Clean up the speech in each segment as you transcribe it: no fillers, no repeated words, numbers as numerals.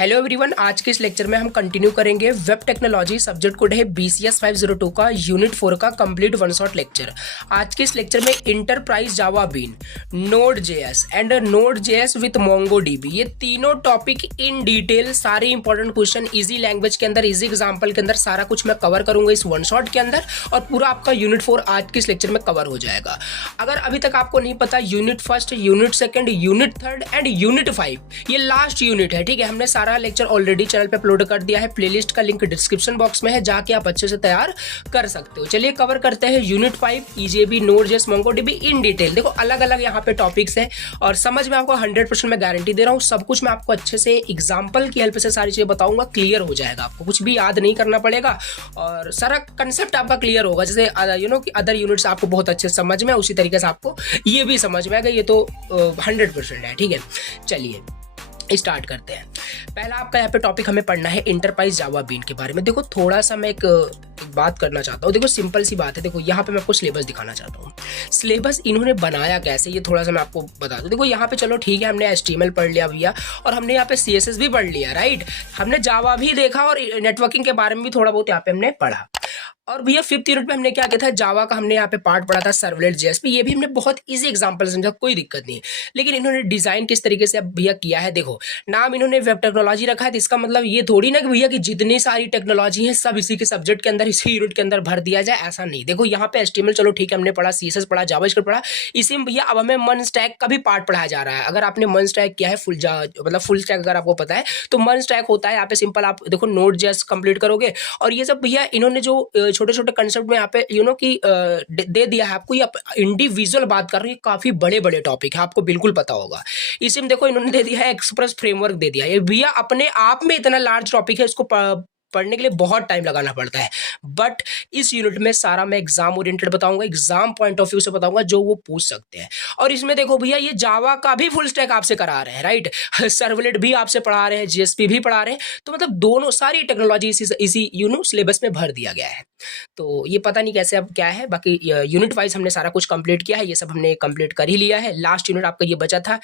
Hello everyone, आज के इस लेक्चर में हम कंटिन्यू करेंगे वेब टेक्नोलॉजी। सब्जेक्ट कोड है BCS 502 का यूनिट 4 का कंप्लीट वन शॉट लेक्चर। आज के इस लेक्चर में enterprise Java bean, node JS and node JS with MongoDB, ये तीनों टॉपिक इन डिटेल, सारे इंपॉर्टेंट क्वेश्चन इजी लैंग्वेज के अंदर, इजी एग्जाम्पल के अंदर सारा कुछ मैं कवर करूंगा इस वन शॉट के अंदर, और पूरा आपका यूनिट 4 आज के इस लेक्चर में कवर हो जाएगा। अगर अभी तक आपको नहीं पता, unit first, unit second, unit third and unit 5 ये लास्ट यूनिट है, ठीक है। हमने सारा लेक्चर ऑलरेडी चैनल पे अपलोड कर दिया है, प्लेलिस्ट का लिंक डिस्क्रिप्शन बॉक्स में है, जाके आप अच्छे से तैयार कर सकते हो। चलिए कवर करते हैं unit 5 EJB, Node.js, MongoDB in detail. देखो अलग अलग यहाँ पे टॉपिक्स हैं और समझ में आपको 100% मैं गारंटी दे रहा हूँ, सब कुछ मैं आपको अच्छे से एग्जाम्पल की हेल्प से सारी चीजें बताऊंगा, क्लियर हो जाएगा, आपको कुछ भी याद नहीं करना पड़ेगा और सारा कंसेप्ट आपका क्लियर होगा। जैसे कि अदर यूनिट्स आपको बहुत अच्छे से समझ में, उसी तरीके से आपको ये भी समझ में आएगा, ये तो 100% है, ठीक है। चलिए स्टार्ट करते हैं। पहला आपका यहाँ पे टॉपिक हमें पढ़ना है इंटरप्राइज जावा बीन के बारे में। देखो थोड़ा सा मैं एक बात करना चाहता हूँ। देखो सिंपल सी बात है, देखो यहाँ पे मैं आपको सिलेबस दिखाना चाहता हूँ। सिलेबस इन्होंने बनाया कैसे, ये थोड़ा सा मैं आपको बता दूँ। देखो यहाँ पे चलो ठीक है, हमने HTML पढ़ लिया भैया, और हमने यहाँ पे CSS भी पढ़ लिया, राइट। हमने जावा भी देखा और नेटवर्किंग के बारे में भी थोड़ा बहुत यहाँ पे हमने पढ़ा। और भैया 5th यूनिट में हमने क्या किया था, जावा का हमने यहाँ पे पार्ट पढ़ा था, सर्वलेट जेएस पे। ये भी हमने बहुत इजी एग्जांपल समझा, कोई दिक्कत नहीं। लेकिन इन्होंने डिजाइन किस तरीके से अब भैया किया है, देखो नाम इन्होंने वेब टेक्नोलॉजी रखा है, तो इसका मतलब ये थोड़ी ना कि भैया कि जितनी सारी टेक्नोलॉजी है सब इसी के सब्जेक्ट के अंदर, इसी यूनिट के अंदर भर दिया जाए, ऐसा नहीं। देखो यहाँ पे HTML चलो ठीक है हमने पढ़ा, CSS पढ़ा, जावास्क्रिप्ट पढ़ा, इसी में भैया अब हमें मन स्टैक का भी पार्ट पढ़ाया जा रहा है। अगर आपने मन स्टैक किया है, फुल स्टैक अगर आपको पता है तो मन स्टैक होता है यहाँ पे सिंपल, आप देखो नोड जेएस कंप्लीट करोगे। और ये सब भैया इन्होंने जो छोटे छोटे कंसेप्ट में यहाँ पे कि दे दिया है आपको, ये इंडिविजुअल बात कर रही है, काफी बड़े बड़े टॉपिक है, आपको बिल्कुल पता होगा। इसी में देखो इन्होंने दे दिया है एक्सप्रेस फ्रेमवर्क दे दिया है। ये भैया अपने आप में इतना लार्ज टॉपिक है, इसको पढ़ने के लिए बहुत टाइम लगाना पड़ता है। बट इस यूनिट में सारा मैं एग्जाम ओरिएंटेड बताऊंगा, एग्जाम पॉइंट ऑफ व्यू से बताऊंगा, जो वो पूछ सकते हैं। और इसमें देखो भैया ये जावा का भी फुल स्टैक आपसे करा रहे हैं, राइट। सर्वलेट भी आपसे पढ़ा रहे हैं, JSP भी पढ़ा रहे हैं, तो मतलब दोनों सारी टेक्नोलॉजी इसी सिलेबस में भर दिया गया है। तो ये पता नहीं कैसे अब क्या है। बाकी यूनिट वाइज हमने सारा कुछ कंप्लीट किया है, ये सब हमने कंप्लीट कर ही लिया है। लास्ट यूनिट आपका ये बचा था,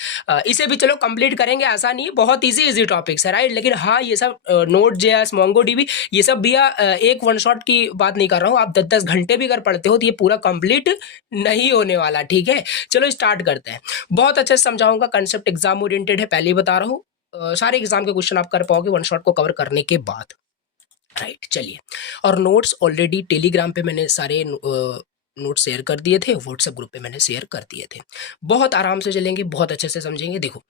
इसे भी चलो कंप्लीट करेंगे, ऐसा नहीं है, बहुत इजी टॉपिक्स है, राइट। लेकिन हाँ ये सब नोड जेएस, मोंगोडीबी, ये सब भैया एक वन शॉट की बात नहीं कर रहा हूं, आप 10-10 घंटे भी अगर पढ़ते हो तो ये पूरा कंप्लीट नहीं होने वाला, ठीक है। चलो स्टार्ट करते हैं। बहुत अच्छे से समझाऊंगा, कंसेप्ट एग्जाम ओरिएंटेड है, पहले ही बता रहा हूं। सारे एग्जाम के क्वेश्चन आप कर पाओगे वन शॉट को कवर करने के बाद, राइट। चलिए, और नोट्स ऑलरेडी टेलीग्राम पे मैंने सारे नोट शेयर कर दिए थे, व्हाट्सएप ग्रुप पे मैंने शेयर कर दिए थे। बहुत आराम से चलेंगे, बहुत अच्छे से समझेंगे। देखो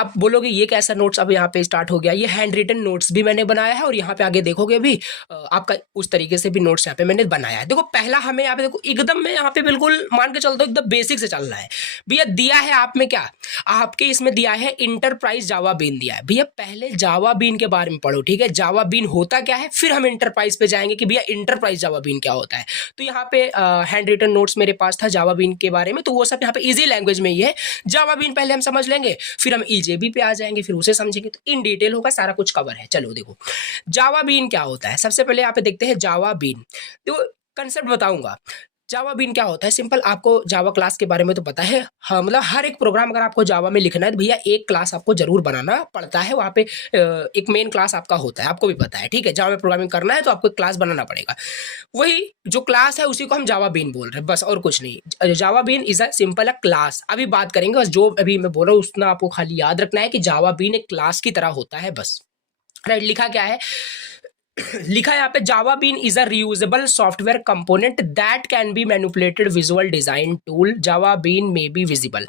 अब बोलोगे ये कैसा नोट्स अब यहाँ पे स्टार्ट हो गया, ये हैंड रिटन नोट्स भी मैंने बनाया है, और यहाँ पे आगे देखोगे भी आपका उस तरीके से भी नोट्स यहाँ पे मैंने बनाया है। देखो पहला हमें यहाँ पे देखो एकदम में यहाँ पे बिल्कुल मान के चलता हूँ, एकदम बेसिक से चल रहा है भैया। दिया है आप में क्या, आपके इसमें दिया है इंटरप्राइज जावा बीन दिया है भैया। पहले जावा बीन के बारे में पढ़ो, ठीक है, जावा बीन होता क्या है, फिर हम इंटरप्राइज पे जाएंगे कि भैया इंटरप्राइज जावा बीन क्या होता है। तो यहाँ पे हैंड रिटन नोट्स मेरे पास था जावा बीन के बारे में, तो वो सब यहाँ पे इजी लैंग्वेज में ही है। जावा बीन पहले हम समझ लेंगे, फिर हम EJB पे आ जाएंगे, फिर उसे समझेंगे, तो इन डिटेल होगा, सारा कुछ कवर है। चलो देखो जावा बीन क्या होता है, सबसे पहले यहाँ पे देखते हैं जावा बीन। तो कंसेप्ट बताऊंगा जावा बीन क्या होता है। सिंपल, आपको जावा क्लास के बारे में तो पता है, हाँ, मतलब हर एक प्रोग्राम अगर आपको जावा में लिखना है तो भैया एक क्लास आपको जरूर बनाना पड़ता है। वहाँ पे एक मेन क्लास आपका होता है, आपको भी पता है, ठीक है। जावा में प्रोग्रामिंग करना है तो आपको एक क्लास बनाना पड़ेगा, वही जो क्लास है उसी को हम जावा बीन बोल रहे हैं, बस और कुछ नहीं। Java bean is a simple a class. अभी बात करेंगे, बस जो अभी मैं बोल रहा हूँ उतना आपको खाली याद रखना है कि जावा बीन एक क्लास की तरह होता है, बस, राइट। लिखा क्या है, लिखा है यहाँ पे, Java bean is a reusable software component that can be manipulated visual design tool, Java bean may be visible.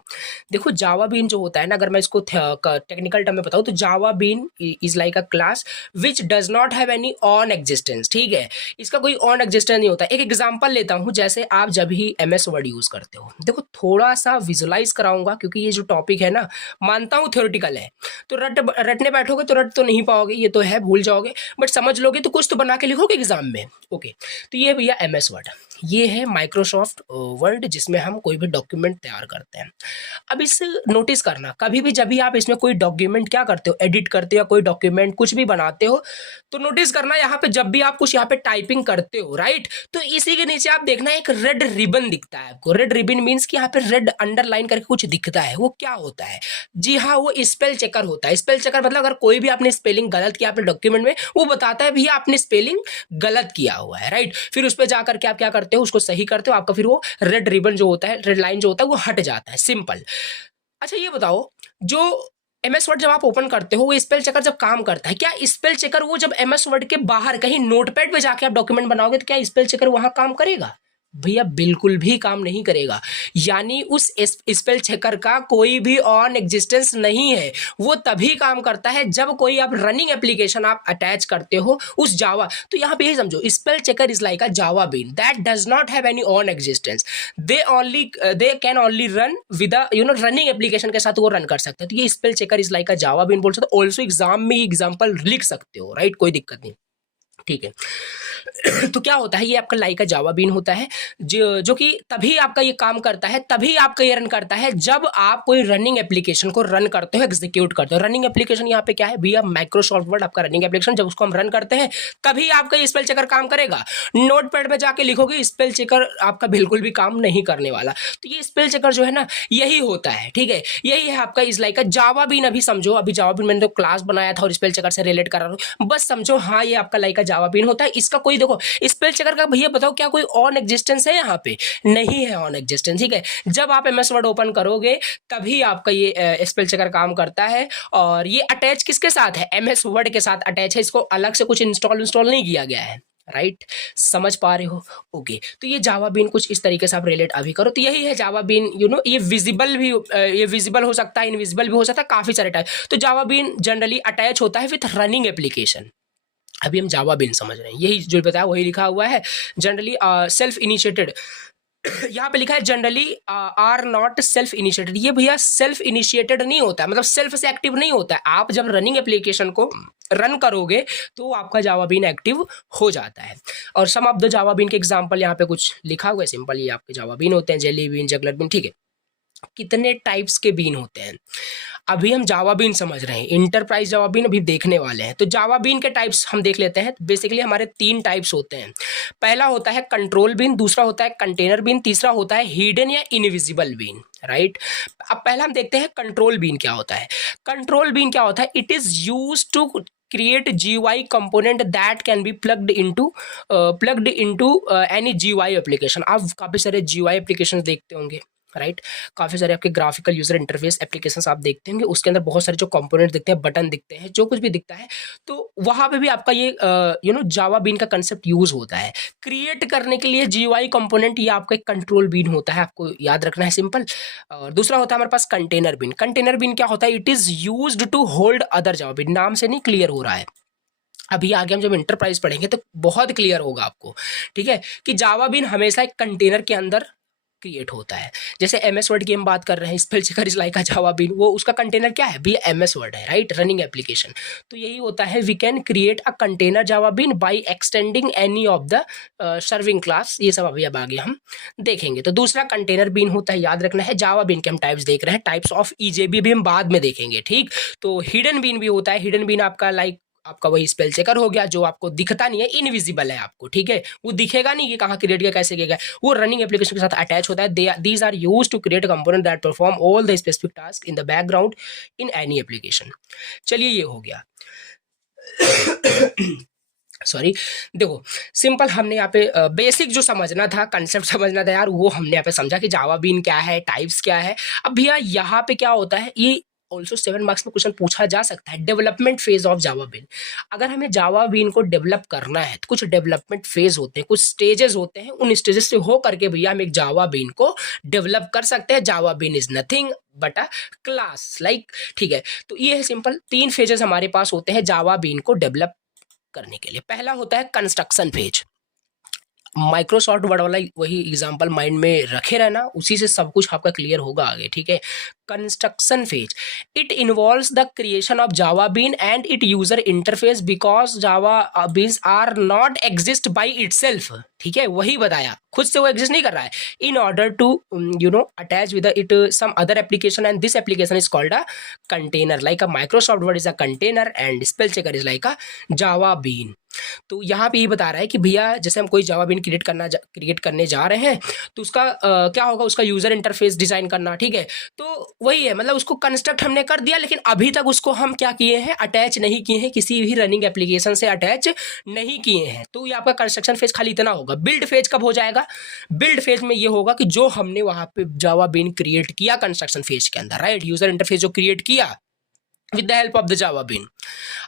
देखो जावा बीन जो होता है ना, अगर मैं इसको टेक्निकल टर्म में बताऊं तो Java bean is like a class which does not have any own existence, ठीक है। इसका कोई ऑन एग्जिस्टेंस नहीं होता। एक एग्जांपल लेता हूं, जैसे आप जब भी MS वर्ड यूज करते हो, देखो थोड़ा सा विजुअलाइज कराऊंगा क्योंकि ये जो टॉपिक है ना, मानता हूं थ्योरेटिकल है, तो रटने बैठोगे तो रट तो नहीं पाओगे, ये तो है, भूल जाओगे, बट समझ लो तो कुछ तो बना के लिखोगे एग्जाम में, ओके। तो ये भैया MS वर्ड, ये है माइक्रोसॉफ्ट वर्ड जिसमें हम कोई भी डॉक्यूमेंट तैयार करते हैं। अब इस नोटिस करना, कभी भी जब भी आप इसमें कोई डॉक्यूमेंट क्या करते हो, एडिट करते हो या कोई डॉक्यूमेंट कुछ भी बनाते हो, तो नोटिस करना यहाँ पे जब भी आप कुछ यहाँ पे टाइपिंग करते हो, राइट, तो इसी के नीचे आप देखना एक रेड रिबन दिखता है आपको। रेड रिबन मीन्स कि यहाँ पे रेड अंडरलाइन करके कुछ दिखता है, वो क्या होता है? जी हाँ, वो स्पेल चेकर होता है। स्पेल चेकर मतलब अगर कोई भी आपने स्पेलिंग गलत किया अपने डॉक्यूमेंट में, वो बताता है भैया आपने स्पेलिंग गलत किया हुआ है, राइट। फिर उस पर जाकर के आप क्या करते हो, उसको सही करते हो, आपका फिर वो रेड रिबन जो होता है, रेड लाइन जो होता है, वो हट जाता है, सिंपल। अच्छा ये बताओ, जो एमएस वर्ड जब आप ओपन करते हो, वो स्पेल चेकर जब काम करता है, क्या स्पेल चेकर वो जब एमएस वर्ड के बाहर कहीं नोटपैड पे जाके आप डॉक्यूमेंट बनाओगे तो क्या स्पेल चेकर वहां काम करेगा? भैया बिल्कुल भी काम नहीं करेगा। यानी उस स्पेल चेकर का कोई भी ऑन एग्जिस्टेंस नहीं है। वो तभी काम करता है जब कोई आप रनिंग एप्लीकेशन आप अटैच करते हो उस जावा। तो यहाँ पे यही समझो, spell checker is like a Java bean that does not have any own existence. They can only run with running application के साथ वो रन कर सकते हैं। तो ये spell checker is like a Java bean बोल सकते हो। ऑल्सो एग्जाम में एग्जाम्पल लिख सकते हो, राइट, कोई दिक्कत नहीं, ठीक है। तो क्या होता है, ये आपका लाइक का जावा बीन होता है जो कि तभी आपका ये काम करता है, तभी आपका ये रन करता है जब आप कोई रनिंग एप्लीकेशन को रन करते हो, एग्जीक्यूट करते हो। रनिंग एप्लीकेशन यहाँ पे क्या है भैया, माइक्रोसॉफ्ट वर्ड आपका रनिंग एप्लीकेशन, जब उसको हम रन करते हैं तभी आपका ये स्पेल चेकर काम करेगा। नोटपैड में जाके लिखोगे स्पेल चेकर आपका बिल्कुल भी काम नहीं करने वाला। तो ये स्पेल चेकर जो है ना, यही होता है, ठीक है। यही है आपका इज लाइक का जावा बीन। अभी समझो, अभी जावा बीन मैंने तो क्लास बनाया था और स्पेल चेकर से रिलेट कर रहा हूँ, बस समझो हाँ ये आपका लाइक का जावा बीन होता है। इसका कोई देखो स्पेल चेकर का भैया बताओ क्या कोई ऑन एग्जिस्टेंस है? यहाँ पे नहीं है ऑन एग्जिस्टेंस, ठीक है। जब आप एमएस वर्ड ओपन करोगे तभी आपका ये स्पेल चेकर काम करता है। और ये अटैच किसके साथ है? एमएस वर्ड के साथ अटैच है। इसको अलग से कुछ इंस्टॉल नहीं किया गया है, राइट, समझ पा रहे हो? ओके, तो ये जावा बीन कुछ इस तरीके से आप रिलेट अभी करो। तो यही है जावा बीन, ये विजिबल भी, ये विजिबल हो सकता है, इनविजिबल भी हो सकता है, काफी सारे टाइप। तो जावा बीन जनरली अटैच होता है विथ रनिंग एप्लीकेशन। अभी हम जावा बीन समझ रहे हैं, यही जो बताया वही लिखा हुआ है। जनरली सेल्फ इनिशिएटेड, यहाँ पे लिखा है generally are not self initiated. ये भैया सेल्फ इनिशिएटेड नहीं होता है, मतलब सेल्फ से एक्टिव नहीं होता है। आप जब रनिंग एप्लीकेशन को रन करोगे तो आपका जावा बीन एक्टिव हो जाता है। और सम ऑफ द जावा बीन के एग्जांपल यहाँ पे कुछ लिखा हुआ है, सिंपल ये आपके जावा बीन होते हैं, जेली बीन, जगलर बीन, ठीक है। कितने टाइप्स के बीन होते हैं अभी हम जावा बीन समझ रहे हैं, इंटरप्राइज जावा बीन अभी देखने वाले हैं। तो जावा बीन के टाइप्स हम देख लेते हैं। बेसिकली हमारे 3 टाइप्स होते हैं। पहला होता है कंट्रोल बीन, दूसरा होता है कंटेनर बीन, तीसरा होता है हिडन या इनविजिबल बीन, राइट। अब पहला हम देखते हैं कंट्रोल बीन क्या होता है। कंट्रोल बीन क्या होता है? It is use to create GUI component that can be plugged into any GUI application। आप काफी सारे GUI applications देखते होंगे, राइट, काफी सारे आपके ग्राफिकल यूजर इंटरफेस एप्लीकेशंस आप देखते होंगे, उसके अंदर बहुत सारे जो कंपोनेंट दिखते हैं, बटन दिखते हैं, जो कुछ भी दिखता है, तो वहां पे भी आपका ये जावा बीन का कंसेप्ट यूज होता है क्रिएट करने के लिए। GUI कंपोनेंट ये आपका एक कंट्रोल बीन होता है, आपको याद रखना है, सिंपल। और दूसरा होता है हमारे पास कंटेनर बीन। कंटेनर बीन क्या होता है? It is used to hold other Java bean. नाम से नहीं क्लियर हो रहा है, अभी आगे हम जब इंटरप्राइज पढ़ेंगे तो बहुत क्लियर होगा आपको, ठीक है, कि जावा बीन हमेशा एक कंटेनर के अंदर क्रिएट होता है। जैसे एमएस वर्ड की हम बात कर रहे हैं, spell checker is like a Java bean, वो उसका कंटेनर क्या है भैया? एमएस वर्ड है, राइट, रनिंग एप्लीकेशन। तो यही होता है, we can create a container Java bean by extending any of the serving class. ये सब अभी अब आगे हम देखेंगे। तो दूसरा कंटेनर बीन होता है, याद रखना है। जावा बीन के हम टाइप्स देख रहे हैं, टाइप्स ऑफ ईजेबी भी हम बाद में देखेंगे, ठीक। तो हिडन बीन भी होता है। हिडन बीन आपका लाइक आपका वही स्पेल चेकर हो गया, जो आपको दिखता नहीं है, इनविजिबल है आपको, ठीक है, वो दिखेगा नहीं कि कहाँ क्रिएट किया, कैसे किया गया। वो रनिंग एप्लीकेशन के साथ अटैच होता है। These are used to create a component that perform all the specific task in the background in any application. चलिए ये हो गया। सॉरी, देखो सिंपल हमने यहाँ पे बेसिक जो समझना था, कंसेप्ट समझना था यार, वो हमने यहाँ पे समझा कि जावा बीन क्या है, टाइप्स क्या है। अब भैया यहाँ पे क्या होता है, ये ऑल्सो 7 मार्क्स में क्वेश्चन पूछा जा सकता है, development phase of Java bean. अगर हमें जावा बीन को डेवलप करना है तो कुछ डेवलपमेंट फेज होते हैं, कुछ स्टेजेस होते हैं, उन स्टेजेस से हो करके भैया हम एक जावा बीन को डेवलप कर सकते हैं। Java bean is nothing but a class, like, ठीक है। तो ये है सिंपल, 3 फेजेस हमारे पास होते हैं जावा बीन को डेवलप करने के लिए। पहला होता है कंस्ट्रक्शन फेज। माइक्रोसॉफ्ट वर्ड वाला वही एग्जांपल माइंड में रखे रहना, उसी से सब कुछ आपका क्लियर होगा आगे, ठीक है। construction phase. It involves the creation of Java Bean and its user interface because Java Beans are not exist by itself. ठीक है, वही बताया, खुद से वो एग्जिस्ट नहीं कर रहा है. In order to attach with it some other application, and this application is called a container. Like a Microsoft Word is a container and spell checker is like a Java Bean. तो यहाँ पे ये बता रहा है कि भैया जैसे हम कोई जावा बीन क्रिएट करने जा रहे हैं तो उसका क्या होगा, उसका यूजर इंटरफेस डिजाइन करना. ठीक है, तो वही है, मतलब उसको कंस्ट्रक्ट हमने कर दिया, लेकिन अभी तक उसको हम क्या किए हैं, अटैच नहीं किए हैं, किसी भी रनिंग एप्लीकेशन से अटैच नहीं किए हैं. तो ये आपका कंस्ट्रक्शन फेज खाली इतना होगा. बिल्ड फेज कब हो जाएगा? बिल्ड फेज में ये होगा कि जो हमने वहां पे जावा बीन क्रिएट किया कंस्ट्रक्शन फेज के अंदर, राइट, यूजर इंटरफेस जो क्रिएट किया with the help of the Java bean,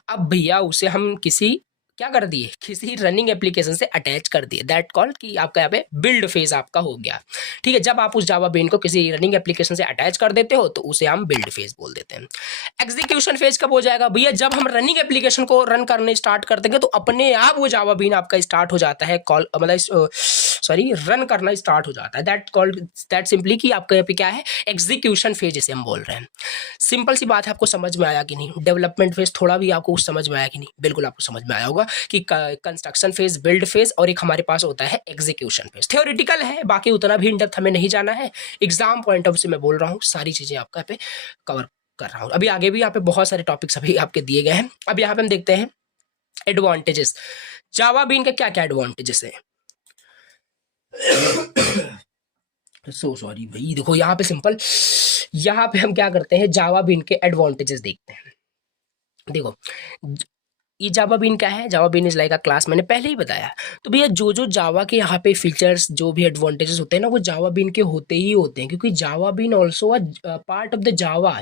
अब भैया उसे हम किसी क्या कर दिए, किसी रनिंग एप्लीकेशन से अटैच कर दिए. दैट कॉल्ड कि आपका यहाँ पे बिल्ड फेज आपका हो गया. ठीक है, जब आप उस जावा बीन को किसी रनिंग एप्लीकेशन से अटैच कर देते हो तो उसे हम बिल्ड फेज बोल देते हैं. एग्जीक्यूशन फेज कब हो जाएगा? भैया जब हम रनिंग एप्लीकेशन को रन करने स्टार्ट कर देंगे तो अपने आप वो जावा बीन आपका स्टार्ट हो जाता है, कॉल मतलब रन करना स्टार्ट हो जाता है. दैट सिंपली कि आपका यहाँ पे क्या है, एग्जीक्यूशन फेज जिसे हम बोल रहे हैं. सिंपल सी बात है, आपको समझ में आया कि नहीं? डेवलपमेंट फेज थोड़ा भी आपको समझ में आया कि नहीं? बिल्कुल आपको समझ में आया होगा कि कंस्ट्रक्शन फेज, बिल्ड फेज और एक हमारे पास होता है एग्जीक्यूशन फेज. थ्योरेटिकल है, बाकी उतना भी इन डेप्थ हमें नहीं जाना है. एग्जाम पॉइंट ऑफ व्यू से मैं बोल रहा हूँ, सारी चीजें आपका यहाँ पे कवर कर रहा हूँ. अभी आगे भी यहाँ पे बहुत सारे टॉपिक्स अभी आपके दिए गए हैं. अब यहाँ पे हम देखते हैं एडवांटेजेस. जावा बीन के क्या क्या एडवांटेजेस है? सो सॉरी भाई, देखो यहाँ पे सिंपल, यहाँ पे हम क्या करते हैं, जावा बीन के एडवांटेजेस देखते हैं. देखो ये जावा बीन क्या है? Java bean is like a class, मैंने पहले ही बताया. तो भैया जो जो जावा के यहाँ पे फीचर्स, जो भी एडवांटेजेस होते हैं ना, वो जावा बीन के होते ही होते हैं, क्योंकि Java bean also a part of the Java,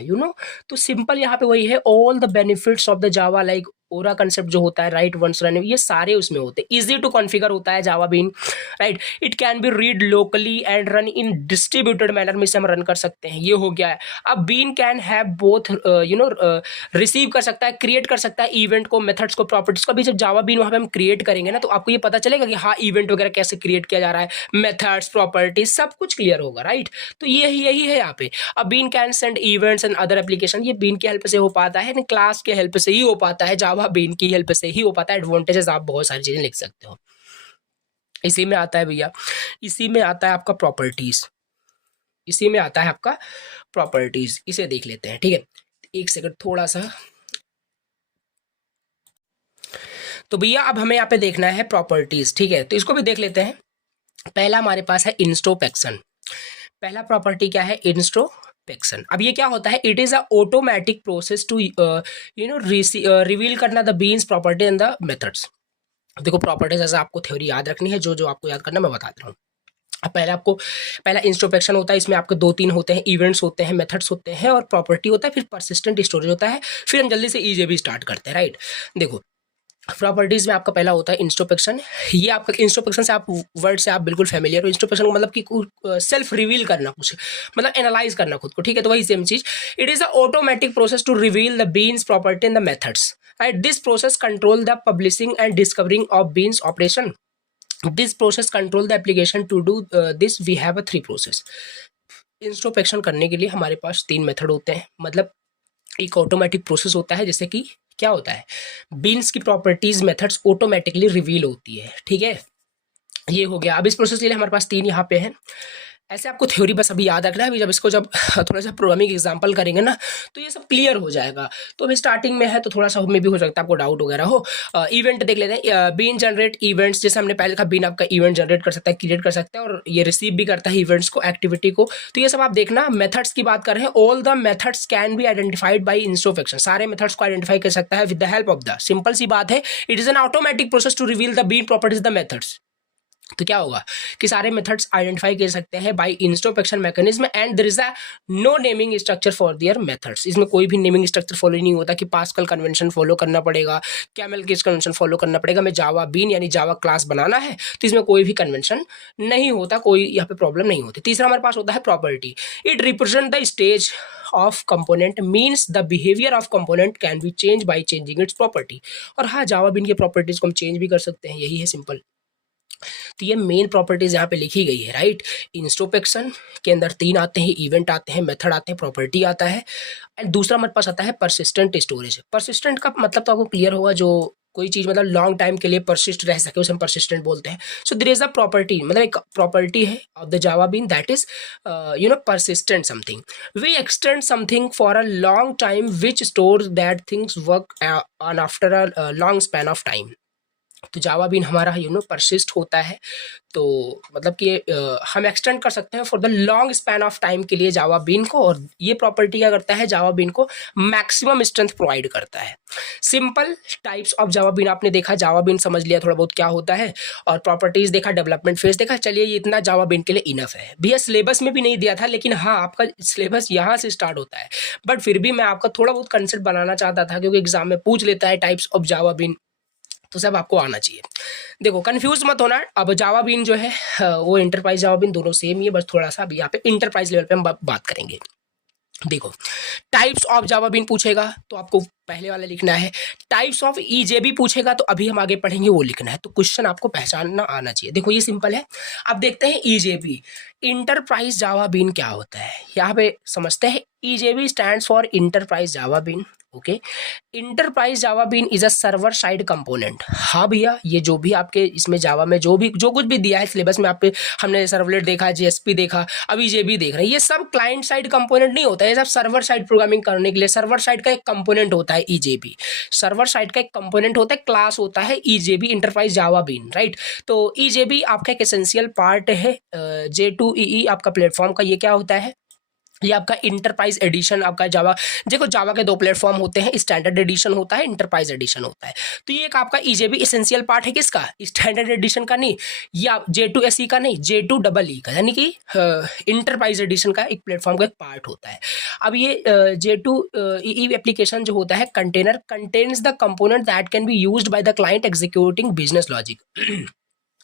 तो सिंपल यहाँ पे वही है, all the benefits of the Java, like ओरा कंसेप्ट जो होता है, राइट वंस रन, ये सारे उसमें होते हैं. इजी टू कॉन्फ़िगर होता है Java bean, right. It can be read locally and run in distributed manner में, से हम रन कर सकते हैं. ये हो गया है. अब bean can have both receive कर सकता है, क्रिएट कर सकता है इवेंट को, मेथड्स को, प्रॉपर्टीज को. अभी जब जावा बीन वहाँ पे हम क्रिएट करेंगे ना, तो आपको ये पता चलेगा कि हाँ इवेंट वगैरह कैसे क्रिएट किया जा रहा है, मेथड्स, प्रॉपर्टीज, सब कुछ क्लियर होगा, राइट. तो यही है यहाँ पे. अब bean can send events and other application, ये बीन की हेल्प से हो पाता है, क्लास के हेल्प से ही हो पाता है, जावा बीन की हेल्प से ही हो पाता है. एडवांटेजेस आप बहुत सारी चीजें लिख सकते हो. इसी में आता है भैया, इसी में आता है आपका प्रॉपर्टीज, इसी में आता है आपका प्रॉपर्टीज. इसे देख लेते हैं, ठीक है. एक सेकंड थोड़ा सा. तो भैया अब हमें यहाँ पे देखना है प्रॉपर्टीज, ठीक है. तो इसको भी देख लेते हैं. पहला हमारे पास है इंस्ट्रोपेक्शन. पहला प्रॉपर्टी क्या है? इंस्ट्रोपेक्शन. अब ये क्या होता है? It is a automatic process to reveal करना the beans property and the methods. देखो प्रॉपर्टीज ऐसा आपको थ्योरी याद रखनी है, जो आपको याद करना मैं बता रहा हूँ. अब पहला इंस्ट्रोपेक्शन होता है, इसमें आपके 2-3 होते हैं, इवेंट्स होते हैं, मेथड्स होते हैं और प्रॉपर्टी होता है, फिर परसिस्टेंट स्टोरेज होता है. फिर हम जल्दी से ईजेबी स्टार्ट करते हैं, राइट. देखो प्रॉपर्टीज में आपका पहला होता है इंस्ट्रोपेक्शन. ये आपका इंस्ट्रोपेक्शन से आप वर्ड से आप बिल्कुल फैमिलियर हो. इंस्ट्रोपेक्शन का मतलब कि सेल्फ रिवील करना, कुछ मतलब एनालाइज करना खुद को, ठीक है. तो वही सेम चीज. It is a automatic process to reveal the beans property and the methods, right. This process control the publishing and discovering of beans operation. This process control the application. To do this we have a 3 process. Introspection करने के लिए हमारे पास 3 method होते हैं. मतलब एक automatic process होता है, जैसे कि क्या होता है, बीन्स की प्रॉपर्टीज, मेथड्स ऑटोमेटिकली रिवील होती है, ठीक है. ये हो गया. अब इस प्रोसेस के लिए हमारे पास 3 यहाँ पे हैं. ऐसे आपको थ्योरी बस अभी याद रखना है. अभी जब थोड़ा सा प्रोग्रामिंग एग्जांपल करेंगे ना, तो ये सब क्लियर हो जाएगा. तो अभी स्टार्टिंग में है तो थोड़ा सा में भी हो सकता है आपको डाउट वगैरह हो. इवेंट देख लेते हैं. बीन जनरेट इवेंट्स, जैसे हमने पहले कहा, बीन आपका इवेंट जनरेट कर सकता है, क्रिएट कर सकता है और ये रिसीव भी करता है इवेंट्स को, एक्टिविटी को. तो ये सब आप देखना. मेथड्स की बात कर रहे हैं. All the methods can be identified by introspection. सारे मेथड्स को आइडेंटिफाई कर सकता है with the help of the, simple सी बात है, it is an automatic process to reveal the bean properties the methods. तो क्या होगा कि सारे मेथड्स आइडेंटिफाई कर सकते हैं by introspection mechanism and there is a no naming structure for their methods. इसमें कोई भी नेमिंग स्ट्रक्चर फॉलो नहीं होता कि पास्कल कन्वेंशन फॉलो करना पड़ेगा, कैमल केस कन्वेंशन फॉलो करना पड़ेगा, मैं जावा बीन यानी जावा क्लास बनाना है, तो इसमें कोई भी कन्वेंशन नहीं होता, कोई यहाँ पे प्रॉब्लम नहीं होती. तीसरा हमारे पास होता है property. It represent the stage of component, means the behaviour of component can be change by changing it's property. और हाँ, जावा बीन की प्रॉपर्टीज को हम चेंज भी कर सकते हैं, यही है सिंपल. तो ये मेन प्रॉपर्टीज यहाँ पे लिखी गई है, राइट। इंस्ट्रोस्पेक्शन के अंदर 3 आते हैं, इवेंट आते हैं, मेथड आते हैं, प्रॉपर्टी आता है, एंड दूसरा हमारे पास आता है परसिस्टेंट स्टोरेज। परसिस्टेंट का मतलब तो आपको क्लियर होगा, जो कोई चीज़ मतलब लॉन्ग टाइम के लिए परसिस्ट रह सके उसे हम परसिस्टेंट बोलते हैं। So there is a property, मतलब एक प्रॉपर्टी है of the Java bean, that is persistent something. We extend something for a long time which stores that things work on after a long span of time. तो Java been हमारा persist होता है, तो मतलब कि हम extend कर सकते हैं for the long span of time के लिए जावा बीन को, और ये प्रॉपर्टी क्या करता है, जावा बीन को मैक्सिमम स्ट्रेंथ प्रोवाइड करता है। Simple types of Java bean आपने देखा, जावा बीन समझ लिया थोड़ा बहुत क्या होता है, और प्रॉपर्टीज देखा, डेवलपमेंट फेज देखा। चलिए ये इतना जावा बीन के लिए इनफ है। भैया सिलेबस में भी नहीं दिया था, लेकिन हाँ आपका सिलेबस यहाँ से स्टार्ट होता है, बट फिर भी मैं आपका थोड़ा बहुत कंसेप्ट बनाना चाहता था, क्योंकि एग्जाम में पूछ लेता है टाइप्स ऑफ जावा बीन, तो सब आपको आना चाहिए। देखो कंफ्यूज मत होना, अब जावा बीन जो है वो इंटरप्राइज जावा बीन दोनों सेम ही है, बस थोड़ा सा अभी यहाँ पे इंटरप्राइज लेवल पे हम बात करेंगे। देखो टाइप्स ऑफ जावा बीन पूछेगा तो आपको पहले वाला लिखना है, टाइप्स ऑफ ईजेबी पूछेगा तो अभी हम आगे पढ़ेंगे वो लिखना है, तो क्वेश्चन आपको पहचानना आना चाहिए। देखो ये सिंपल है। अब देखते हैं ईजेबी, इंटरप्राइज जावा बीन क्या होता है, यहाँ पे समझते हैं। EJB stands for enterprise Java bean, okay. Enterprise Java bean is a server side component. हाँ भैया, ये जो भी आपके इसमें जावा में जो कुछ भी दिया है सिलेबस में, आप हमने सर्वलेट देखा, जेएसपी देखा, अभी ये भी देख रहे हैं, ये सब क्लाइंट साइड कंपोनेंट नहीं होता है, ये सब सर्वर साइड प्रोग्रामिंग करने के लिए सर्वर साइड का एक कंपोनेंट होता है ईजेबी। सर्वर साइड का एक कंपोनेंट होता है, क्लास होता है EJB, enterprise Java bean, right. तो ईजेबी आपका एक एसेंशियल पार्ट है J2EE आपका प्लेटफॉर्म का। ये क्या होता है, ये आपका इंटरप्राइज एडिशन आपका जावा। देखो जावा के 2 प्लेटफॉर्म होते हैं, स्टैंडर्ड एडिशन होता है, इंटरप्राइज एडिशन होता है। तो ये एक आपका ईजेबी एसेंशियल पार्ट है, किसका, स्टैंडर्ड एडिशन का नहीं, या J2SE का नहीं, J2EE का, यानी कि इंटरप्राइज एडिशन का एक प्लेटफॉर्म का एक पार्ट होता है। अब ये J2EE एप्लीकेशन जो होता है, container contains the component that can be used by the client executing business logic.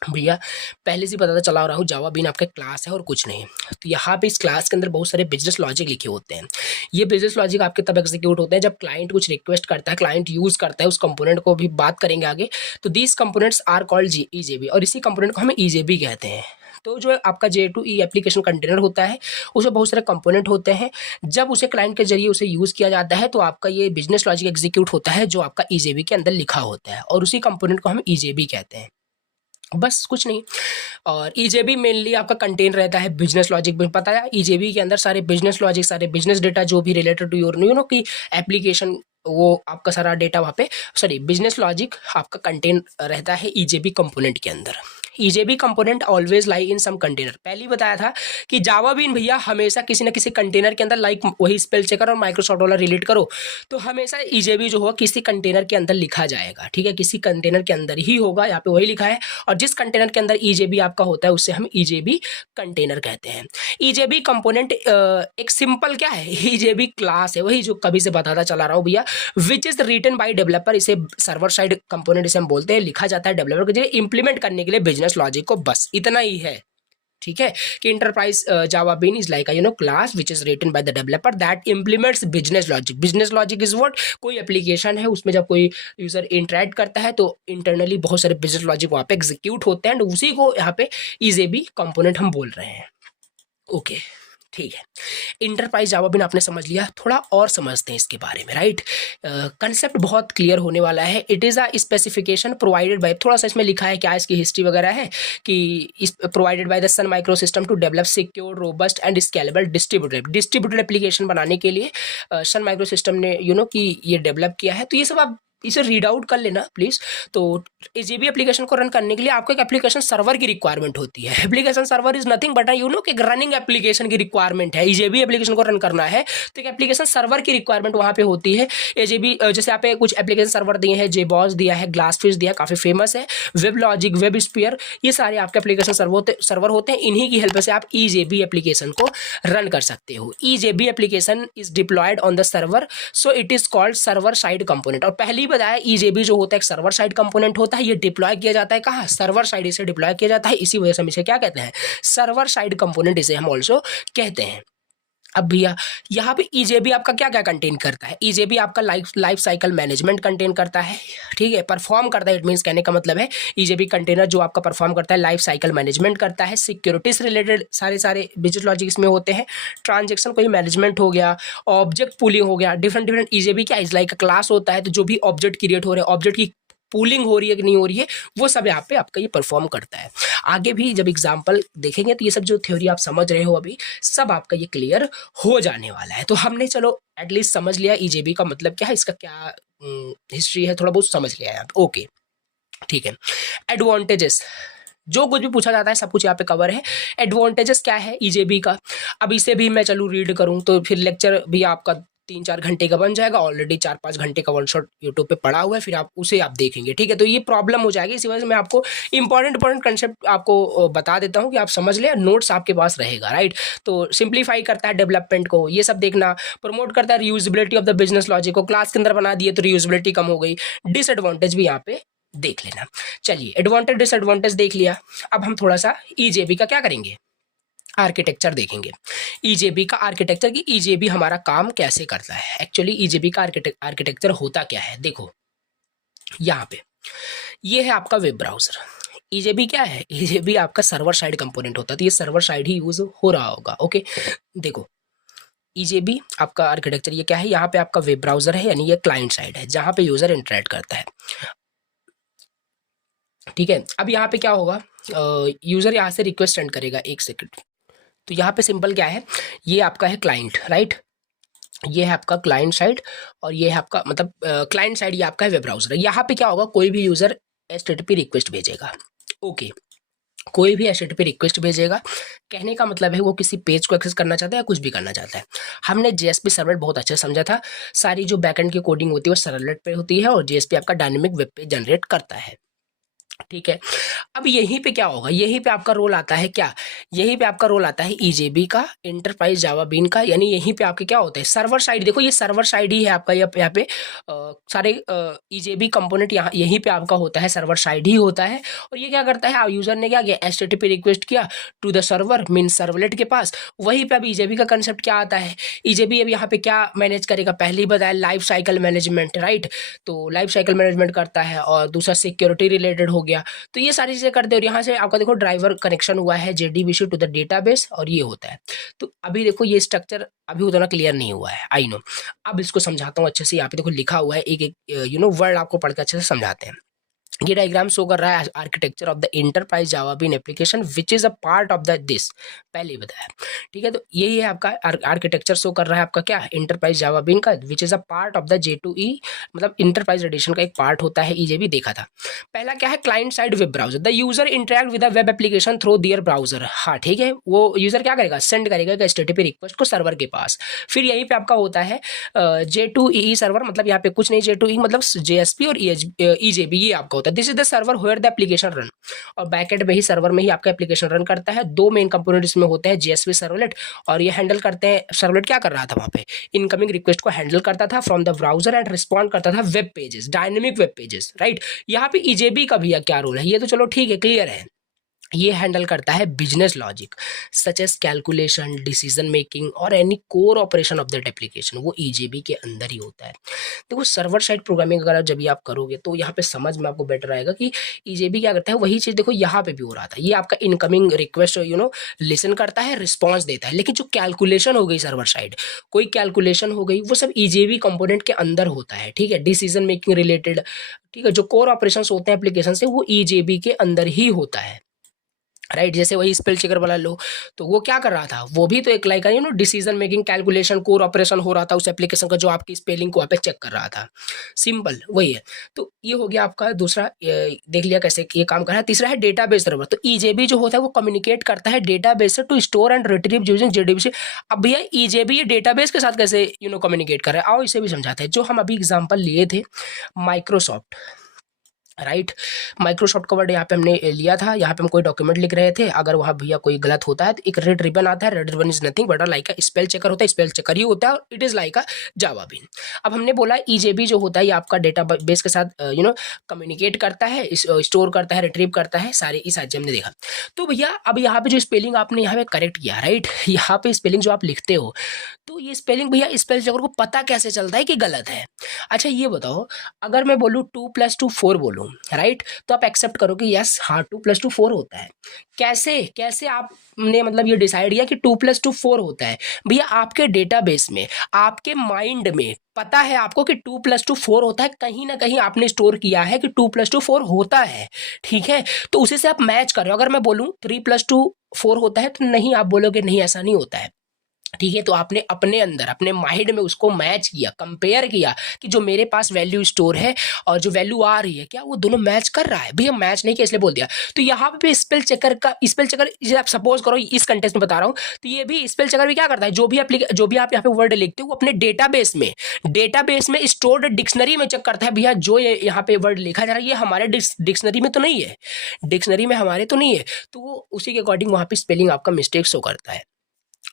भैया पहले से पता चला रहा हूँ, जावा बीन आपका क्लास है और कुछ नहीं। तो यहाँ पे इस क्लास के अंदर बहुत सारे बिजनेस लॉजिक लिखे होते हैं। ये बिजनेस लॉजिक आपके तब एग्जीक्यूट होते हैं जब क्लाइंट कुछ रिक्वेस्ट करता है, क्लाइंट यूज करता है उस कंपोनेंट को, भी बात करेंगे आगे। तो these components are called EJB, और इसी कंपोनेंट को हम ईजेबी कहते हैं। तो जो आपका J2EE एप्लीकेशन कंटेनर होता है, उसमें बहुत सारे कंपोनेंट होते हैं। जब उसे क्लाइंट के जरिए उसे यूज़ किया जाता है तो आपका ये बिजनेस लॉजिक एग्जीक्यूट होता है, जो आपका ईजेबी के अंदर लिखा होता है, और उसी कंपोनेंट को हम ईजेबी कहते हैं, बस कुछ नहीं। और ईजेबी मेनली आपका कंटेन रहता है बिजनेस लॉजिक में, पता है ईजेबी के अंदर सारे बिजनेस लॉजिक, सारे बिजनेस डेटा जो भी रिलेटेड टू योर की एप्लीकेशन, वो आपका सारा डेटा वहाँ पे बिजनेस लॉजिक आपका कंटेन रहता है ईजेबी कंपोनेंट के अंदर। ईजेबी कंपोनेंट ऑलवेज लाई इन सम कंटेनर। पहले ही बताया था कि जावा बीन भैया हमेशा किसी न किसी कंटेनर के अंदर, लाइक वही स्पेल चेकर और माइक्रोसॉफ्ट वाला रिलेट करो, तो हमेशा ईजेबी जो होगा किसी कंटेनर के अंदर लिखा जाएगा, ठीक है, किसी कंटेनर के अंदर ही होगा, यहाँ पे वही लिखा है। और जिस कंटेनर के अंदर ईजेबी आपका होता है उससे हम ईजेबी कंटेनर कहते हैं। ईजेबी कंपोनेंट एक सिंपल क्या है, ईजेबी क्लास है, वही जो कभी से बताता चला रहा हूँ भैया, which is written by developer. इसे सर्वर साइड कंपोनेंट इसे हम बोलते हैं, लिखा जाता है डेवलपर के जरिए इंप्लीमेंट करने के लिए बिजनेस लॉजिक को, बस इतना ही है, ठीक है। कि enterprise Java bean is like class which is written by the developer that implements business logic. Business logic is what, कोई एप्लीकेशन है उसमें जब कोई यूजर इंटरेक्ट करता है तो इंटरनली बहुत सारे बिजनेस लॉजिक वहाँ पे एग्जीक्यूट होते हैं, एंड उसी को यहाँ पे ईजेबी कंपोनेंट हम बोल रहे हैं, ओके ठीक है। इंटरप्राइज जावा बीन आपने समझ लिया, थोड़ा और समझते हैं इसके बारे में, राइट। कंसेप्ट बहुत क्लियर होने वाला है। It is a specification provided by, थोड़ा सा इसमें लिखा है क्या, इसकी हिस्ट्री वगैरह है कि provided by the Sun micro system to develop secure robust and scalable distributed application बनाने के लिए सन माइक्रो सिस्टम ने कि ये डेवलप किया है। तो ये सब आप इसे रीड आउट कर लेना प्लीज़। तो ईजेबी एप्लीकेशन को रन करने के लिए आपको एक एप्लीकेशन सर्वर की रिक्वायरमेंट होती है। Application server is nothing but कि एक रनिंग एप्लीकेशन की रिक्वायरमेंट है। ईजेबी एप्लीकेशन को रन करना है तो एक एप्लीकेशन सर्वर की रिक्वायरमेंट वहाँ पे होती है। ईजेबी जैसे यहाँ पे कुछ एप्लीकेशन सर्वर दिए हैं, जेबॉस दिया है, ग्लासफिश दिया है, काफ़ी फेमस है, वेब लॉजिक, वेब स्पीयर, ये सारे आपके एप्लीकेशन सर्वर होते हैं। इन्हीं की हेल्प से आप ईजेबी एप्लीकेशन को रन कर सकते हो। EJB application is deployed on the server, so it is called server side component. और पहले ही बताया ईजेबी जो होता है एक सर्वर साइड कंपोनेंट होता है। ये डिप्लॉय किया जाता है कहाँ, सर्वर साइड इसे डिप्लॉय किया जाता है। इसी वजह से हम इसे क्या कहते हैं, सर्वर साइड कंपोनेंट इसे हम ऑल्सो कहते हैं। अब भैया यहाँ पे ईजेबी आपका क्या क्या कंटेन करता है, ईजेबी आपका लाइफ साइकिल मैनेजमेंट कंटेन करता है, ठीक है, परफॉर्म करता है, इट मीन्स कहने का मतलब है ईजेबी कंटेनर जो आपका परफॉर्म करता है लाइफ साइकिल मैनेजमेंट करता है, सिक्योरिटी से रिलेटेड सारे बिजनेस लॉजिक इसमें होते हैं, ट्रांजेक्शन कोई मैनेजमेंट हो गया, ऑब्जेक्ट पूलिंग हो गया, डिफरेंट ईजेबी क्या इज लाइक क्लास होता है, तो जो भी ऑब्जेक्ट क्रिएट हो रहे हैं, ऑब्जेक्ट की पूलिंग हो रही है कि नहीं हो रही है, वो सब यहाँ पे आपका ये परफॉर्म करता है। आगे भी जब एग्जाम्पल देखेंगे तो ये सब जो थ्योरी आप समझ रहे हो अभी सब आपका ये क्लियर हो जाने वाला है। तो हमने चलो एटलीस्ट समझ लिया ईजेबी का मतलब क्या है, इसका क्या हिस्ट्री है, थोड़ा बहुत समझ लिया है। ओके ठीक है। एडवांटेजेस, जो कुछ भी पूछा जाता है सब कुछ यहाँ पे कवर है। एडवांटेजेस क्या है ईजेबी का, अब इसे भी मैं चलूँ रीड करूँ तो फिर लेक्चर भी आपका 3-4 घंटे का बन जाएगा, ऑलरेडी 4-5 घंटे का वन शॉट यूट्यूब पे पड़ा हुआ है, फिर आप उसे आप देखेंगे, ठीक है। तो ये प्रॉब्लम हो जाएगी, इसी वजह से मैं आपको इंपॉर्टेंट कंसेप्ट आपको बता देता हूँ कि आप समझ लें, नोट्स आपके पास रहेगा, राइट। तो सिंप्लीफाई करता है डेवलपमेंट को, ये सब देखना, प्रमोट करता है reusability of the business logic को, क्लास के अंदर बना दिए तो रीयूजेबिलिटी कम हो गई, डिसएडवांटेज भी यहाँ पे देख लेना। चलिए एडवांटेज डिसएडवांटेज देख लिया, अब हम थोड़ा सा ईजेबी का क्या करेंगे, आर्किटेक्चर देखेंगे। ईजेबी का आर्किटेक्चर की ईजेबी हमारा काम कैसे करता है, एक्चुअली ईजेबी का आर्किटेक्चर होता क्या है, देखो यहाँ पे ये है आपका वेब ब्राउजर। ईजेबी क्या है, ईजेबी आपका सर्वर साइड कंपोनेंट होता है, तो ये सर्वर साइड ही यूज हो रहा होगा। ओके देखो ईजेबी आपका आर्किटेक्चर ये क्या है, यहाँ पे आपका वेब ब्राउजर है, यानी ये क्लाइंट साइड है जहाँ पे यूजर इंटरेक्ट करता है, ठीक है। अब यहाँ पे क्या होगा, यूजर यहाँ से रिक्वेस्ट सेंड करेगा, एक सेकंड, तो यहाँ पे सिंपल क्या है, ये आपका है क्लाइंट, राइट, ये है आपका क्लाइंट साइड और ये है आपका मतलब क्लाइंट साइड, ये आपका है वेब ब्राउजर। यहाँ पे क्या होगा, कोई भी यूजर HTTP रिक्वेस्ट भेजेगा, ओके कोई भी HTTP रिक्वेस्ट भेजेगा, कहने का मतलब है वो किसी पेज को एक्सेस करना चाहता है या कुछ भी करना चाहता है। हमने JSP सर्वलेट बहुत अच्छे से समझा था, सारी जो बैकएंड की कोडिंग होती है वो सर्वलेट पे होती है और JSP आपका डायनेमिक वेब पेज जनरेट करता है, ठीक है। अब यहीं पे क्या होगा, यहीं पे आपका रोल आता है क्या, यहीं पे आपका रोल आता है ईजेबी का, एंटरप्राइज जावा बीन का, यानी यहीं पे आपके क्या होते हैं सर्वर साइड। देखो ये सर्वर साइड ही है आपका, यहाँ पे सारे ईजेबी कंपोनेंट यहाँ यहीं पे आपका होता है, सर्वर साइड ही होता है। और ये क्या करता है, यूजर ने क्या किया, HTTP रिक्वेस्ट किया to the server mean servlet के पास, वहीं पे अब ईजेबी का कंसेप्ट क्या आता है, ईजेबी अब यहाँ पे क्या मैनेज करेगा, पहले ही बताया लाइफ साइकिल मैनेजमेंट, राइट, तो लाइफ साइकिल मैनेजमेंट करता है, और दूसरा सिक्योरिटी रिलेटेड हो गया, तो ये सारी चीजें करते हैं। और यहाँ से आपका देखो ड्राइवर कनेक्शन हुआ है JDBC टू द डेटाबेस, और ये होता है। तो अभी देखो ये स्ट्रक्चर अभी उतना क्लियर नहीं हुआ है, आई नो, अब इसको समझाता हूँ अच्छे से। यहाँ पे देखो लिखा हुआ है, एक एक वर्ड आपको पढ़ के अच्छे से समझाते हैं। ये डायग्राम शो कर रहा है architecture of the enterprise Java bean application which is a part of the this, पहले ही बताया, ठीक है। तो यही है आपका आर्किटेक्चर शो कर रहा है आपका क्या, एंटरप्राइज जावा बीन का, विच is a part of the J2E, मतलब इंटरप्राइज एडिशन का एक पार्ट होता है, ईजेबी देखा था। पहला क्या है, client side web browser, the user interact with the web application through their browser, हाँ ठीक है, वो यूजर क्या करेगा, सेंड करेगा HTTP रिक्वेस्ट को सर्वर के पास। फिर यहीं पे आपका होता है J2EE सर्वर, मतलब यहाँ पे कुछ नहीं, J2E मतलब JSP और ईजेबी ये आपका होता है। This is the server where the application run, और बैकएंड में ही सर्वर में ही आपका एप्लीकेशन रन करता है। दो मेन कंपोनेंट इसमें होते हैं, JSP सर्वलेट, और ये हैंडल करते हैं, सर्वलेट क्या कर रहा था वहाँ पे, इनकमिंग रिक्वेस्ट को हैंडल करता था from the browser and respond करता था web pages, dynamic web pages, right. यहाँ पे ईजेबी का भी क्या रोल है, ये तो चलो ठीक है क्लियर है, ये हैंडल करता है business logic such as calculation, decision making और any core operation of that application, वो ईजेबी के अंदर ही होता है। देखो सर्वर साइड प्रोग्रामिंग अगर जब भी आप करोगे तो यहाँ पे समझ में आपको बेटर आएगा कि ईजेबी क्या करता है, वही चीज़ देखो यहाँ पे भी हो रहा था, ये आपका इनकमिंग रिक्वेस्ट लिसन करता है, रिस्पॉन्स देता है, लेकिन जो कैलकुलेशन हो गई सर्वर साइड, कोई कैलकुलेशन हो गई, वो सब ईजेबी कंपोनेंट के अंदर होता है, ठीक है, डिसीजन मेकिंग रिलेटेड, ठीक है, जो कोर ऑपरेशन होते हैं एप्लीकेशन से वो ईजेबी के अंदर ही होता है, राइट। जैसे वही स्पेल चेकर वाला लो, तो वो क्या कर रहा था, वो भी तो एक like decision making, calculation, core operation हो रहा था उस एप्लीकेशन का, जो आपकी स्पेलिंग को वहाँ पे चेक कर रहा था, सिंपल वही है। तो ये हो गया आपका दूसरा, देख लिया कैसे ये काम कर रहा है। तीसरा है डेटाबेस सर्वर, तो ईजेबी जो होता है वो कम्युनिकेट करता है डेटाबेस से to store and retrieve using JDBC। अब भैया ईजेबी ये डेटाबेस के साथ कैसे कम्युनिकेट कर रहा है, आओ इसे भी समझाते हैं। जो हम अभी एग्जाम्पल लिए थे माइक्रोसॉफ्ट, राइट। माइक्रोसॉफ्ट का वर्ड यहाँ पे हमने लिया था, यहाँ पे हम कोई डॉक्यूमेंट लिख रहे थे, अगर वहाँ भैया कोई गलत होता है तो एक रेड रिबन आता है। Red ribbon is nothing but like spell checker होता है, स्पेल चेकर ही होता है और it is like a Java bean. अब हमने बोला ईजेबी जो होता है ये आपका डेटा बेस के साथ कम्युनिकेट करता है, स्टोर करता है, रिट्रीव करता है, सारे इस आज हमने देखा। तो भैया अब यहाँ पे जो स्पेलिंग आपने यहाँ पे करेक्ट किया, राइट, यहाँ पे स्पेलिंग जो आप लिखते हो तो ये स्पेलिंग भैया स्पेल चेकर को पता कैसे चलता है कि गलत है? अच्छा ये बताओ, अगर मैं बोलूँ 2+2 4 बोलूँ, राइट, तो आप एक्सेप्ट करोगे यस हाँ 2+2 4 होता है। कैसे कैसे आपने मतलब ये डिसाइड किया कि 2+2 4 होता है? भैया आपके डेटाबेस में, आपके माइंड में पता है आपको कि 2+2 4 होता है, कहीं ना कहीं आपने स्टोर किया है कि 2+2 4 होता है, ठीक है, तो उसी से आप मैच कर रहे हो। अगर मैं बोलूँ 3+2 4 होता है तो नहीं, आप बोलोगे नहीं ऐसा नहीं होता है, ठीक है, तो आपने अपने अंदर अपने माइंड में उसको मैच किया, कंपेयर किया कि जो मेरे पास वैल्यू स्टोर है और जो वैल्यू आ रही है क्या वो दोनों मैच कर रहा है? भैया मैच नहीं किया इसलिए बोल दिया। तो यहाँ पे स्पेल चेकर का, स्पेल चेकर आप सपोज करो इस कंटेक्स्ट में बता रहा हूँ, तो ये भी स्पेल चेकर भी क्या करता है, जो भी आप यहाँ पे वर्ड लिखते हो वो अपने डेटाबेस में स्टोर्ड डिक्शनरी में चेक करता है, भैया जो ये यहाँ पे वर्ड लिखा जा रहा है ये हमारे डिक्शनरी में तो नहीं है, डिक्शनरी में हमारे तो नहीं है, तो वो उसी के अकॉर्डिंग वहाँ पे स्पेलिंग आपका मिस्टेक शो करता है।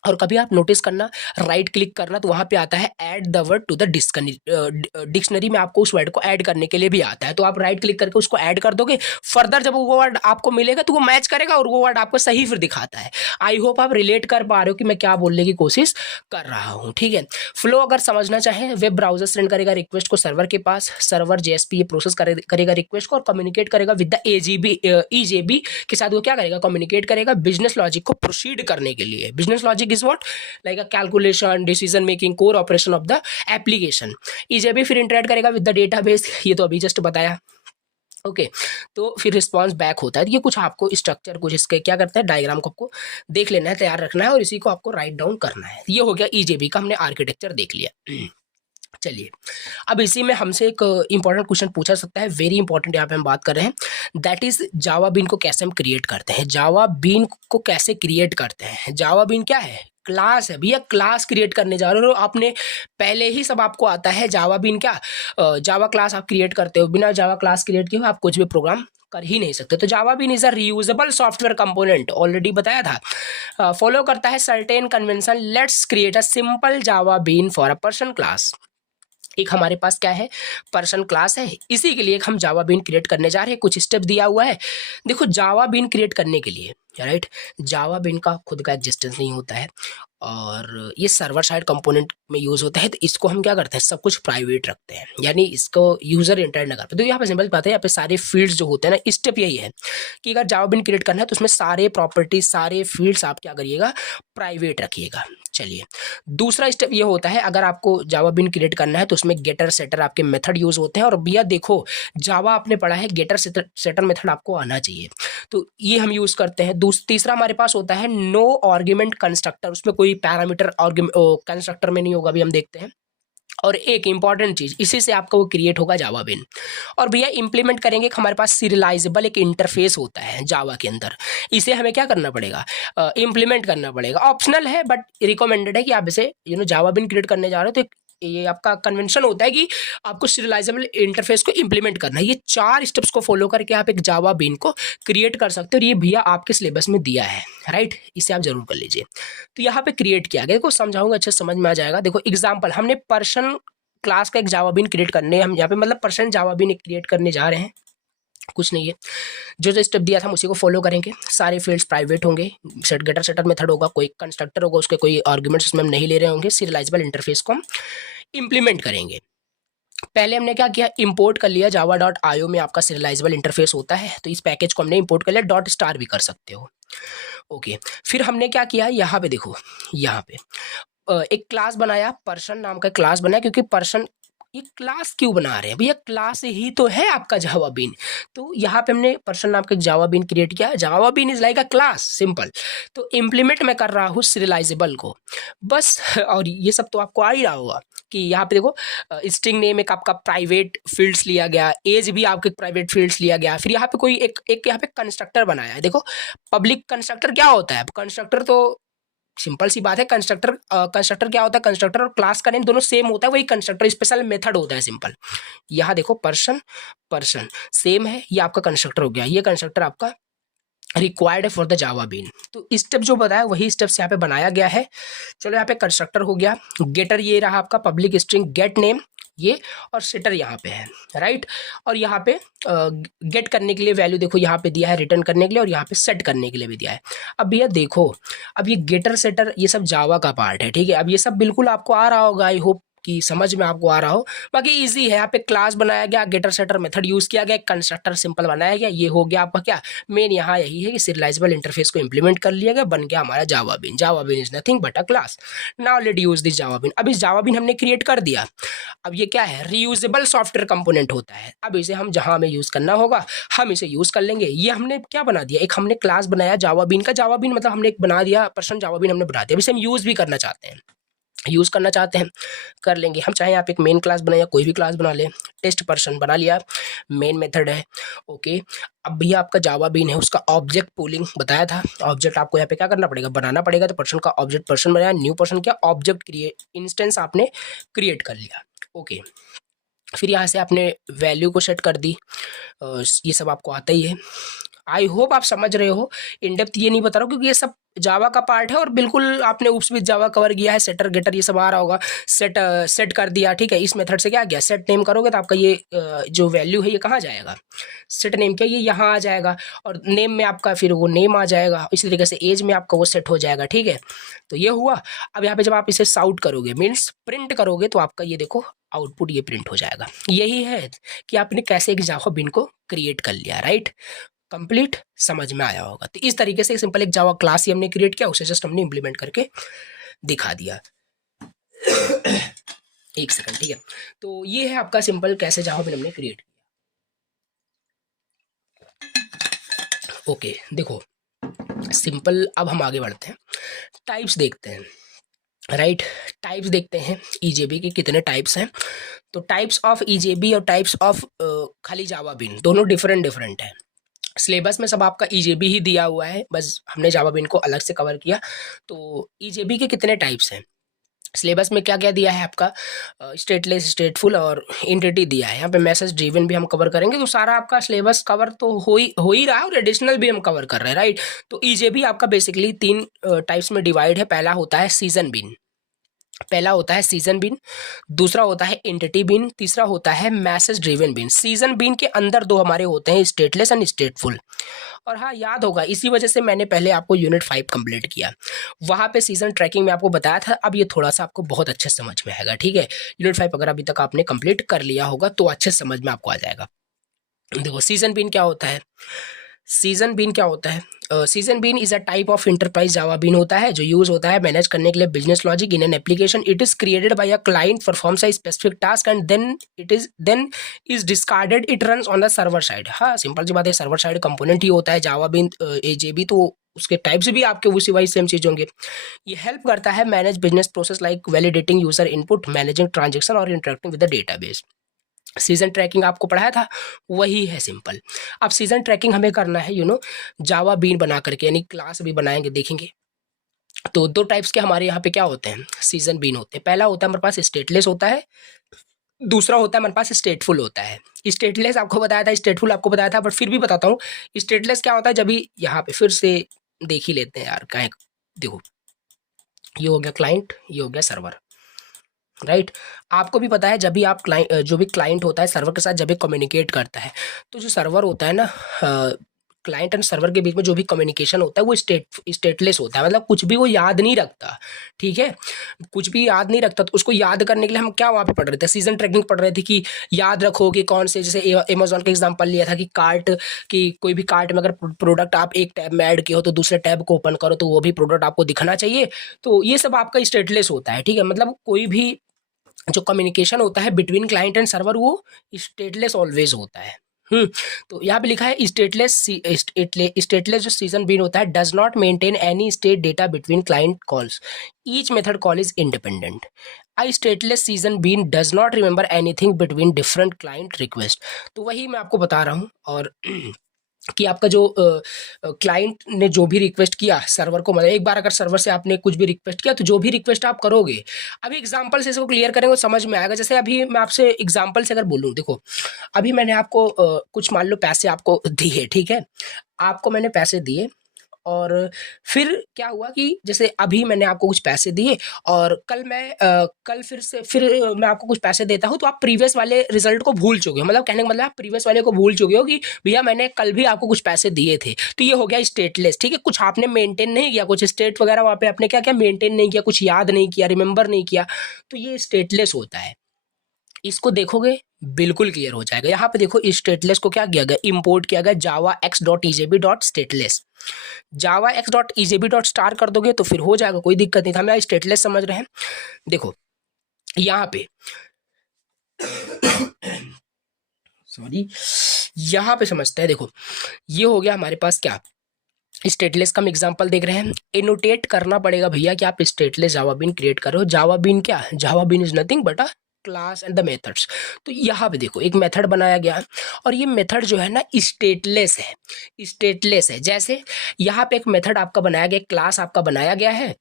और कभी आप नोटिस करना, राइट क्लिक करना तो वहां पे आता है add the word to the dictionary में, आपको उस वर्ड को ऐड करने के लिए भी आता है, तो आप राइट क्लिक करके उसको ऐड कर दोगे। फर्दर जब वो वर्ड आपको मिलेगा तो वो मैच करेगा और वो वर्ड आपको सही फिर दिखाता है। आई होप आप रिलेट कर पा रहे हो कि मैं क्या बोलने की कोशिश कर रहा हूँ, ठीक है। फ्लो अगर समझना चाहें, वेब ब्राउजर सेंड करेगा रिक्वेस्ट को सर्वर के पास, सर्वर जेएसपी ये प्रोसेस करेगा रिक्वेस्ट को और कम्युनिकेट करेगा विद द ईजेबी के साथ। वो क्या करेगा, कम्युनिकेट करेगा बिजनेस लॉजिक को प्रोसीड करने के लिए। Business logic is what like a calculation, decision making, core operation of the application। EJB फिर इंटरेक्ट करेगा विद द डेटाबेस, ये तो अभी जस्ट बताया, ओके तो फिर रिस्पॉन्स बैक होता है। ये कुछ आपको स्ट्रक्चर कुछ इसके क्या करता है, डायग्राम को आपको देख लेना है, तैयार रखना है और इसी को आपको राइट डाउन करना है। ये हो गया ईजेबी का, हमने आर्किटेक्चर देख लिया। चलिए अब इसी में हमसे एक इंपॉर्टेंट क्वेश्चन पूछा सकता है, वेरी इंपॉर्टेंट यहाँ पे हम बात कर रहे हैं, दैट इज जावा बीन को कैसे हम क्रिएट करते हैं। जावा बीन को कैसे क्रिएट करते हैं? जावा बीन क्या है, क्लास है भैया, क्लास क्रिएट करने जा रहे हो आपने, पहले ही सब आपको आता है। जावा बीन क्या, जावा क्लास आप क्रिएट करते हो, बिना जावा क्लास क्रिएट किए आप कुछ भी प्रोग्राम कर ही नहीं सकते। तो Java bean is a reusable software component, already बताया था, फॉलो करता है certain convention. Let's create a simple Java bean for a person class. एक हमारे पास क्या है, पर्सन क्लास है, इसी के लिए एक हम जावा बीन क्रिएट करने जा रहे हैं। कुछ स्टेप दिया हुआ है, देखो जावा बीन क्रिएट करने के लिए, राइट, जावा बीन का खुद का एग्जिस्टेंस नहीं होता है और ये सर्वर साइड कंपोनेंट में यूज होता है, तो इसको हम क्या करते हैं, सब कुछ प्राइवेट रखते हैं, यानी इसको यूजर इंटरनेट ना कर पाए। तो यहाँ पे सिंपल बात है, यहाँ पे सारे फील्ड्स जो होते हैं ना, स्टेप यही है कि अगर जावा बीन क्रिएट करना है तो उसमें सारे प्रॉपर्टीज, सारे फील्ड्स आप क्या करिएगा, प्राइवेट रखिएगा। चलिए दूसरा स्टेप ये होता है, अगर आपको जावा बीन क्रिएट करना है तो उसमें गेटर सेटर आपके मेथड यूज होते हैं। और भैया देखो जावा आपने पढ़ा है, गेटर सेटर मेथड आपको आना चाहिए, तो ये हम यूज करते हैं। तीसरा हमारे पास होता है नो आर्गुमेंट कंस्ट्रक्टर, उसमें कोई पैरामीटर कंस्ट्रक्टर में नहीं होगा, अभी हम देखते हैं। और एक इंपॉर्टेंट चीज, इसी से आपका वो क्रिएट होगा जावा बीन। और भैया इंप्लीमेंट करेंगे, हमारे पास सीरियलाइजेबल एक इंटरफेस होता है जावा के अंदर, इसे हमें क्या करना पड़ेगा, इंप्लीमेंट करना पड़ेगा। ऑप्शनल है बट रिकमेंडेड है कि आप इसे जावा बीन क्रिएट करने जा रहे हो तो ये आपका कन्वेंशन होता है कि आपको सीरियलाइजेबल इंटरफेस को इंप्लीमेंट करना है। ये 4 स्टेप्स को फॉलो करके आप एक जावा बीन को क्रिएट कर सकते हो, और ये भैया आपके सिलेबस में दिया है, राइट, इसे आप जरूर कर लीजिए। तो यहाँ पे क्रिएट किया गया, देखो समझाऊंगा अच्छे समझ में आ जाएगा। देखो एग्जाम्पल, हमने पर्सन क्लास का एक जावा बीन क्रिएट करने, हम यहाँ पे मतलब पर्सन जावा बीन क्रिएट करने जा रहे हैं, कुछ नहीं है, जो जो स्टेप दिया था हम उसी को फॉलो करेंगे। सारे फील्ड्स प्राइवेट होंगे, गेटर सेटर मेथड होगा, कोई कंस्ट्रक्टर होगा, उसके कोई आर्गुमेंट्स उसमें हम नहीं ले रहे होंगे। सीरियलाइजेबल इंटरफेस को हम इंप्लीमेंट करेंगे। पहले हमने क्या किया, इंपोर्ट कर लिया, java.io में आपका सीरियलाइजेबल इंटरफेस होता है, तो इस पैकेज को हमने इंपोर्ट कर लिया, डॉट स्टार भी कर सकते हो, ओके। फिर हमने क्या किया, यहाँ पे देखो, यहाँ पे एक क्लास बनाया, पर्सन नाम का क्लास बनाया, क्योंकि पर्सन, ये क्लास क्यों बना रहे हैं भैया, क्लास ही तो है आपका जावा बीन। तो यहाँ पे हमने पर्सन नाम का जावा बीन क्रिएट किया, Java bean is like a class, simple. तो इम्प्लीमेंट मैं कर रहा हूँ सीरियलाइजेबल को बस। और ये सब तो आपको आ ही रहा होगा कि यहाँ पे देखो स्ट्रिंग नेम एक आपका प्राइवेट फील्ड्स लिया गया, एज भी आपके प्राइवेट फील्ड्स लिया गया। फिर यहाँ पे कोई एक यहाँ पे कंस्ट्रक्टर बनाया है, देखो पब्लिक कंस्ट्रक्टर क्या होता है, कंस्ट्रक्टर तो सिंपल सी बात है, कंस्ट्रक्टर क्या होता है, कंस्ट्रक्टर और क्लास का नेम दोनों सेम होता है, वही कंस्ट्रक्टर स्पेशल मेथड होता है सिंपल। यहाँ देखो पर्सन पर्सन सेम है, ये आपका कंस्ट्रक्टर हो गया, ये कंस्ट्रक्टर आपका रिक्वायर्ड है फॉर द जावा बीन। तो स्टेप जो बताया वही स्टेप्स यहाँ पे बनाया गया है। चलो यहाँ पे कंस्ट्रक्टर हो गया, गेटर ये रहा आपका पब्लिक स्ट्रिंग गेट नेम ये, और सेटर यहाँ पे है, राइट। और यहाँ पे गेट करने के लिए वैल्यू देखो यहाँ पे दिया है, रिटर्न करने के लिए, और यहाँ पे सेट करने के लिए भी दिया है। अब भैया देखो, अब ये गेटर सेटर ये सब जावा का पार्ट है, ठीक है। अब ये सब बिल्कुल आपको आ रहा होगा, आई होप कि समझ में आपको आ रहा हो। बाकी इजी है, यहाँ पे क्लास बनाया गया, गेटर सेटर मेथड यूज किया गया, कंस्ट्रक्टर सिंपल बनाया गया, ये हो गया आपका क्या मेन। यहाँ यही है कि सीरियलाइजेबल इंटरफेस को इंप्लीमेंट कर लिया गया, बन गया हमारा Java bean. Java bean is nothing but a class. Now let use this Java bean. अब इस जावा बीन हमने क्रिएट कर दिया। अब ये क्या है, रीयूजेबल सॉफ्टवेयर कंपोनेंट होता है। अब इसे हम जहां हमें यूज करना होगा हम इसे यूज कर लेंगे। ये हमने क्या बना दिया, एक हमने क्लास बनाया जावा बीन का। जावा बीन मतलब हमने एक बना दिया पर्सन जावा बीन हमने बना दिया। अब इसे हम यूज भी करना चाहते हैं, यूज़ करना चाहते हैं कर लेंगे हम। चाहे आप एक मेन क्लास बनाए या कोई भी क्लास बना ले, टेस्ट पर्सन बना लिया, मेन मेथड है, ओके। अब भैया आपका जावा बीन है, उसका ऑब्जेक्ट पूलिंग बताया था। ऑब्जेक्ट आपको यहाँ पे क्या करना पड़ेगा, बनाना पड़ेगा। तो पर्सन का ऑब्जेक्ट पर्सन बनाया, न्यू पर्सन क्या ऑब्जेक्ट क्रिएट इंस्टेंस आपने क्रिएट कर लिया, ओके। फिर यहाँ से आपने वैल्यू को सेट कर दी, ये सब आपको आता ही है। आई होप आप समझ रहे हो। इन डेप्थ ये नहीं बता रहा हूँ क्योंकि ये सब जावा का पार्ट है और बिल्कुल आपने उप्स विद जावा कवर किया है। सेटर गेटर ये सब आ रहा होगा, सेट कर दिया, ठीक है। इस मेथड से क्या गया, सेट नेम करोगे तो आपका ये जो वैल्यू है ये कहाँ जाएगा, सेट नेम क्या ये यहाँ आ जाएगा, और नेम में आपका फिर वो नेम आ जाएगा। इसी तरीके से एज में आपका वो सेट हो जाएगा, ठीक है। तो ये हुआ। अब यहाँ पे जब आप इसे साउट करोगे मीन्स प्रिंट करोगे तो आपका ये देखो आउटपुट ये प्रिंट हो जाएगा। यही है कि आपने कैसे एक जावा बीन को क्रिएट कर लिया, राइट। कंप्लीट समझ में आया होगा। तो इस तरीके से सिंपल एक जावा क्लास ही हमने क्रिएट किया, उसे जस्ट हमने इंप्लीमेंट करके दिखा दिया। एक सेकंड, ठीक है। तो ये है आपका सिंपल कैसे जावा बीन हमने क्रिएट किया। ओके देखो सिंपल, अब हम आगे बढ़ते हैं, टाइप्स देखते हैं, राइट। टाइप्स देखते हैं ईजेबी के कितने टाइप्स हैं। तो टाइप्स ऑफ ईजेबी और टाइप्स ऑफ खाली जावा बीन दोनों डिफरेंट है। सिलेबस में सब आपका ईजेबी ही दिया हुआ है, बस हमने जावा बीन को अलग से कवर किया। तो ईजेबी के कितने टाइप्स हैं, सिलेबस में क्या क्या दिया है आपका, स्टेटलेस, स्टेटफुल और एंटिटी दिया है। यहाँ पे मैसेज ड्रिवन भी हम कवर करेंगे। तो सारा आपका सिलेबस कवर तो हो ही रहा है और एडिशनल भी हम कवर कर रहे हैं, राइट। तो ईजेबी आपका बेसिकली 3 टाइप्स में डिवाइड है। पहला होता है सीजन बीन, दूसरा होता है एंटिटी बीन, तीसरा होता है message driven bean. Session bean के अंदर 2 हमारे होते हैं, स्टेटलेस एंड स्टेटफुल। और हाँ याद होगा, इसी वजह से मैंने पहले आपको यूनिट 5 कंप्लीट किया, वहाँ पे सीजन ट्रैकिंग में आपको बताया था। अब ये थोड़ा सा आपको बहुत अच्छे समझ में आएगा, ठीक है। यूनिट 5 अगर अभी तक आपने कंप्लीट कर लिया होगा तो अच्छे समझ में आपको आ जाएगा। देखो सीजन बीन क्या होता है, session bean is a type of enterprise Java bean होता है जो यूज होता है मैनेज करने के लिए business logic in an application. It is created by a client, performs a specific task and then is discarded, it runs on the server side. हाँ simple सी बात है, सर्वर साइड कंपोनेंट ही होता है जावा बीन एजेबी। तो उसके types भी आपके उसी वाइज सेम चीज होंगे। ये हेल्प करता है manage business process like validating user input, managing transaction और interacting with the database. Session tracking आपको पढ़ाया था, वही है सिंपल। अब सीजन ट्रैकिंग हमें करना है जावा बीन बना करके, यानी क्लास भी बनाएंगे, देखेंगे। तो 2 टाइप्स के हमारे यहाँ पे क्या होते हैं, सीजन बीन होते हैं। पहला होता है हमारे पास स्टेटलेस होता है, दूसरा होता है हमारे पास स्टेटफुल होता है। स्टेटलेस आपको बताया था, स्टेटफुल आपको बताया था, बट फिर भी बताता हूँ। स्टेटलेस क्या होता है, जब भी यहाँ पे फिर से देख ही लेते हैं यार, कहें देखो ये हो गया क्लाइंट, ये हो गया सर्वर, राइट। आपको भी पता है जब भी आप जो भी क्लाइंट होता है सर्वर के साथ जब भी कम्युनिकेट करता है, तो जो सर्वर होता है ना, क्लाइंट एंड सर्वर के बीच में जो भी कम्युनिकेशन होता है वो स्टेटलेस होता है। मतलब कुछ भी वो याद नहीं रखता, ठीक है, कुछ भी याद नहीं रखता। तो उसको याद करने के लिए हम क्या वहाँ पे पढ़ रहे थे, सीजन ट्रैकिंग पढ़ रहे थे कि याद रखो कि कौन से, जैसे अमेजोन का एग्जांपल लिया था कि कार्ट की कोई भी कार्ट में अगर प्रोडक्ट आप एक टैब में ऐड किए हो तो दूसरे टैब को ओपन करो तो वो भी प्रोडक्ट आपको दिखना चाहिए। तो ये सब आपका स्टेटलेस होता है, ठीक है। मतलब कोई भी जो कम्युनिकेशन होता है बिटवीन क्लाइंट एंड सर्वर वो स्टेटलेस ऑलवेज होता है। तो यहाँ पे लिखा है स्टेटलेस जो सीजन बीन होता है does not maintain any state data between client calls, each method call is independent. I stateless session bean does not remember anything between different client request. तो वही मैं आपको बता रहा हूँ। और कि आपका जो क्लाइंट ने जो भी रिक्वेस्ट किया सर्वर को, मतलब एक बार अगर सर्वर से आपने कुछ भी रिक्वेस्ट किया तो जो भी रिक्वेस्ट आप करोगे, अभी एग्जांपल से इसको क्लियर करेंगे तो समझ में आएगा। जैसे अभी मैं आपसे एग्जांपल से अगर बोलूँ, देखो अभी मैंने आपको कुछ मान लो पैसे आपको दिए, ठीक है, आपको मैंने पैसे दिए और फिर क्या हुआ कि जैसे अभी मैंने आपको कुछ पैसे दिए और कल फिर मैं आपको कुछ पैसे देता हूँ तो आप प्रीवियस वाले रिजल्ट को भूल चुके हो, मतलब कहने का मतलब आप प्रीवियस वाले को भूल चुके हो कि भैया मैंने कल भी आपको कुछ पैसे दिए थे। तो ये हो गया स्टेटलेस, ठीक है, कुछ आपने मेंटेन नहीं किया, कुछ स्टेट वगैरह वहाँ पे आपने क्या क्या मेंटेन नहीं किया, कुछ याद नहीं किया, रिमेंबर नहीं किया, तो ये स्टेटलेस होता है। इसको देखोगे बिल्कुल क्लियर हो जाएगा। यहाँ पे देखो इस स्टेटलेस को क्या किया गया, इंपोर्ट किया गया Java X dot EJB dot stateless. Java X dot EJB dot star कर दोगे तो फिर हो जाएगा, कोई दिक्कत नहीं था। हम यहाँ स्टेटलेस समझ रहे हैं। देखो यहाँ पे सॉरी, यहाँ पे समझते हैं। देखो ये हो गया हमारे पास क्या, स्टेटलेस का हम एग्जांपल देख रहे हैं। एनोटेट करना पड़ेगा भैया कि आप स्टेटलेस जावा बीन क्रिएट कर रहे हो। जावा बीन क्या, Java bean is nothing but a class and the methods. तो यहाँ पे देखो एक मेथड बनाया गया और ये मेथड जो है ना स्टेटलेस है, स्टेटलेस है। जैसे यहाँ पे एक मेथड आपका बनाया गया, क्लास आपका बनाया गया है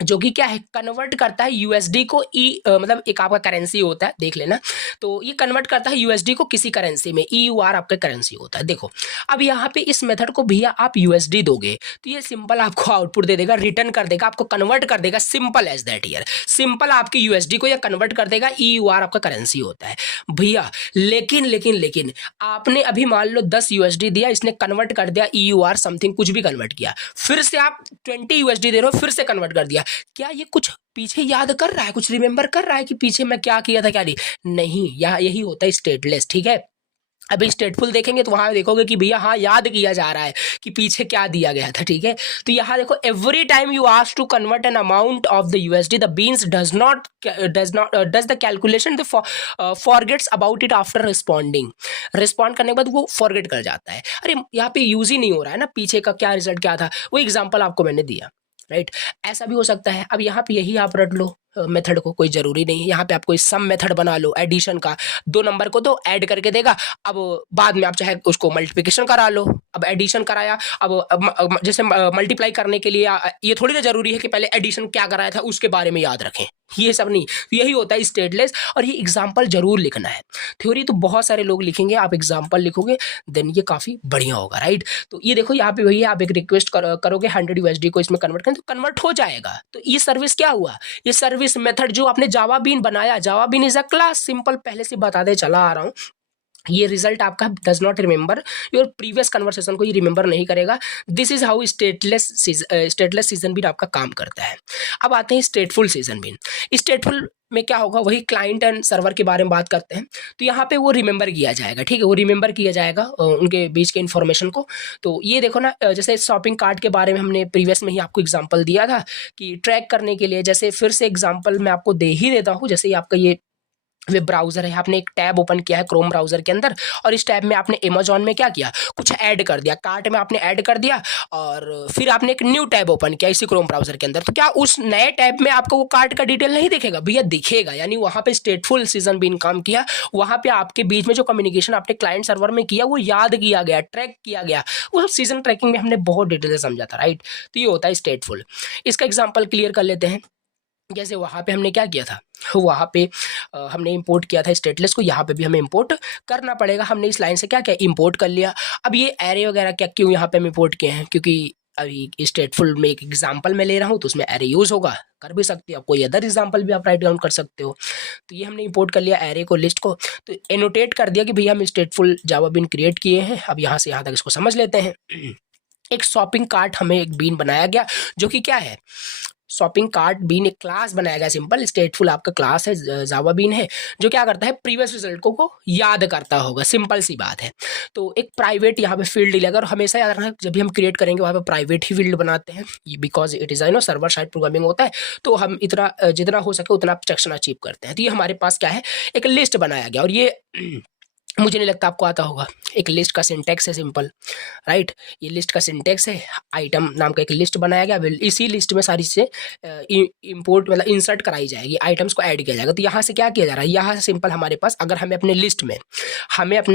जो कि क्या है, कन्वर्ट करता है यूएसडी को मतलब एक आपका करेंसी होता है, देख लेना। तो ये कन्वर्ट करता है यूएसडी को किसी करेंसी में, EUR आपका करेंसी होता है। देखो अब यहाँ पे इस मेथड को भैया आप यूएसडी दोगे तो ये सिंपल आपको आउटपुट दे देगा, रिटर्न कर देगा, आपको कन्वर्ट कर देगा, सिंपल एज दैट। ईयर सिंपल आपकी यूएसडी को ये कन्वर्ट कर देगा, EUR आपका करेंसी होता है भैया। लेकिन आपने अभी मान लो 10 यूएसडी दिया, इसने कन्वर्ट कर दिया EUR समथिंग, कुछ भी कन्वर्ट किया, फिर से आप 20 यूएसडी दे रहे हो, फिर से कन्वर्ट कर दिया। क्या ये कुछ पीछे याद कर रहा है, कुछ रिमेंबर कर रहा है कि पीछे मैं क्या किया था क्या नहीं, यहाँ यही होता है स्टेटलेस, ठीक है। अभी स्टेटफुल देखेंगे तो वहां देखोगे कि भैया हाँ याद किया जा रहा है कि पीछे क्या दिया गया था, ठीक है। तो यहाँ देखो every time you ask to convert an amount of the USD the beans does the calculation, the forgets about it after responding. Respond करने के बाद वो फॉरगेट कर जाता है, अरे यहाँ पे यूज ही नहीं हो रहा है ना, पीछे का क्या रिजल्ट क्या था, वो एग्जाम्पल आपको मैंने दिया, राइट। ऐसा भी हो सकता है। अब यहाँ पे यही आप रट लो मेथड को, कोई जरूरी नहीं है। यहाँ पे आप कोई सम मेथड बना लो एडिशन का, 2 नंबर को तो ऐड करके देगा, अब बाद में आप चाहे उसको मल्टीप्लिकेशन करा लो। अब एडिशन कराया, अब जैसे मल्टीप्लाई करने के लिए ये थोड़ी ना जरूरी है कि पहले एडिशन क्या कराया था उसके बारे में याद रखें, ये सब नहीं। यही होता है स्टेटलेस, और ये एग्जाम्पल जरूर लिखना है। थ्योरी तो बहुत सारे लोग लिखेंगे, आप एग्जाम्पल लिखोगे देन ये काफी बढ़िया होगा, राइट। तो ये देखो यहाँ पे भैया आप एक रिक्वेस्ट करोगे 100 यूएसडी को इसमें कन्वर्ट करें तो कन्वर्ट हो जाएगा। तो ये सर्विस क्या हुआ, ये सर्विस मेथड जो आपने जावा बीन बनाया, Java bean is a class, simple पहले से बताते चला आ रहा हूँ। ये रिजल्ट आपका does not remember your previous conversation को, ये रिमेंबर नहीं करेगा। This is how stateless session bean आपका काम करता है। अब आते हैं स्टेटफुल सीजन बीन। स्टेटफुल में क्या होगा, वही क्लाइंट एंड सर्वर के बारे में बात करते हैं। तो यहाँ पे वो रिमेंबर किया जाएगा, ठीक है, वो रिमेंबर किया जाएगा उनके बीच के इन्फॉर्मेशन को। तो ये देखो ना, जैसे शॉपिंग कार्ट के बारे में हमने प्रीवियस में ही आपको एग्जांपल दिया था कि ट्रैक करने के लिए, जैसे फिर से एग्जांपल मैं आपको दे ही देता हूँ। जैसे आपका ये वेब ब्राउजर है, आपने एक टैब ओपन किया है क्रोम ब्राउजर के अंदर, और इस टैब में आपने अमेजॉन में क्या किया, कुछ ऐड कर दिया, कार्ट में आपने ऐड कर दिया, और फिर आपने एक न्यू टैब ओपन किया इसी क्रोम ब्राउजर के अंदर। तो क्या उस नए टैब में आपको वो कार्ट का डिटेल नहीं दिखेगा भैया, दिखेगा। यानी वहां पे स्टेटफुल सीजन बीन काम किया, वहां पे आपके बीच में जो कम्युनिकेशन आपने क्लाइंट सर्वर में किया वो याद किया गया, ट्रैक किया गया। वो सीजन ट्रैकिंग में हमने बहुत डिटेल से समझा था, राइट। तो ये होता है स्टेटफुल। इसका एग्जाम्पल क्लियर कर लेते हैं। जैसे वहाँ पे हमने क्या किया था, वहाँ पे हमने इंपोर्ट किया था स्टेटलेस को, यहाँ पे भी हमें इंपोर्ट करना पड़ेगा। हमने इस लाइन से क्या किया, इंपोर्ट कर लिया। अब ये एरे वगैरह क्या क्यों यहाँ पे हम इंपोर्ट किए हैं, क्योंकि अभी स्टेटफुल में एक एग्जांपल मैं ले रहा हूँ तो उसमें एरे यूज होगा, कर भी सकते हो, कोई अदर एग्जांपल भी आप राइट डाउन कर सकते हो। तो ये हमने इंपोर्ट कर लिया एरे को, लिस्ट को, तो एनोटेट कर दिया कि भैया हम स्टेटफुल जावा बीन क्रिएट किए हैं। अब यहाँ से यहाँ तक इसको समझ लेते हैं। एक शॉपिंग कार्ट हमें एक बीन बनाया गया, जो कि क्या है, शॉपिंग कार्ट बीन एक क्लास बनाया गया, सिंपल स्टेटफुल आपका क्लास है, जावा बीन है, जो क्या करता है प्रीवियस रिजल्ट को याद करता होगा, सिंपल सी बात है। तो एक प्राइवेट यहाँ पे फील्ड लेगा, और हमेशा याद रखना जब भी हम क्रिएट करेंगे वहाँ पे प्राइवेट ही फील्ड बनाते हैं, because it is server side programming होता है। तो हम इतना जितना हो सके उतना एब्स्ट्रैक्शन अचीव करते हैं। तो ये हमारे पास क्या है, एक लिस्ट बनाया गया, और ये मुझे नहीं लगता आपको आता होगा। एक लिस्ट का सिंटेक्स है सिंपल, राइट। ये लिस्ट का सिंटेक्स है, आइटम नाम का एक लिस्ट बनाया गया, इसी लिस्ट में सारी चीज़ें इंपोर्ट मतलब इंसर्ट कराई जाएगी, आइटम्स को ऐड किया जाएगा। तो यहाँ से क्या किया जा रहा है, यहाँ से सिंपल हमारे पास अगर हमें अपने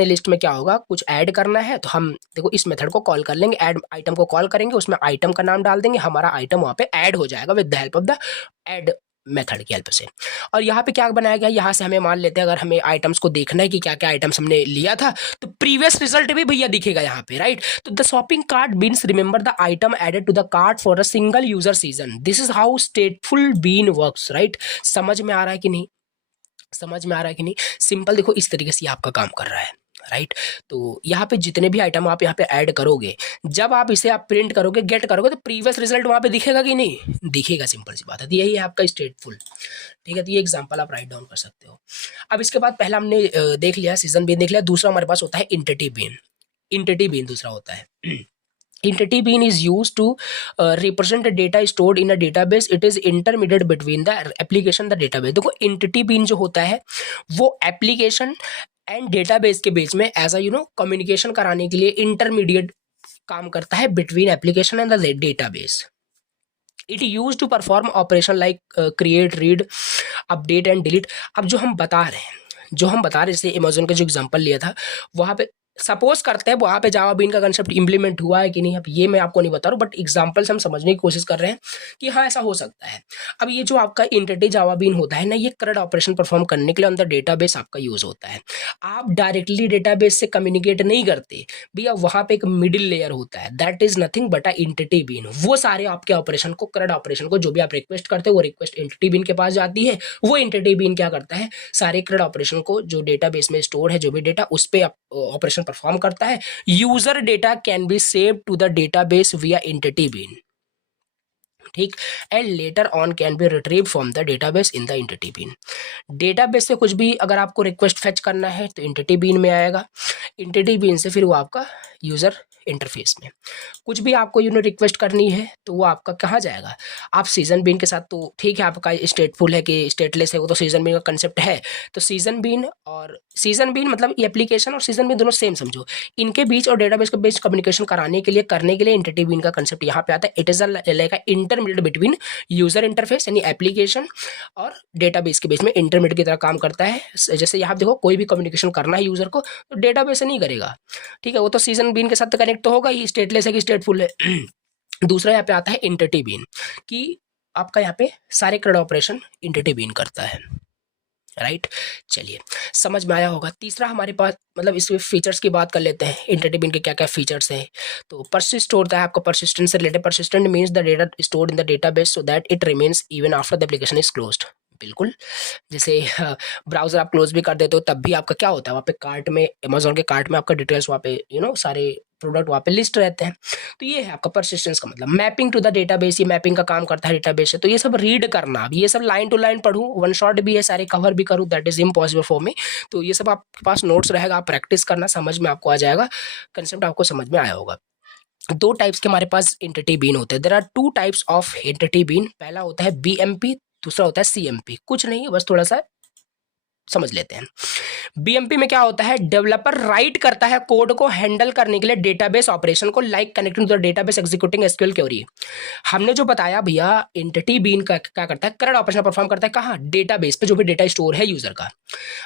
लिस्ट में क्या होगा, कुछ ऐड करना है तो हम देखो इस मेथड को कॉल कर लेंगे, ऐड आइटम को कॉल करेंगे, उसमें आइटम का नाम डाल देंगे, हमारा आइटम वहाँ पे ऐड हो जाएगा with the help of the add method की हेल्प से। और यहाँ पे क्या बनाया गया, यहाँ से हमें मान लेते हैं अगर हमें आइटम्स को देखना है कि क्या क्या आइटम्स हमने लिया था, तो प्रीवियस रिजल्ट भी भैया दिखेगा यहाँ पे, राइट। तो the shopping cart beans remember the item added to the cart for a single user session, this is how stateful bean works, right. समझ में आ रहा है कि नहीं, समझ में आ रहा है कि नहीं। सिंपल देखो इस तरीके से आपका काम कर रहा है, राइट। तो यहाँ पे जितने भी आइटम आप यहाँ पे ऐड करोगे, जब आप इसे आप प्रिंट करोगे, गेट करोगे, तो प्रीवियस रिजल्ट वहाँ पे दिखेगा कि नहीं दिखेगा, सिंपल सी बात है। तो यही है आपका स्टेटफुल, ठीक है। तो ये एग्जांपल आप राइट डाउन कर सकते हो। अब इसके बाद पहला हमने देख लिया सीजन बीन देख लिया, दूसरा हमारे पास होता है इंटिटी बीन। इंटिटी बीन दूसरा होता है। Entity bean is used to represent the data stored in a database. It is intermediate between the application the database. देखो entity bean जो होता है वो एप्लीकेशन एंड डेटाबेस के बीच में एज अ कम्युनिकेशन कराने के लिए इंटरमीडिएट काम करता है between application and the database. It use to perform operation like create, read, update and delete. अब जो हम बता रहे हैं जैसे अमेजोन का जो एग्जांपल लिया था, वहाँ पे सपोज करते हैं वहाँ पे जावा बीन का कंसेप्ट इंप्लीमेंट हुआ है कि नहीं, अब ये मैं आपको नहीं बता रहा हूँ, बट एग्जांपल से हम समझने की कोशिश कर रहे हैं कि हाँ ऐसा हो सकता है। अब ये जो आपका इंटिटी जावा बीन होता है ना, ये करंट ऑपरेशन परफॉर्म करने के लिए ऑन द डेटाबेस आपका यूज होता है। आप डायरेक्टली डेटाबेस से कम्युनिकेट नहीं करते भैया, वहाँ पे एक मिडिल लेयर होता है, that is nothing but a entity bean. वो सारे आपके ऑपरेशन को, करंट ऑपरेशन को, जो भी आप रिक्वेस्ट करते हो वो रिक्वेस्ट इंटिटी बीन के पास जाती है। वो इंटिटी बीन क्या करता है, सारे करंट ऑपरेशन को जो डेटाबेस में स्टोर है जो भी डेटा, उस पर ऑपरेशन परफॉर्म करता है। User data can be save to the database via entity bean, ठीक, and later on can be retrieve from the database in the entity bean. Database से कुछ भी अगर आपको रिक्वेस्ट फेच करना है तो इंटिटी बीन में आएगा, इंटिटी बीन से फिर वो आपका यूजर इंटरफेस में। कुछ भी आपको रिक्वेस्ट करनी है तो वो आपका कहाँ जाएगा, आप सीजन बीन के साथ, तो ठीक है आपका स्टेटफुल है कि स्टेटलेस है, वो तो सीजन बीन का कंसेप्ट है। तो सीजन बीन मतलब ये एप्लीकेशन और सीजन बीन दोनों सेम समझो, इनके बीच और डेटाबेस के बीच कम्युनिकेशन करने के लिए इंटिटी बीन का कंसेप्ट यहाँ पे आता है। It is like intermediate between user interface यानी एप्लीकेशन और डेटाबेस के बीच में इंटरमीडिएट की तरह काम करता है। जैसे यहाँ देखो कोई भी कम्युनिकेशन करना है यूजर को तो डेटाबेस से नहीं करेगा, ठीक है, वो तो सीजन बीन के साथ कनेक्ट तो होगा ही, स्टेटलेस है कि स्टेटफुल है। दूसरा यहाँ पे आता है इंटिटी बीन, कि आपका यहाँ पे सारे करंट ऑपरेशन इंटिटी बीन करता है, राइट। चलिए समझ में आया होगा। तीसरा हमारे पास मतलब इसमें फीचर्स की बात कर लेते हैं, इंटिटी बीन के क्या क्या फीचर्स हैं। तो परसिस्ट होता है आपका, परसिस्टेंट से related. Persistent means the data stored in the database so that it remains even after the application is closed. बिल्कुल, जैसे ब्राउजर आप क्लोज भी कर देते हो तब भी आपका क्या होता है, वहाँ पे कार्ट में, अमेजोन के कार्ट में आपका डिटेल्स वहाँ पे सारे प्रोडक्ट वहाँ पे लिस्ट रहते हैं। तो ये है आपका परसिस्टेंस का मतलब। मैपिंग टू द डेटाबेस, ये मैपिंग का काम करता है डेटाबेस से। तो ये सब रीड करना, अब ये सब लाइन टू लाइन पढ़ूँ, वन शॉट भी है, सारे कवर भी करूँ, that is impossible for me. तो ये सब आपके पास नोट्स रहेगा, आप प्रैक्टिस करना, समझ में आपको आ जाएगा, कंसेप्ट आपको समझ में आया होगा। दो टाइप्स के हमारे पास इंटिटी बीन होते हैं। There are two types of entity bean. पहला होता है बीएमपी, दूसरा होता है सीएमपी। कुछ नहीं है, बस थोड़ा सा समझ लेते हैं। बीएमपी में क्या होता है, डेवलपर राइट करता है कोड को हैंडल करने के लिए डेटाबेस ऑपरेशन को, like connecting to the database executing SQL query. हमने जो बताया भैया, इंटिटी बीन का क्या करता है, करंट ऑपरेशन परफॉर्म करता है कहाँ, डेटाबेस पे, जो भी डेटा स्टोर है यूजर का।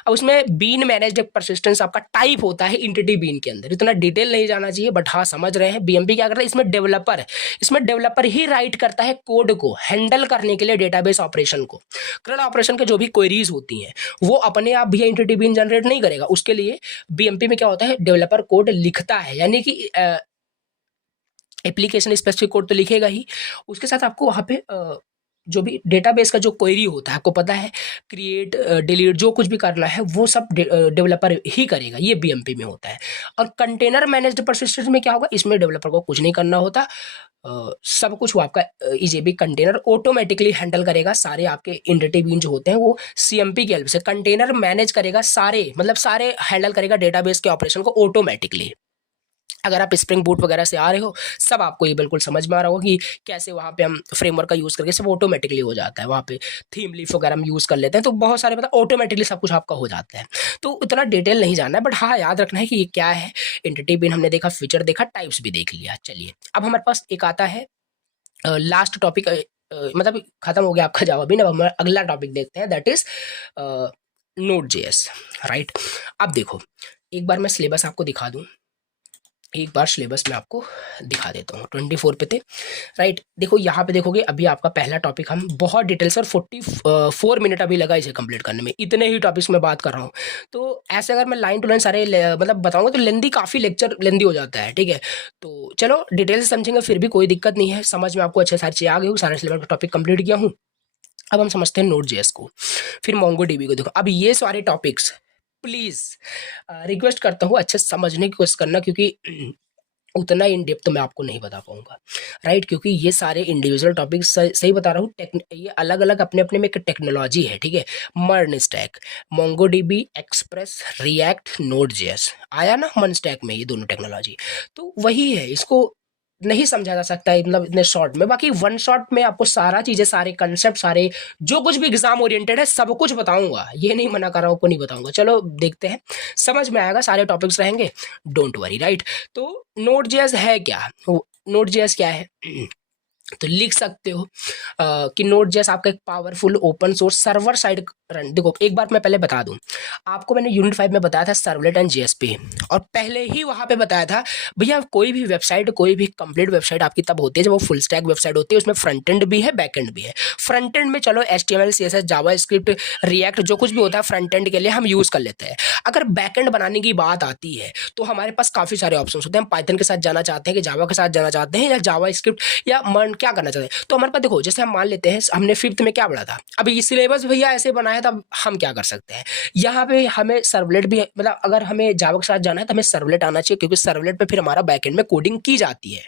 अब उसमें बीन मैनेज्ड परसिस्टेंस आपका टाइप होता है इंटिटी बीन के अंदर, इतना डिटेल नहीं जाना चाहिए, बट हाँ समझ रहे हैं। बीएमपी क्या करता है, इसमें डेवलपर ही राइट करता है कोड को हैंडल करने के लिए डेटाबेस ऑपरेशन को। करंट ऑपरेशन के जो भी क्वेरीज होती हैं वो अपने आप भी इंटिटी बीन जनरेट नहीं करेगा, उसके लिए बीएमपी में क्या होता है, डेवलपर कोड लिखता है, यानी कि एप्लीकेशन स्पेसिफिक कोड तो लिखेगा ही, उसके साथ आपको वहाँ पे जो भी डेटाबेस का जो क्वेरी होता है, आपको पता है क्रिएट, डिलीट, जो कुछ भी करना है वो सब डेवलपर ही करेगा, ये बीएमपी में होता है। और कंटेनर मैनेज्ड परसिस्टेंस में क्या होगा, इसमें डेवलपर को कुछ नहीं करना होता, सब कुछ वो आपका ईजेबी कंटेनर ऑटोमेटिकली हैंडल करेगा। सारे आपके इंटिटी बीन जो होते हैं वो सीएमपी की हेल्प से कंटेनर मैनेज करेगा, सारे हैंडल करेगा डेटाबेस के ऑपरेशन को ऑटोमेटिकली। अगर आप स्प्रिंग बूट वगैरह से आ रहे हो, सब आपको ये बिल्कुल समझ में आ रहा होगा कि कैसे वहाँ पे हम फ्रेमवर्क का यूज़ करके सब ऑटोमेटिकली हो जाता है। वहाँ पे थीम लीफ वगैरह हम यूज़ कर लेते हैं, तो बहुत सारे मतलब ऑटोमेटिकली सब कुछ आपका हो जाता है। तो इतना डिटेल नहीं जानना है, बट हाँ याद रखना है कि ये क्या है। एंटिटी बिन हमने देखा, फीचर देखा, टाइप्स भी देख लिया। चलिए अब हमारे पास एक आता है लास्ट टॉपिक, मतलब खत्म हो गया आपका जावा बिन। अब हम अगला टॉपिक देखते हैं, that is node JS, right. अब देखो एक बार मैं सिलेबस आपको दिखा दूं, एक बार सिलेबस में आपको दिखा देता हूँ। 24 पे थे, राइट। देखो यहाँ पे देखोगे अभी आपका पहला टॉपिक हम बहुत डिटेल से, और 44 मिनट अभी लगा इसे कंप्लीट करने में, इतने ही टॉपिक्स में बात कर रहा हूँ। तो ऐसे अगर मैं लाइन टू लाइन सारे मतलब बताऊंगा तो लेंदी, काफ़ी लेक्चर लेंदी हो जाता है, ठीक है। तो चलो डिटेल से समझेंगे, फिर भी कोई दिक्कत नहीं है, समझ में आपको अच्छे सारी चीज़ें आ गई, सारे सिलेबस का टॉपिक कंप्लीट किया हूँ। अब हम समझते हैं नोड जेएस को, फिर मोंगो डीबी को। देखो अब ये सारे टॉपिक्स प्लीज़ रिक्वेस्ट करता हूँ अच्छे से समझने की कोशिश करना, क्योंकि उतना इन डेप्थ तो मैं आपको नहीं बता पाऊंगा, राइट। क्योंकि ये सारे इंडिविजुअल टॉपिक सही बता रहा हूँ, ये अलग अलग अपने अपने में एक टेक्नोलॉजी है, ठीक है। MERN stack, Mongo dB, express, react, node JS आया ना मर्न स्टैक में, ये दोनों टेक्नोलॉजी। तो वही है, इसको नहीं समझा जा सकता है मतलब इतने शॉर्ट में। बाकी वन शॉट में आपको सारा चीजें, सारे कंसेप्ट, सारे जो कुछ भी एग्जाम ओरिएंटेड है सब कुछ बताऊंगा, ये नहीं मना कर रहा हूँ, को नहीं बताऊंगा। चलो देखते हैं, समझ में आएगा, सारे टॉपिक्स रहेंगे, डोंट वरी, राइट। तो नोड जेएस है क्या, नोड जेएस क्या है तो लिख सकते हो कि नोड जेएस आपका एक powerful open source server side run. देखो एक बार मैं पहले बता दूं आपको, मैंने यूनिट 5 में बताया था सर्वलेट एंड जेएसपी, और पहले ही वहां पे बताया था भैया कोई भी वेबसाइट, कोई भी कंप्लीट वेबसाइट आपकी तब होती है जब वो फुल स्टैक वेबसाइट होती है, उसमें फ्रंट एंड भी है, बैक एंड भी है। फ्रंट एंड में चलो HTML CSS जावास्क्रिप्ट रिएक्ट जो कुछ भी होता है फ्रंट एंड के लिए हम यूज कर लेते हैं। अगर बैक एंड बनाने की बात आती है तो हमारे पास काफी सारे ऑप्शन होते हैं। हम पाइथन के साथ जाना चाहते हैं कि जावा के साथ जाना चाहते हैं, या जावास्क्रिप्ट या मर्न क्या करना चाहते हैं। तो हमारे पास देखो, जैसे हम मान लेते हैं हमने 5th में क्या पढ़ा था, अभी ये सिलेबस भैया ऐसे बनाया था, हम क्या कर सकते हैं यहाँ पे, हमें सर्वलेट भी मतलब अगर हमें जावा के साथ जाना है तो हमें सर्वलेट आना चाहिए, क्योंकि सर्वलेट पे फिर हमारा बैकएंड में कोडिंग की जाती है।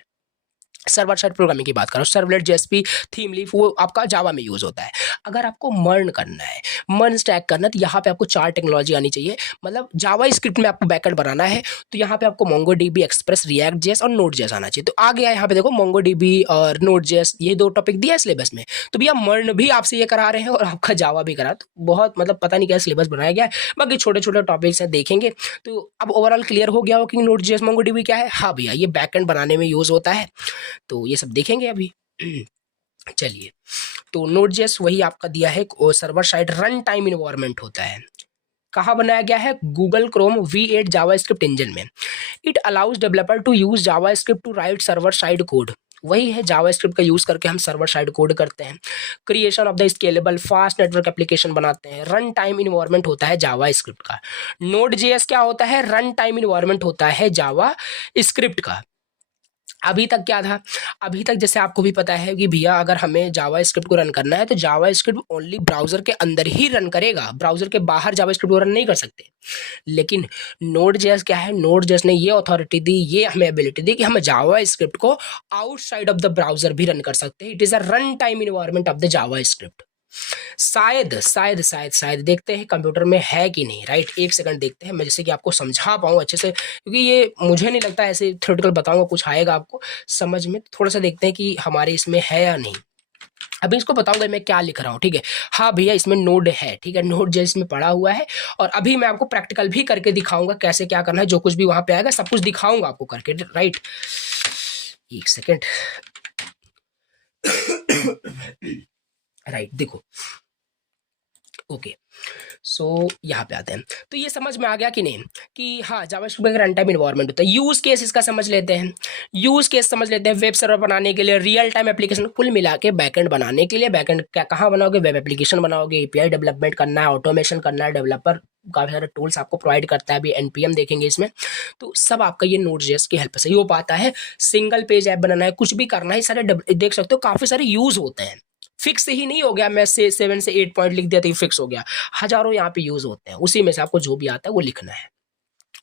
सर्वर साइड प्रोग्रामिंग की बात करो, सर्वलेट, जेएसपी, थीम लीफ वो आपका जावा में यूज होता है। अगर आपको मर्न करना है, मर्न स्टैक करना है, तो यहाँ पे आपको 4 टेक्नोलॉजी आनी चाहिए। मतलब जावा स्क्रिप्ट में आपको बैकएंड बनाना है तो यहाँ पे आपको Mongo dB, express, react JS और नोड जेएस आना चाहिए। तो आ गया यहाँ पे देखो मोंगो डीबी और नोड जेएस, ये 2 टॉपिक दिया है सिलेबस में। तो भैया मर्न भी आपसे ये करा रहे हैं और आपका जावा भी करा, तो बहुत मतलब पता नहीं क्या सिलेबस बनाया गया है। बाकी छोटे छोटे टॉपिक्स हैं, देखेंगे। तो अब ओवरऑल क्लियर हो गया हो कि नोड जेएस, मोंगो डीबी क्या है। हाँ भैया ये बैकएंड बनाने में यूज होता है, तो ये सब देखेंगे अभी। चलिए, तो नोड.js वही आपका दिया है, server side run time environment होता है। कहाँ बनाया गया है, Google Chrome V8 JavaScript engine में। It allows developer to use JavaScript to write server side code. वही है, जावास्क्रिप्ट का यूज करके हम सर्वर साइड कोड करते हैं। Creation of the scalable fast network application बनाते हैं। रन टाइम इन्वायरमेंट होता है जावास्क्रिप्ट का। नोड.js क्या होता है, रन टाइम इन्वायरमेंट होता है जावा स्क्रिप्ट का। अभी तक क्या था, अभी तक जैसे आपको भी पता है कि भैया अगर हमें जावा स्क्रिप्ट को रन करना है तो जावा स्क्रिप्ट ओनली ब्राउजर के अंदर ही रन करेगा, ब्राउजर के बाहर जावा स्क्रिप्ट को रन नहीं कर सकते। लेकिन नोड जेएस क्या है, नोड जेएस ने ये अथॉरिटी दी, ये हमें एबिलिटी दी कि हम जावा स्क्रिप्ट को आउटसाइड ऑफ द ब्राउजर भी रन कर सकते हैं। It is a run time environment of the Java script. शायद शायद शायद शायद देखते हैं कंप्यूटर में है कि नहीं, राइट। एक सेकंड देखते हैं, मैं जैसे कि आपको समझा पाऊँ अच्छे से, क्योंकि ये मुझे नहीं लगता ऐसे थ्योरेटिकल बताऊंगा कुछ आएगा आपको समझ में। थोड़ा सा देखते हैं कि हमारे इसमें है या नहीं। अभी इसको बताऊंगा मैं क्या लिख रहा हूँ, ठीक है। हाँ भैया इसमें नोड है, ठीक है, नोड जेएस में पढ़ा हुआ है। और अभी मैं आपको प्रैक्टिकल भी करके दिखाऊंगा कैसे क्या करना है, जो कुछ भी वहां पे आएगा सब कुछ दिखाऊंगा आपको करके, राइट। एक सेकेंड, राइट, देखो ओके। सो यहाँ पे आते हैं, तो ये समझ में आ गया कि नहीं कि हाँ जावास्क्रिप्ट का रन टाइम इन्वायरमेंट होता है। यूज केस इसका समझ लेते हैं, यूज केस समझ लेते हैं। वेब सर्वर बनाने के लिए, रियल टाइम एप्लीकेशन कुल मिला के बैकएंड बनाने के लिए, बैकएंड क्या कहाँ बनाओगे, वेब एप्लीकेशन बनाओगे, एपीआई डेवलपमेंट करना है, ऑटोमेशन करना है, डेवलपर काफ़ी सारे टूल्स आपको प्रोवाइड करता है, अभी एनपीएम देखेंगे इसमें। तो सब आपका ये नोड.js की हेल्प से ही हो पाता है। सिंगल पेज ऐप बनाना है, कुछ भी करना है, सारे देख सकते हो काफ़ी सारे यूज होते हैं। फिक्स ही नहीं हो गया, मैं से 7 से 8 पॉइंट लिख दिया तो फिक्स हो गया, हजारों यहाँ पे यूज होते हैं, उसी में से आपको जो भी आता है वो लिखना है।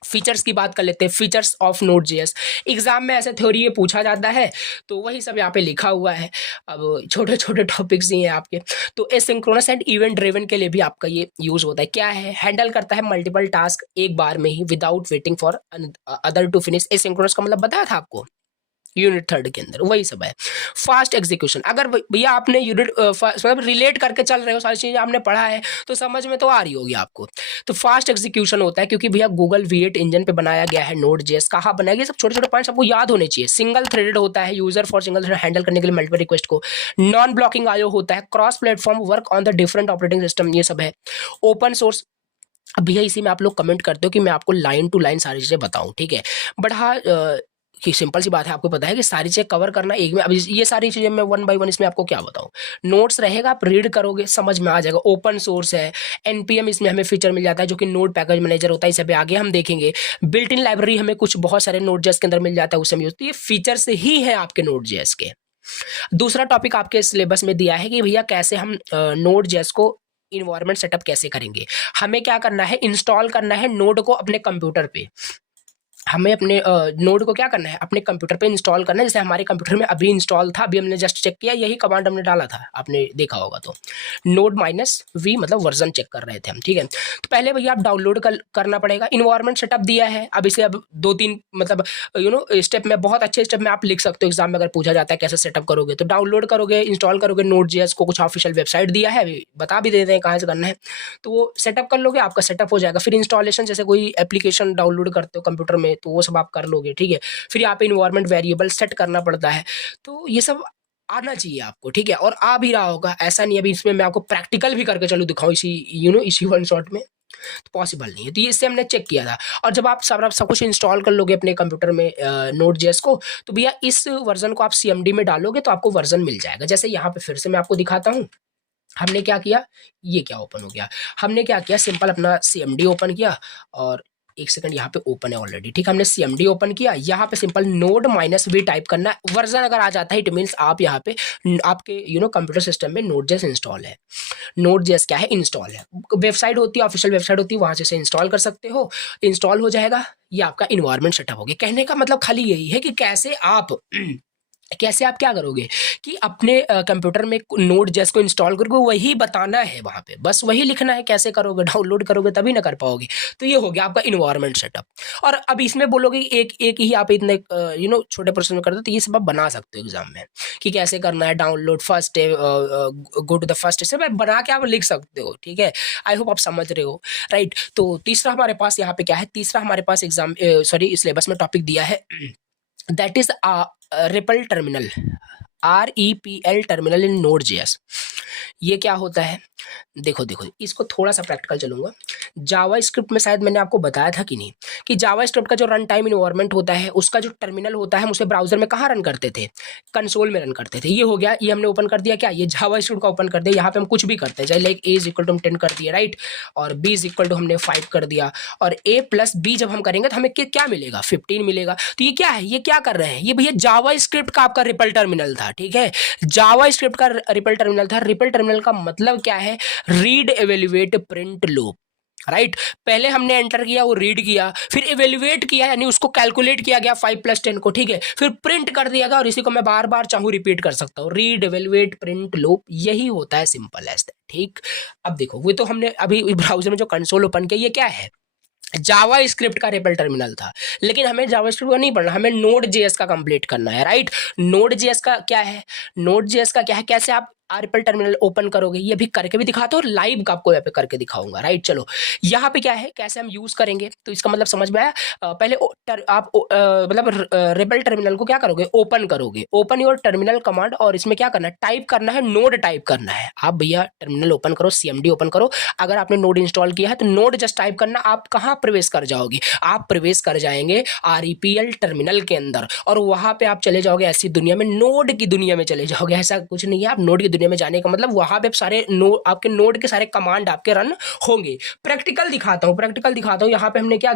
फीचर्स की बात कर लेते हैं, features of node JS. Exam में ऐसे थ्योरी ये पूछा जाता है, तो वही सब यहाँ पे लिखा हुआ है। अब छोटे छोटे टॉपिक्स ही हैं आपके। तो एसिंक्रोनस एंड इवेंट ड्रिवन के लिए भी आपका ये यूज होता है। क्या है, हैंडल करता है मल्टीपल टास्क एक बार में ही without waiting for other to finish. Asynchronous का मतलब बताया था आपको यूनिट थर्ड के अंदर, वही सब है। फास्ट एग्जीक्यूशन, अगर भैया आपने यूनिट मतलब रिलेट करके चल रहे हो, सारी चीजें आपने पढ़ा है तो समझ में तो आ रही होगी आपको। तो फास्ट एग्जीक्यूशन होता है क्योंकि भैया गूगल V8 इंजन पे बनाया गया है नोड जेएस। कहाँ बनाया गया, सब छोटे छोटे पॉइंट्स आपको याद होने चाहिए। सिंगल थ्रेडेड होता है, user for single thread handle करने के लिए मल्टीपल रिक्वेस्ट को। नॉन ब्लॉकिंग IO होता है, cross platform work on the different operating system, ये सब है। ओपन सोर्स, अब भैया इसी में आप लोग कमेंट करते हो कि मैं आपको लाइन टू लाइन सारी चीजें बताऊं, ठीक है। बट हाँ कि सिंपल सी बात है, आपको पता है कि सारी चीजें कवर करना एक में। अब ये सारी चीजें मैं वन बाय वन इसमें आपको क्या बताऊं। नोट्स रहेगा, आप रीड करोगे समझ में आ जाएगा। ओपन सोर्स है, एनपीएम इसमें हमें फीचर मिल जाता है जो कि नोड पैकेज मैनेजर होता है, इसे भी आगे हम देखेंगे। बिल्ट इन लाइब्रेरी हमें कुछ बहुत सारे नोड जेएस के अंदर मिल जाता है, उससे यूज, तो ये फीचर्स ही है आपके नोड जेएस के। दूसरा टॉपिक आपके सिलेबस में दिया है कि भैया कैसे हम नोड जेएस को इन्वायरमेंट सेटअप कैसे करेंगे। हमें क्या करना है, इंस्टॉल करना है नोड को अपने कंप्यूटर पे। हमें अपने नोड को क्या करना है, अपने कंप्यूटर पे इंस्टॉल करना है। जैसे हमारे कंप्यूटर में अभी इंस्टॉल था, अभी हमने जस्ट चेक किया, यही कमांड हमने डाला था, आपने देखा होगा। तो नोड -v मतलब वर्जन चेक कर रहे थे हम, ठीक है। तो पहले भैया आप डाउनलोड करना पड़ेगा। इन्वायरमेंट सेटअप दिया है, अब इसे अब 2-3 मतलब स्टेप में, बहुत अच्छे स्टेप में आप लिख सकते हो। एग्जाम में अगर पूछा जाता है कैसे सेटअप करोगे, तो डाउनलोड करोगे, इंस्टॉल करोगे नोड जेएस को। कुछ ऑफिशियल वेबसाइट दिया है, अभी बता भी देते हैं कहाँ से करना है। तो वो सेटअप कर लोगे, आपका सेटअप हो जाएगा। फिर इंस्टॉलेशन, जैसे कोई एप्लीकेशन डाउनलोड करते हो कंप्यूटर में, तो वो सब आप कर लोगे, ठीक है। फिर यहाँ पे इन्वायरमेंट वेरिएबल सेट करना पड़ता है, तो ये सब आना चाहिए आपको, ठीक है। और आ भी रहा होगा, ऐसा नहीं अभी इसमें मैं आपको प्रैक्टिकल भी करके चलूँ दिखाऊं इसी इसी वन शॉट में, तो पॉसिबल नहीं है। तो ये इससे हमने चेक किया था। और जब आप सब कुछ इंस्टॉल कर लोगे अपने कंप्यूटर में नोड जेएस को, तो भैया इस वर्जन को आप CMD में डालोगे तो आपको वर्जन मिल जाएगा। जैसे यहाँ पे फिर से मैं आपको दिखाता हूँ, हमने क्या किया, ये क्या ओपन हो गया, हमने क्या किया, सिंपल अपना CMD ओपन किया, और एक सेकंड यहाँ पे ओपन है ऑलरेडी, ठीक है। हमने CMD ओपन किया, यहाँ पे सिंपल नोड -v टाइप करना है। वर्जन अगर आ जाता है, इट मीन्स आप यहाँ पे आपके कंप्यूटर सिस्टम में नोड जेएस इंस्टॉल है। नोड जेएस क्या है, इंस्टॉल है। वेबसाइट होती है, ऑफिशियल वेबसाइट होती है, वहां से इंस्टॉल कर सकते हो। इंस्टॉल हो जाएगा, ये आपका इन्वायरमेंट सेटअप हो गया। कहने का मतलब खाली यही है कि कैसे आप क्या करोगे कि अपने कंप्यूटर में नोड जेएस को इंस्टॉल करोगे, वही बताना है वहां पे, बस वही लिखना है। कैसे करोगे, डाउनलोड करोगे तभी ना कर पाओगे। तो ये हो गया आपका इन्वायरमेंट सेटअप। और अब इसमें बोलोगे एक ही आप इतने छोटे प्रोसेस में कर दो, तो ये सब आप बना सकते हो एग्जाम में कि कैसे करना है। Download first, go to the first step, बना के आप लिख सकते हो, ठीक है। आई होप आप समझ रहे हो, राइट। तो तीसरा हमारे पास यहाँ पे क्या है, तीसरा हमारे पास एग्जाम सिलेबस में टॉपिक दिया है, that is REPL terminal, REPL terminal in node JS. ये क्या होता है, देखो इसको थोड़ा सा प्रैक्टिकल चलूंगा। जावा स्क्रिप्ट में शायद मैंने आपको बताया था कि नहीं, कि जावा स्क्रिप्ट का जो रन टाइम इन्वायरमेंट होता है, उसका जो टर्मिनल होता है, हम उसे ब्राउजर में कहाँ रन करते थे, कंसोल में रन करते थे। ये हो गया, ये हमने ओपन कर दिया, क्या ये जावा स्क्रिप्ट का ओपन कर दिया। यहाँ पे हम कुछ भी करते हैं, चाहे लाइक A = 10 कर दिया, राइट, और B = हमने 5 कर दिया, और A + B जब हम करेंगे तो हमें क्या मिलेगा, 15 मिलेगा। तो ये क्या है, ये क्या कर रहे हैं, ये भैया जावा स्क्रिप्ट का आपका REPL टर्मिनल था, ठीक है। जावा स्क्रिप्ट का REPL टर्मिनल था। REPL टर्मिनल का मतलब क्या है, read evaluate print loop, right. पहले हमने एंटर किया, वो रीड किया, फिर इवेल्युएट किया, यानी उसको कैलकुलेट किया गया 5 + 10 को, ठीक है। फिर प्रिंट कर दिया गया, और इसी को मैं बार बार चाहूँ रिपीट कर सकता हूँ, रीड एवेल्युएट प्रिंट लूप, यही होता है, सिंपल एज दैट, ठीक। अब देखो, वो तो हमने अभी ब्राउजर में जो कंसोल ओपन किया, ये क्या है, जावा स्क्रिप्ट का REPL टर्मिनल था। लेकिन हमें जावा स्क्रिप्ट का नहीं पढ़ना, हमें नोड जेएस का कंप्लीट करना है, राइट। नोड जेएस का क्या है, नोड जेएस का क्या है, कैसे आप REPL टर्मिनल ओपन करोगे, ये भी करके भी दिखाता हूँ, लाइव का आपको यहाँ पे करके दिखाऊंगा, राइट। चलो, यहाँ पे क्या है, कैसे हम यूज करेंगे, तो इसका मतलब समझ में आया। पहले आप मतलब REPL टर्मिनल को क्या करोगे, ओपन करोगे, ओपन योर टर्मिनल कमांड, और इसमें क्या करना है, टाइप करना है, नोड टाइप करना है। आप भैया टर्मिनल ओपन करो, CMD ओपन करो, अगर आपने नोड इंस्टॉल किया है तो नोड जस्ट टाइप करना। आप कहाँ प्रवेश कर जाओगे, आप प्रवेश कर जाएंगे REPL टर्मिनल के अंदर, और वहां पे आप चले जाओगे ऐसी दुनिया में, नोड की दुनिया में चले जाओगे। ऐसा कुछ नहीं है, आप नोड की दुनिया में जाने का मतलब वहां पे सारे आपके नोड के सारे कमांड आपके रन होंगे। प्रैक्टिकल दिखाता हूं, यहाँ पे हमने क्या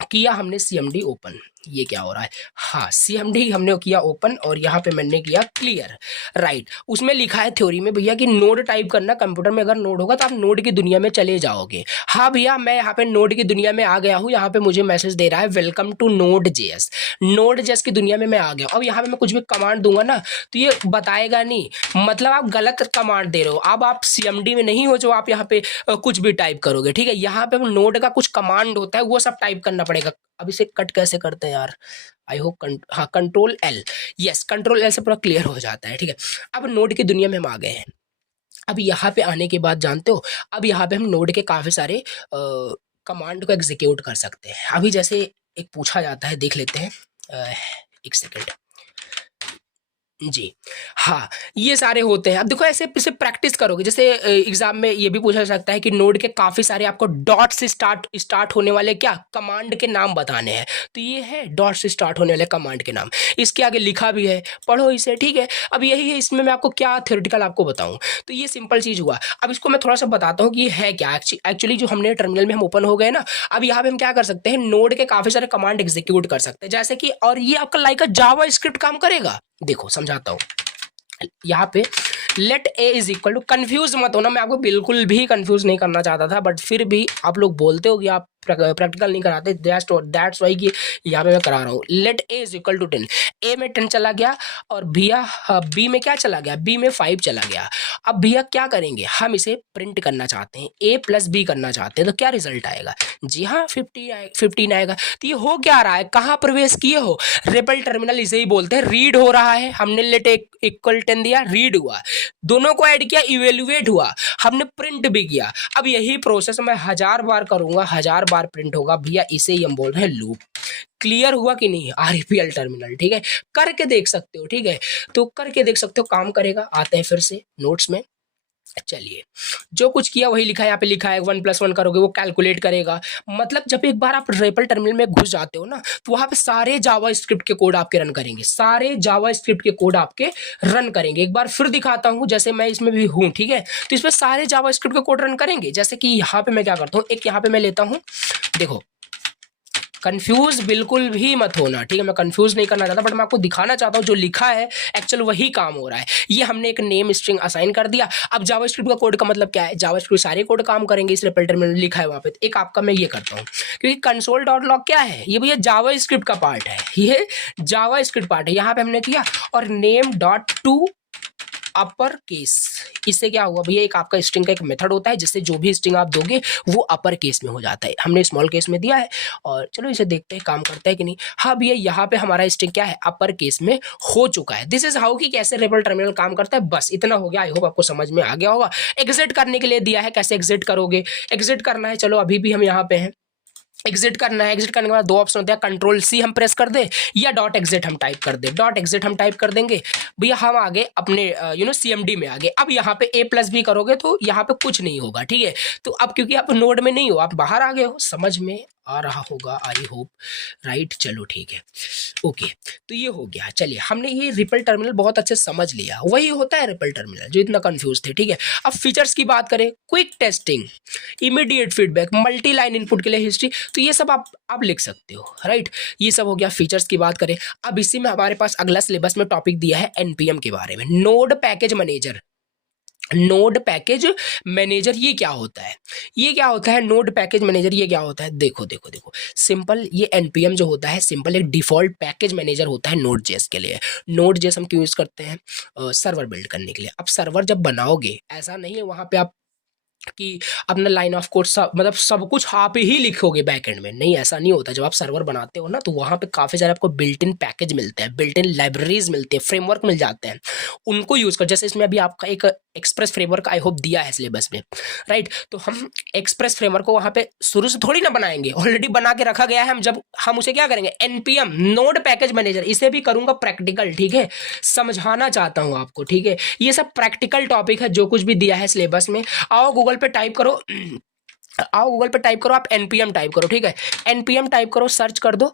किया, हमने CMD ओपन, ये क्या हो रहा है, हाँ CMD हमने किया ओपन और यहाँ पे मैंने किया क्लियर, राइट। उसमें लिखा है थ्योरी में भैया कि नोड टाइप करना, कंप्यूटर में अगर नोड होगा तो आप नोड की दुनिया में चले जाओगे। हाँ भैया मैं यहाँ पे नोड की दुनिया में आ गया हूँ, यहाँ पे मुझे मैसेज दे रहा है welcome to node JS, node JS की दुनिया में मैं आ गया। अब यहाँ पे मैं कुछ भी कमांड दूंगा ना तो ये बताएगा नहीं, मतलब आप गलत कमांड दे रहे हो। अब आप CMD में नहीं हो जो आप यहाँ पे कुछ भी टाइप करोगे, ठीक है। यहाँ पे नोड का कुछ कमांड होता है वो सब टाइप करना पड़ेगा। अब इसे कट कैसे करते हैं यार, आई होप हाँ control L, yes control L से पूरा क्लियर हो जाता है, ठीक है। अब नोड की दुनिया में हम आ गए हैं। अब यहाँ पे आने के बाद जानते हो, अब यहाँ पे हम नोड के काफी सारे कमांड को एग्जीक्यूट कर सकते हैं। अभी जैसे एक पूछा जाता है, देख लेते हैं, एक सेकेंड जी। हाँ ये सारे होते हैं। अब देखो ऐसे इसे प्रैक्टिस करोगे, जैसे एग्जाम में ये भी पूछा जा सकता है कि नोड के काफी सारे आपको डॉट से स्टार्ट होने वाले क्या कमांड के नाम बताने हैं, तो ये है डॉट से स्टार्ट होने वाले कमांड के नाम, इसके आगे लिखा भी है, पढ़ो इसे, ठीक है। अब यही है, इसमें मैं आपको क्या थ्योरेटिकल आपको बताऊं, तो ये सिंपल चीज हुआ। अब इसको मैं थोड़ा सा बताता हूँ कि ये है क्या एक्चुअली। जो हमने टर्मिनल में हम ओपन हो गए ना, अब यहाँ पे हम क्या कर सकते हैं, नोड के काफी सारे कमांड एग्जीक्यूट कर सकते हैं, जैसे कि, और ये आपका लाइक जावा स्क्रिप्ट काम करेगा। देखो समझाता हूँ, यहाँ पे let a is equal to, confuse मत होना, मैं आपको बिल्कुल भी कंफ्यूज नहीं करना चाहता था, बट फिर भी आप लोग बोलते हो कि आप प्रैक्टिकल नहीं कराते, दैट्स वाई कि यहाँ पे मैं करा रहा हूँ। Let a is equal to 10, a में 10 चला गया और बी में क्या चला गया, बी में 5 चला गया। अब भैया क्या करेंगे, हम इसे प्रिंट करना चाहते हैं, ए प्लस बी करना चाहते हैं, तो क्या रिजल्ट आएगा, जी हाँ 15 आएगा। तो ये हो क्या रहा है, कहाँ प्रवेश किए हो, रेपल टर्मिनल इसे ही बोलते हैं। रीड हो रहा है, हमने लेट इक्वल 10 दिया, रीड हुआ, दोनों को ऐड किया, इवेल्युएट हुआ, हमने प्रिंट भी किया। अब यही प्रोसेस मैं 1000 बार करूंगा, 1000 बार प्रिंट होगा भैया, इसे ही हम बोल रहे हैं लूप। क्लियर हुआ कि नहीं, REPL टर्मिनल, ठीक है। करके देख सकते हो, ठीक है, तो करके देख सकते हो काम करेगा। आते हैं फिर से नोट्स में, चलिए जो कुछ किया वही लिखा है, यहाँ पे लिखा है 1 + 1 करोगे वो कैलकुलेट करेगा। मतलब जब एक बार आप रेपल टर्मिनल में घुस जाते हो ना, तो वहां पे सारे जावा स्क्रिप्ट के कोड आपके रन करेंगे, सारे जावा स्क्रिप्ट के कोड आपके रन करेंगे। एक बार फिर दिखाता हूं, जैसे मैं इसमें भी हूं, ठीक है, तो इसमें सारे जावा स्क्रिप्ट के कोड रन करेंगे। जैसे कि यहाँ पे मैं क्या करता हूँ, एक यहाँ पे मैं लेता हूँ, देखो कंफ्यूज बिल्कुल भी मत होना, ठीक है, मैं कंफ्यूज नहीं करना चाहता, बट मैं आपको दिखाना चाहता हूँ जो लिखा है एक्चुअल वही काम हो रहा है। ये हमने एक नेम स्ट्रिंग असाइन कर दिया। अब जावास्क्रिप्ट का कोड का मतलब क्या है, जावास्क्रिप्ट सारे कोड काम करेंगे, इसलिए रेपल टर्मिनल लिखा है वहां पे। एक आपका मैं ये करता हूँ, क्योंकि console.log क्या है, ये भैया जावास्क्रिप्ट का पार्ट है, ये जावास्क्रिप्ट पार्ट है। यहाँ पे हमने किया और name.to अपर केस, इससे क्या हुआ भैया, एक आपका स्ट्रिंग का एक मेथड होता है जिससे जो भी स्ट्रिंग आप दोगे वो अपर केस में हो जाता है। हमने स्मॉल केस में दिया है, और चलो इसे देखते हैं काम करता है कि नहीं। हाँ भैया यहाँ पे हमारा स्ट्रिंग क्या है, अपर केस में हो चुका है। दिस इज हाउ कि कैसे रेपल टर्मिनल काम करता है, बस इतना हो गया। आई होप आपको समझ में आ गया होगा। एग्जिट करने के लिए दिया है, कैसे एग्जिट करोगे, एग्जिट करना है, चलो अभी भी हम यहाँ पे हैं, एग्जिट करना है। एग्जिट करने के बाद दो ऑप्शन होते हैं, कंट्रोल-C हम प्रेस कर दें या डॉट एग्जिट हम टाइप कर दें। डॉट एग्जिट हम टाइप कर देंगे भैया, हम आगे अपने CMD में आगे। अब यहाँ पे A + B करोगे तो यहाँ पे कुछ नहीं होगा, ठीक है। तो अब क्योंकि आप नोड में नहीं हो, आप बाहर आ गए हो, समझ में आ रहा होगा आई होप, राइट। चलो ठीक है, ओके, तो ये हो गया। चलिए हमने ये रेपल टर्मिनल बहुत अच्छे समझ लिया, वही होता है रेपल टर्मिनल जो इतना कंफ्यूज थे, ठीक है। अब फीचर्स की बात करें, quick testing, immediate feedback, multi line input के लिए हिस्ट्री, तो ये सब आप लिख सकते हो, राइट। ये सब हो गया फीचर्स की बात करें। अब इसी में हमारे पास अगला सिलेबस में टॉपिक दिया है NPM के बारे में, node package manager. Node package manager ये क्या होता है, ये क्या होता है नोड पैकेज मैनेजर, ये क्या होता है, देखो देखो देखो, सिंपल ये NPM जो होता है सिंपल एक डिफॉल्ट पैकेज मैनेजर होता है नोड जेएस के लिए। नोड जेएस हम क्यों यूज करते हैं, सर्वर बिल्ड करने के लिए। अब सर्वर जब बनाओगे, ऐसा नहीं है वहां पे आप कि अपना लाइन ऑफ कोड सब मतलब सब कुछ आप ही लिखोगे बैकएंड में, नहीं ऐसा नहीं होता। जब आप सर्वर बनाते हो ना, तो वहाँ पे काफ़ी सारे आपको बिल्ट इन पैकेज मिलते हैं, बिल्ट इन लाइब्रेरीज मिलती है, फ्रेमवर्क मिल जाते हैं, उनको यूज़ कर। जैसे इसमें अभी आपका एक एक्सप्रेस फ्रेमवर्क आई होप दिया है सिलेबस में, राइट। तो हम एक्सप्रेस फ्रेमवर्क को वहाँ पे शुरू से थोड़ी ना बनाएंगे, ऑलरेडी बना के रखा गया है। हम जब हम उसे क्या करेंगे, NPM नोड पैकेज मैनेजर, इसे भी करूँगा प्रैक्टिकल, ठीक है, समझाना चाहता हूँ आपको, ठीक है। ये सब प्रैक्टिकल टॉपिक है, जो कुछ भी दिया है सिलेबस में। आओ गूगल पे टाइप करो आओ गूगल पे टाइप करो, आप npm टाइप करो, ठीक है, npm टाइप करो, सर्च कर दो।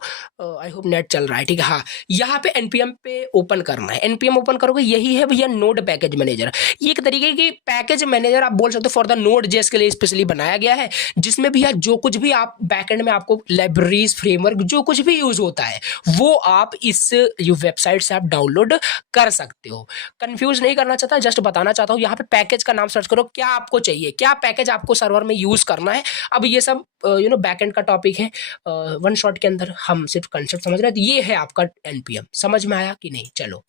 आई होप नेट चल रहा है, ठीक है। हाँ, यहाँ पे npm पे ओपन करना है, npm ओपन करोगे, यही है भैया नोड पैकेज मैनेजर। ये एक तरीके की पैकेज मैनेजर आप बोल सकते हो फॉर द नोड जेएस के लिए स्पेशली बनाया गया है, जिसमें भैया जो कुछ भी आप बैकएंड में आपको लाइब्रेरीज फ्रेमवर्क जो कुछ भी यूज होता है वो आप इस वेबसाइट से आप डाउनलोड कर सकते हो। कंफ्यूज नहीं करना चाहता, जस्ट बताना चाहता हूँ। यहाँ पे पैकेज का नाम सर्च करो, क्या आपको चाहिए, क्या पैकेज आपको सर्वर में यूज करना है। अब ये सब बैकएंड का टॉपिक है, वन शॉट के अंदर हम सिर्फ कंसेप्ट समझ रहे हैं। तो ये है आपका npm, समझ में आया कि नहीं? चलो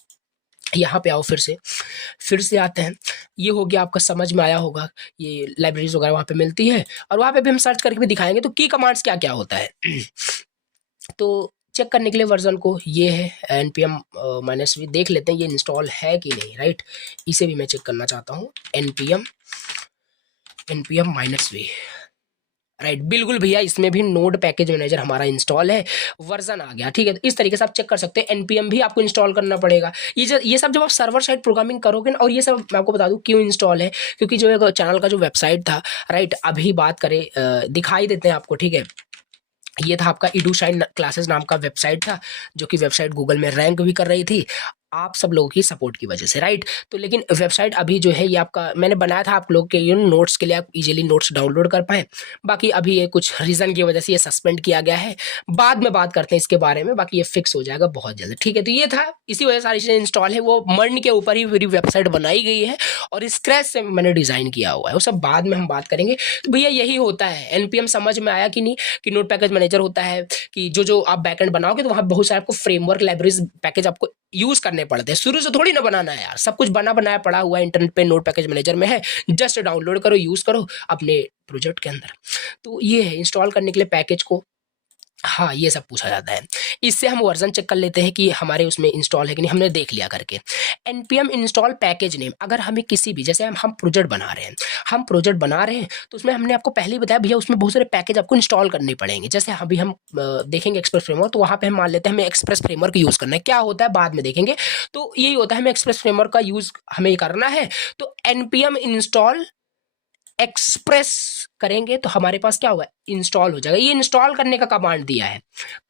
यहाँ पे आओ, फिर से आते हैं। ये हो गया आपका, समझ में आया होगा, ये लाइब्रेरीज वगैरह वहाँ पे मिलती है, और वहाँ पे भी हम सर्च करके भी दिखाएंगे तो की कमांड्स क्या क्या होता है। तो चेक करने के लिए वर्जन को ये है npm -v, देख लेते हैं ये इंस्टॉल है कि नहीं, राइट। इसे भी मैं चेक करना चाहता हूँ, npm -v, राइट। बिल्कुल भैया, इसमें भी नोड पैकेज मैनेजर हमारा इंस्टॉल है, वर्जन आ गया, ठीक है। तो इस तरीके से आप चेक कर सकते हैं। npm भी आपको इंस्टॉल करना पड़ेगा। ये सब जब आप सर्वर साइड प्रोग्रामिंग करोगे ना, और ये सब मैं आपको बता दूं क्यों इंस्टॉल है, क्योंकि जो एक चैनल का जो वेबसाइट था, राइट, अभी बात करें, दिखाई देते हैं आपको, ठीक है। ये था आपका EduShine क्लासेस नाम का वेबसाइट था, जो कि वेबसाइट गूगल में रैंक भी कर रही थी आप सब लोगों की सपोर्ट की वजह से, राइट। तो लेकिन वेबसाइट अभी जो है ये आपका मैंने बनाया था आप लोग के नोट्स के लिए, आप इजीली नोट्स डाउनलोड कर पाए। बाकी अभी ये कुछ रीज़न की वजह से ये सस्पेंड किया गया है, बाद में बात करते हैं इसके बारे में, बाकी ये फिक्स हो जाएगा बहुत जल्द, ठीक है। तो ये था, इसी वजह से सारी चीज़ें इंस्टॉल है। वो मर्न के ऊपर ही मेरी वेबसाइट बनाई गई है और स्क्रैच से मैंने डिज़ाइन किया हुआ है, वो सब बाद में हम बात करेंगे। तो भैया यही होता है। npm समझ में आया कि नहीं, कि नोड पैकेज मैनेजर होता है कि जो आप बैकएंड बनाओगे तो वहाँ बहुत सारे आपको फ्रेमवर्क लाइब्रेरीज पैकेज आपको यूज करने पड़ते हैं। शुरू से थोड़ी ना बनाना है यार, सब कुछ बना बनाया पड़ा हुआ है इंटरनेट पे, नोड पैकेज मैनेजर में है, जस्ट डाउनलोड करो, यूज करो अपने प्रोजेक्ट के अंदर। तो ये है इंस्टॉल करने के लिए पैकेज को, हाँ ये सब पूछा जाता है। इससे हम वर्जन चेक कर लेते हैं कि हमारे उसमें इंस्टॉल है कि नहीं, हमने देख लिया करके। npm इंस्टॉल पैकेज नेम, अगर हमें किसी भी, जैसे हम प्रोजेक्ट बना रहे हैं तो उसमें हमने आपको पहले ही बताया भैया उसमें बहुत सारे पैकेज आपको इंस्टॉल करने पड़ेंगे। जैसे अभी हम देखेंगे एक्सप्रेस फ्रेमवर्क, तो वहाँ पे हम मान लेते हैं हमें एक्सप्रेस फ्रेमवर्क यूज़ करना है, क्या होता है बाद में देखेंगे। तो यही होता है, हमें एक्सप्रेस फ्रेमवर्क का यूज़ हमें करना है, तो npm इंस्टॉल एक्सप्रेस करेंगे तो हमारे पास क्या होगा, इंस्टॉल हो जाएगा। ये इंस्टॉल करने का कमांड दिया है।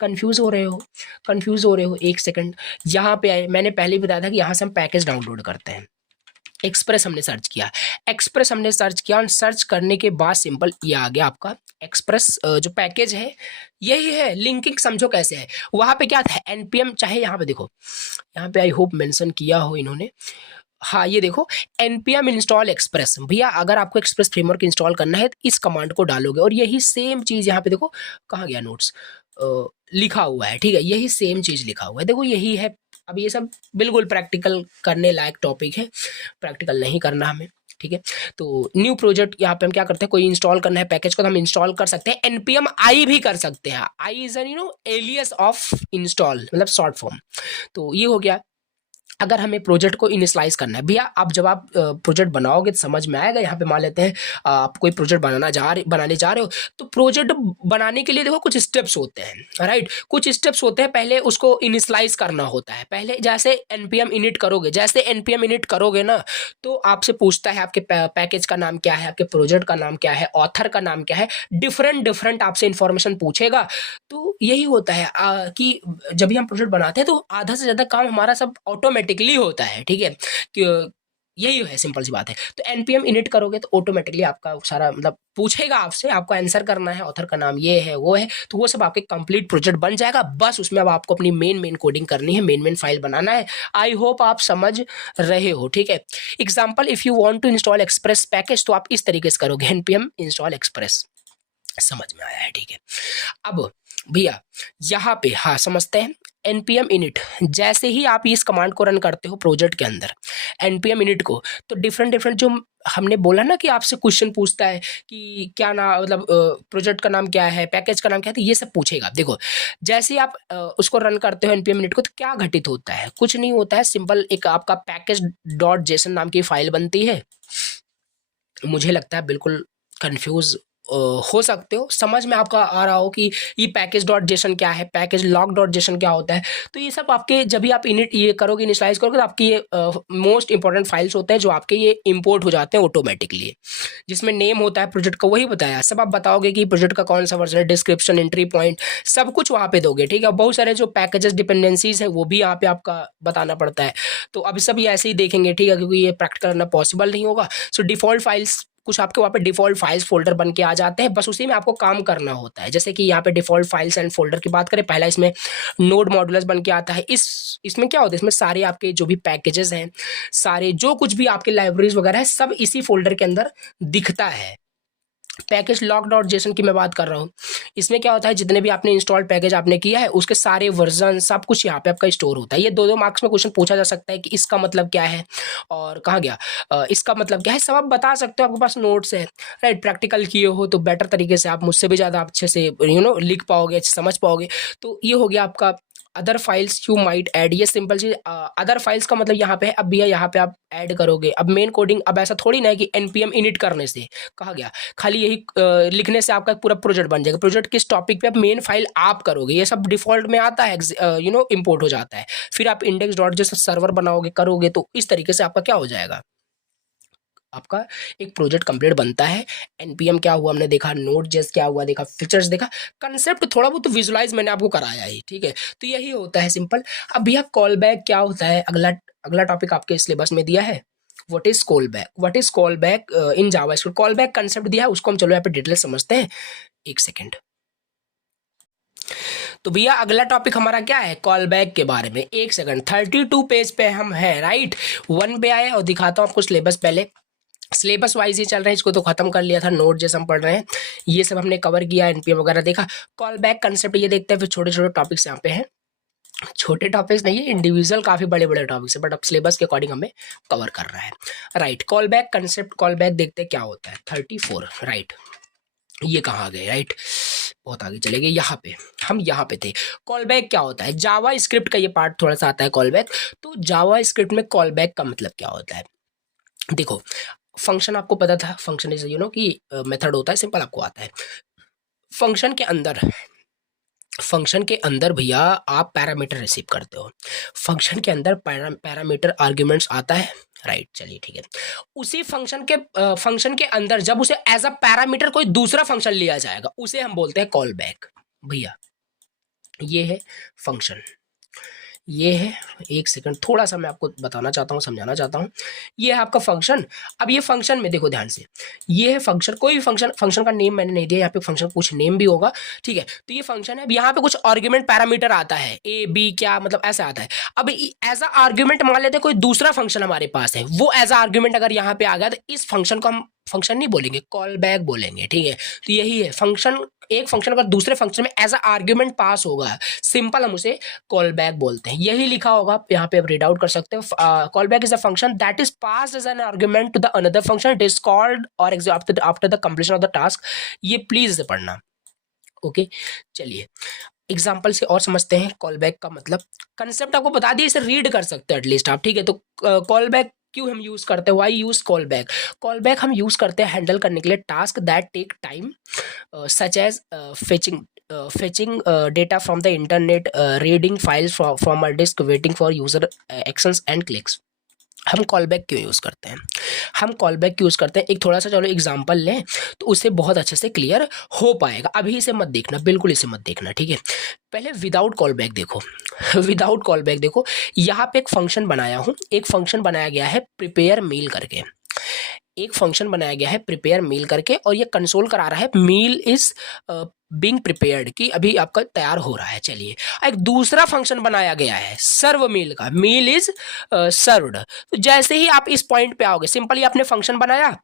कंफ्यूज हो रहे हो, एक सेकंड, यहाँ पे आए, मैंने पहले ही बताया था कि यहाँ से हम पैकेज डाउनलोड करते हैं। एक्सप्रेस हमने सर्च किया, और सर्च करने के बाद सिंपल ये आ गया आपका एक्सप्रेस जो पैकेज है, यही है। लिंकिंग समझो कैसे है, वहाँ पे क्या था npm, चाहे यहाँ पे देखो, यहाँ पे आई होप मेंशन किया हो इन्होंने, हाँ ये देखो npm इंस्टॉल एक्सप्रेस। भैया अगर आपको एक्सप्रेस फ्रेमवर्क इंस्टॉल करना है तो इस कमांड को डालोगे, और यही सेम चीज़ यहाँ पे देखो, कहाँ गया नोट्स, लिखा हुआ है, ठीक है, यही सेम चीज़ लिखा हुआ है, देखो यही है। अब ये सब बिल्कुल प्रैक्टिकल करने लायक टॉपिक है, प्रैक्टिकल नहीं करना हमें, ठीक है। तो न्यू प्रोजेक्ट, यहाँ पे हम क्या करते हैं, कोई इंस्टॉल करना है पैकेज को तो हम इंस्टॉल कर सकते हैं, npm i भी कर सकते हैं। i is an alias of install, मतलब शॉर्ट फॉर्म। तो ये हो गया। अगर हमें प्रोजेक्ट को इनिशियलाइज करना है, भैया अब जब आप प्रोजेक्ट बनाओगे तो समझ में आएगा। यहाँ पे मान लेते हैं आप कोई प्रोजेक्ट बनाने जा रहे हो, तो प्रोजेक्ट बनाने के लिए देखो कुछ स्टेप्स होते हैं, राइट, कुछ स्टेप्स होते हैं। पहले उसको इनिशियलाइज करना होता है, पहले जैसे npm init करोगे ना, तो आपसे पूछता है आपके पैकेज का नाम क्या है, आपके प्रोजेक्ट का नाम क्या है, ऑथर का नाम क्या है, डिफरेंट आपसे इंफॉर्मेशन पूछेगा। तो यही होता है कि जब भी हम प्रोजेक्ट बनाते हैं तो आधा से ज़्यादा काम हमारा सब ऑटोमेटिकली होता है, ठीक है, कि यही है, सिंपल सी बात है। तो npm init करोगे तो ऑटोमेटिकली आपका सारा मतलब पूछेगा आपसे, आपको आंसर करना है, ऑथर का नाम ये है वो है, तो वो सब आपके कंप्लीट प्रोजेक्ट बन जाएगा। बस उसमें अब आपको अपनी मेन कोडिंग करनी है, मेन फाइल बनाना है। आई होप आप समझ रहे हो, ठीक है। Example, if you want to install express package, तो आप इस तरीके से करोगे, npm इंस्टॉल एक्सप्रेस। समझ में आया है, ठीक है। अब भैया यहाँ पे हाँ समझते हैं, npm init, जैसे ही आप इस कमांड को रन करते हो प्रोजेक्ट के अंदर npm init को, तो डिफरेंट जो हमने बोला ना कि आपसे क्वेश्चन पूछता है कि क्या ना, मतलब प्रोजेक्ट का नाम क्या है, पैकेज का नाम क्या है, तो ये सब पूछेगा। देखो जैसे ही आप उसको रन करते हो npm init को, तो क्या घटित होता है, कुछ नहीं होता है, सिंपल एक आपका package.json नाम की फाइल बनती है। मुझे लगता है बिल्कुल कंफ्यूज हो सकते हो, समझ में आपका आ रहा हो कि ये पैकेज डॉट जेसन क्या है, पैकेज लॉग डॉट जेसन क्या होता है। तो ये सब आपके जब भी आप इनिट ये करोगे, इनिशियलाइज करोगे, तो आपके ये मोस्ट इंपॉर्टेंट फाइल्स होते हैं जो आपके ये इंपोर्ट हो जाते हैं ऑटोमेटिकली, जिसमें नेम होता है प्रोजेक्ट का, वही बताया सब आप बताओगे कि प्रोजेक्ट का कौन सा वर्जन है, डिस्क्रिप्शन, एंट्री पॉइंट, सब कुछ वहाँ पे दोगे, ठीक है। बहुत सारे जो पैकेजेस डिपेंडेंसीज है वो भी यहाँ पे आपका बताना पड़ता है। तो अभी सब ये ऐसे ही देखेंगे, ठीक है, क्योंकि ये प्रैक्टिस करना पॉसिबल नहीं होगा। सो डिफॉल्ट फाइल्स कुछ आपके वहाँ पे डिफॉल्ट फाइल्स फोल्डर बन के आ जाते हैं, बस उसी में आपको काम करना होता है। जैसे कि यहाँ पे डिफॉल्ट फाइल्स एंड फोल्डर की बात करें, पहला इसमें नोड मॉड्यूलस बन के आता है। इसमें क्या होता है, इसमें सारे आपके जो भी पैकेजेस हैं, सारे जो कुछ भी आपके लाइब्रेरीज वगैरह है, सब इसी फोल्डर के अंदर दिखता है। पैकेज लॉग डॉट जेसन की मैं बात कर रहा हूँ। इसमें क्या होता है, जितने भी आपने इंस्टॉल पैकेज आपने किया है उसके सारे वर्जन सब कुछ यहाँ पे आपका स्टोर होता है। ये 2-2 मार्क्स में क्वेश्चन पूछा जा सकता है कि इसका मतलब क्या है और कहाँ गया, इसका मतलब क्या है, सब आप बता सकते हो, आपके पास नोट्स है, राइट। प्रैक्टिकल किए हो तो बेटर तरीके से आप मुझसे भी ज़्यादा अच्छे से लिख पाओगे, समझ पाओगे। तो ये हो गया आपका other files you might add. ये सिंपल चीज, अदर फाइल्स का मतलब यहाँ पे है, अब भैया यहाँ पे आप ऐड करोगे। अब मेन कोडिंग, अब ऐसा थोड़ी ना है कि npm init करने से कहा गया, खाली यही लिखने से आपका पूरा प्रोजेक्ट बन जाएगा। प्रोजेक्ट किस टॉपिक पे, अब मेन फाइल आप करोगे, ये सब डिफॉल्ट में आता है, इंपोर्ट हो जाता है। फिर आप इंडेक्स डॉट जैसा सर्वर बनाओगे, करोगे, तो इस तरीके से आपका क्या हो जाएगा, आपका एक प्रोजेक्ट कंप्लीट बनता है। npm क्या हुआ हमने देखा, नोड जेस क्या हुआ देखा, फीचर्स देखा, कंसेप्ट थोड़ा बहुत विजुलाइज मैंने आपको कराया ही, ठीक है। तो यही होता है सिंपल। अब भैया कॉल बैक क्या होता है, अगला अगला टॉपिक आपके सिलेबस में दिया है, what is call back, what is call back in JavaScript. Call back concept दिया है, उसको हम चलो यहाँ पे डिटेल समझते हैं, एक सेकेंड। तो भैया अगला टॉपिक हमारा क्या है, कॉल बैक के बारे में। एक सेकंड, 32 पेज पे हम है, राइट। 1 पे आए और दिखाता हूँ आपको सिलेबस। पहले सिलेबस वाइज ही चल रहे हैं, इसको तो खत्म कर लिया था, नोट जैसे हम पढ़ रहे हैं, ये सब हमने कवर किया, npm वगैरह देखा। कॉल बैक कंसेप्ट ये देखते हैं, फिर छोटे छोटे टॉपिक्स यहाँ पे हैं, छोटे टॉपिक्स नहीं है, इंडिविजुअल काफी बड़े बड़े टॉपिक्स है, बट अब सिलेबस के अकॉर्डिंग हमें कवर कर रहा है, right. Call back concept, call back देखते हैं क्या होता है। 34, राइट। ये कहाँ आ गए, राइट, बहुत आगे चले गए, यहाँ पे हम यहाँ पे थे। कॉल बैक क्या होता है, जावा स्क्रिप्ट का ये पार्ट थोड़ा सा आता है कॉल बैक। तो जावा स्क्रिप्ट में कॉल बैक का मतलब क्या होता है, देखो फंक्शन आपको पता था, फंक्शन इज कि मेथड होता है, सिंपल आपको आता है। फंक्शन के अंदर, फंक्शन के अंदर भैया आप पैरामीटर रिसीव करते हो, फंक्शन के अंदर पैरामीटर आर्ग्यूमेंट्स आता है, राइट। चलिए ठीक है, उसी फंक्शन के अंदर जब उसे एज अ पैरामीटर कोई दूसरा फंक्शन लिया जाएगा, उसे हम बोलते हैं कॉल बैक। भैया ये है फंक्शन, ये है, एक सेकंड थोड़ा सा मैं आपको बताना चाहता हूँ, समझाना चाहता हूँ। ये है आपका फंक्शन। अब ये फंक्शन में देखो ध्यान से, ये है फंक्शन, कोई भी फंक्शन, फंक्शन का नेम मैंने नहीं दिया, यहाँ पे फंक्शन कुछ नेम भी होगा, ठीक है। तो ये फंक्शन है, अब यहाँ पे कुछ आर्ग्यूमेंट पैरामीटर आता है, ए बी क्या मतलब ऐसा आता है। अब एज अ आर्ग्यूमेंट मान लेते हैं कोई दूसरा फंक्शन हमारे पास है, वो एज अ आर्ग्यूमेंट अगर यहाँ पे आ गया, तो इस फंक्शन को हम फंक्शन नहीं बोलेंगे, कॉल बैक बोलेंगे, ठीक है। तो यही है फंक्शन, एक फंक्शन अगर दूसरे फंक्शन में एज अ आर्ग्यूमेंट पास होगा, सिंपल हम उसे कॉल बैक बोलते हैं। यही लिखा होगा यहाँ पे, आप रीड आउट कर सकते हो। Callback is a function that is passed as an argument to the another function, it is called और after the completion of the task. ये प्लीज पढ़ना, ओके। चलिए एग्जाम्पल से और समझते हैं कॉल बैक का मतलब। कंसेप्ट आपको बता दिए, इसे रीड कर सकते हैं एटलीस्ट आप, ठीक है। तो कॉल बैक क्यों हम यूज करते हैं, why use call back. Call back हम यूज करते हैं हैंडल करने के लिए task that take time, such as fetching data from the internet, reading files from a disk, waiting for user actions and clicks। हम call back क्यों use करते हैं, हम कॉल बैक यूज़ करते हैं, एक थोड़ा सा चलो एग्जांपल लें तो उससे बहुत अच्छे से क्लियर हो पाएगा। अभी इसे मत देखना, बिल्कुल इसे मत देखना, ठीक है। पहले विदाउट कॉल बैक देखो, विदाउट कॉल बैक देखो, यहाँ पे एक फंक्शन बनाया हूँ, एक फंक्शन बनाया गया है प्रिपेयर मील करके, एक फंक्शन बनाया गया है प्रिपेयर मील करके, और ये कंसोल करा रहा है मील इज बीइंग प्रिपेयर्ड, कि अभी आपका तैयार हो रहा है। चलिए एक दूसरा फंक्शन बनाया गया है सर्व मील का, मील इज सर्व्ड। तो जैसे ही आप इस पॉइंट पे आओगे, सिंपली आपने फंक्शन बनाया,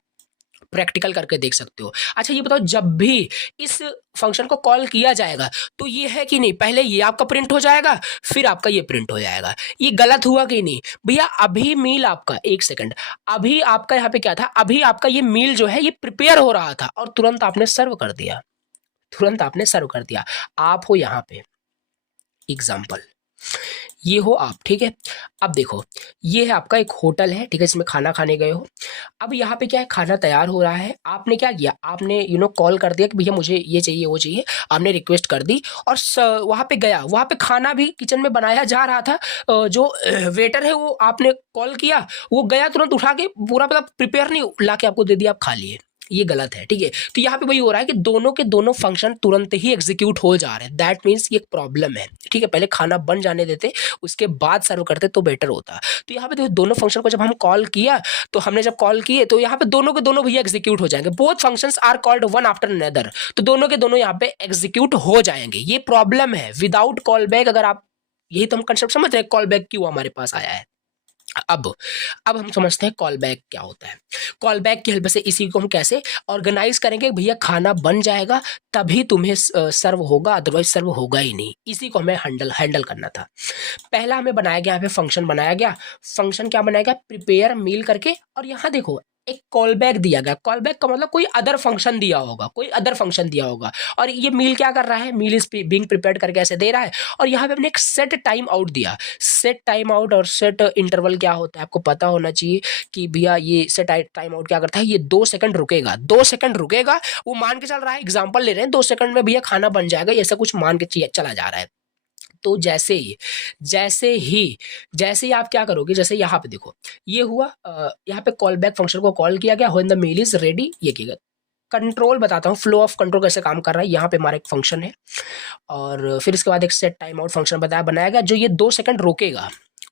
प्रैक्टिकल करके देख सकते हो। अच्छा ये बताओ, जब भी इस फंक्शन को कॉल किया जाएगा तो ये है कि नहीं, पहले ये आपका प्रिंट हो जाएगा, फिर आपका ये प्रिंट हो जाएगा। ये गलत हुआ कि नहीं भैया, अभी मील आपका, एक सेकंड, अभी आपका यहाँ पे क्या था, अभी आपका ये मील जो है ये प्रिपेयर हो रहा था और तुरंत आपने सर्व कर दिया, तुरंत आपने सर्व कर दिया। आप हो यहाँ पे एग्जाम्पल, ये हो आप, ठीक है। अब देखो, ये है आपका एक होटल है, ठीक है, इसमें खाना खाने गए हो। अब यहाँ पे क्या है, खाना तैयार हो रहा है, आपने क्या किया, आपने कॉल कर दिया कि भैया मुझे ये चाहिए वो चाहिए, आपने रिक्वेस्ट कर दी और वहाँ पे गया, वहाँ पे खाना भी किचन में बनाया जा रहा था। जो वेटर है वो आपने कॉल किया, वो गया तुरंत उठा के पूरा मतलब प्रिपेयर नहीं ला के आपको दे दिया, आप खा लिए। ये गलत है, ठीक है। तो यहाँ पे वही हो रहा है कि दोनों के दोनों फंक्शन तुरंत ही एग्जीक्यूट हो जा रहे हैं, दैट मीन्स ये एक प्रॉब्लम है, ठीक है। पहले खाना बन जाने देते, उसके बाद सर्व करते तो बेटर होता। तो यहाँ पे देखो दोनों फंक्शन को जब हम कॉल किया, तो हमने जब कॉल किए तो यहाँ पे दोनों के दोनों भैया एग्जीक्यूट हो जाएंगे, both functions are called one after another, तो दोनों के दोनों यहाँ पे एग्जीक्यूट हो जाएंगे। ये प्रॉब्लम है विदाउट कॉल बैक। अगर आप, यही तो हम कंसेप्ट समझ रहे हैं कॉल बैक क्यों हमारे पास आया है। अब हम समझते हैं कॉल बैक क्या होता है। कॉल बैक की हेल्प से इसी को हम कैसे ऑर्गेनाइज करेंगे, भैया खाना बन जाएगा तभी तुम्हें सर्व होगा, अदरवाइज सर्व होगा ही नहीं। इसी को हमें हैंडल करना था। पहला हमें बनाया गया, यहाँ पे फंक्शन बनाया गया। फंक्शन क्या बनाया गया, प्रिपेयर मील करके, और यहाँ देखो एक कॉल बैक दिया गया। कॉल बैक का मतलब कोई अदर फंक्शन दिया होगा, कोई अदर फंक्शन दिया होगा, और ये मील क्या कर रहा है, मील इज बीइंग प्रिपेयर्ड करके ऐसे दे रहा है। और यहाँ पे हमने एक सेट टाइम आउट दिया। सेट टाइम आउट और सेट इंटरवल क्या होता है आपको पता होना चाहिए कि भैया ये सेट टाइम आउट क्या करता है, ये 2 सेकंड रुकेगा, 2 सेकंड रुकेगा। वो मान के चल रहा है, एग्जांपल ले रहे हैं, 2 सेकंड में भैया खाना बन जाएगा, ऐसा कुछ मान के चला जा रहा है। तो जैसे ही आप क्या करोगे, जैसे यहाँ पे देखो ये हुआ, यहाँ पे कॉल बैक फंक्शन को कॉल किया गया, when the meal is ready, ये किया गया। कंट्रोल बताता हूँ, फ्लो ऑफ कंट्रोल कैसे काम कर रहा है। यहाँ पे हमारा एक फंक्शन है, और फिर इसके बाद एक सेट टाइम आउट फंक्शन बनाया गया, जो ये 2 सेकंड रोकेगा,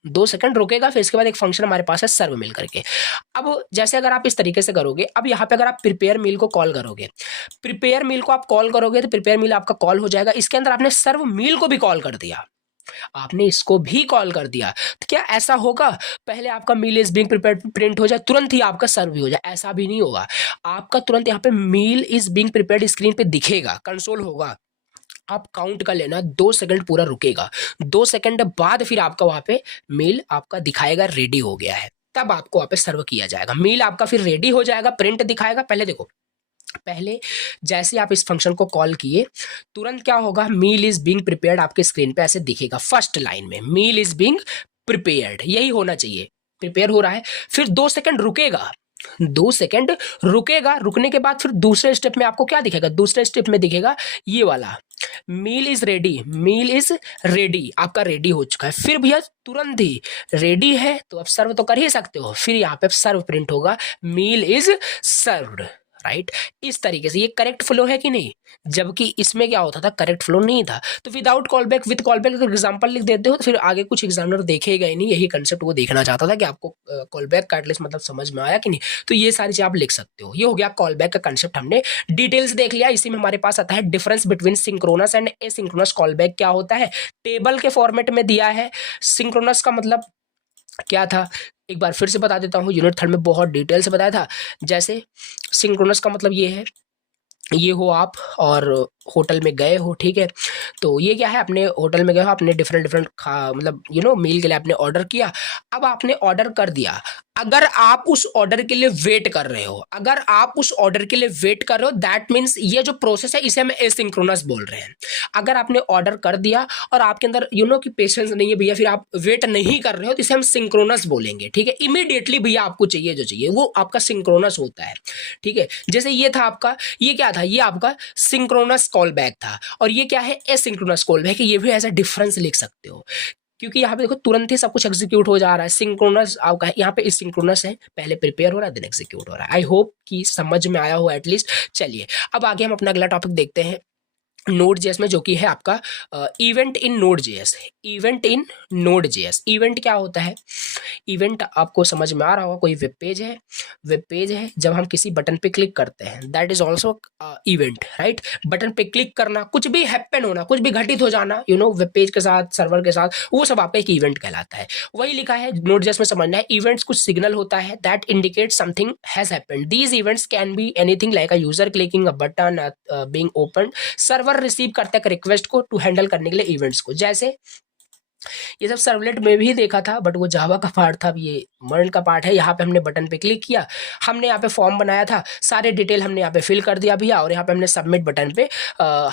2 सेकंड रोकेगा। फिर इसके बाद एक फंक्शन हमारे पास है सर्व मिल करके। अब जैसे अगर आप इस तरीके से करोगे, अब यहाँ पे अगर आप प्रिपेयर मील को कॉल करोगे, प्रिपेयर मील को आप कॉल करोगे तो प्रिपेयर मील आपका कॉल हो जाएगा। इसके अंदर आपने सर्व मील को भी कॉल कर दिया, आपने इसको भी कॉल कर दिया, तो क्या ऐसा होगा पहले आपका meal is being prepared print हो जाए, तुरंत ही आपका सर्व भी हो जाए? ऐसा भी नहीं होगा। आपका तुरंत यहाँ पे meal is being prepared screen पे दिखेगा, कंसोल होगा, आप काउंट कर लेना, 2 सेकंड पूरा रुकेगा, 2 सेकंड बाद फिर आपका वहां पे मील आपका दिखाएगा रेडी हो गया है, तब आपको वहां पे सर्व किया जाएगा। मील आपका फिर रेडी हो जाएगा, प्रिंट दिखाएगा। पहले देखो, पहले जैसे आप इस फंक्शन को कॉल किए, तुरंत क्या होगा, मील इज बीइंग प्रिपेयर्ड आपके स्क्रीन पे ऐसे दिखेगा, फर्स्ट लाइन में मील इज बीइंग प्रिपेयर्ड, यही होना चाहिए, प्रिपेयर हो रहा है। फिर 2 सेकंड रुकेगा, 2 सेकंड रुकेगा, रुकने के बाद फिर दूसरे स्टेप में आपको क्या दिखेगा, दूसरे स्टेप में दिखेगा ये वाला, meal is ready, meal is ready, आपका रेडी हो चुका है। फिर भैया तुरंत ही रेडी है तो आप सर्व तो कर ही सकते हो, फिर यहाँ पे सर्व प्रिंट होगा, मील इज सर्व्ड, राइट। इस तरीके से ये करेक्ट फ्लो है कि नहीं, जबकि इसमें क्या होता था, करेक्ट फ्लो नहीं था। तो without call back, with call back अगर एग्जांपल लिख देते हो तो फिर आगे कुछ एग्जामिनर देखेगा ही नहीं। यही कंसेप्ट वो देखना चाहता था कि आपको कॉल बैक का एटलीस्ट मतलब समझ में आया कि नहीं। तो ये सारी चीज आप लिख सकते हो। ये हो गया कॉल बैक का कंसेप्ट, हमने डिटेल्स देख लिया। इसी में हमारे पास आता है difference between synchronous and asynchronous call back क्या होता है, टेबल के फॉर्मेट में दिया है। सिंक्रोनस का मतलब क्या था, एक बार फिर से बता देता हूँ, यूनिट 3 में बहुत डिटेल से बताया था। जैसे सिंक्रोनस का मतलब ये है, ये हो आप और होटल में गए हो, ठीक है। तो ये क्या है, अपने होटल में गए हो, आपने डिफरेंट मतलब मील के लिए आपने ऑर्डर किया। अब आपने ऑर्डर कर दिया, अगर आप उस ऑर्डर के लिए वेट कर रहे हो, अगर आप उस ऑर्डर के लिए वेट कर रहे हो, दैट मीन्स ये जो प्रोसेस है इसे हम एसिंक्रोनस बोल रहे हैं। अगर आपने ऑर्डर कर दिया और आपके अंदर कि पेशेंस नहीं है भैया, फिर आप वेट नहीं कर रहे हो, तो इसे हम सिंक्रोनस बोलेंगे, ठीक है। इमीडिएटली भैया आपको चाहिए जो चाहिए वो आपका सिंक्रोनस होता है, ठीक है। जैसे ये था आपका, ये क्या था, ये आपका सिंक्रोनस कॉल बैक था, और ये क्या है, एसिंक्रोनस कॉल बैक। ये भी ऐसा डिफरेंस लिख सकते हो, क्योंकि यहाँ पे देखो तुरंत ही सब कुछ एग्जीक्यूट हो जा रहा है। सिंक्रोनस आपका यहाँ पे सिंक्रोनस है, पहले प्रिपेयर हो रहा है देन एग्जीक्यूट हो रहा है। आई होप कि समझ में आया हो एटलीस्ट। चलिए अब आगे हम अपना अगला टॉपिक देखते हैं नोड जेएस में, जो कि है आपका event in node JS. Event in node JS, event क्या होता है, इवेंट आपको समझ में आ रहा होगा, कोई वेब पेज है, वेब पेज है, जब हम किसी बटन पे क्लिक करते हैं that is also event, right. Button पे क्लिक करना, कुछ भी हैपन होना, कुछ भी घटित हो जाना वेब पेज के साथ, सर्वर के साथ, वो सब आपका एक इवेंट कहलाता है। वही लिखा है नोड जेएस में, समझना है। इवेंट्स कुछ सिग्नल होता है that indicate something has happened. These events can be anything like a user clicking a button, being open. Server receive करता है रिक्वेस्ट को टू हैंडल करने के लिए इवेंट्स को। जैसे ये सब सर्वलेट में भी देखा था, बट वो जावा का पार्ट था, अब ये मर्न का पार्ट है। यहाँ पे हमने बटन पे क्लिक किया, हमने यहाँ पे फॉर्म बनाया था, सारे डिटेल हमने यहाँ पे फिल कर दिया भैया, और यहाँ पे हमने सबमिट बटन पे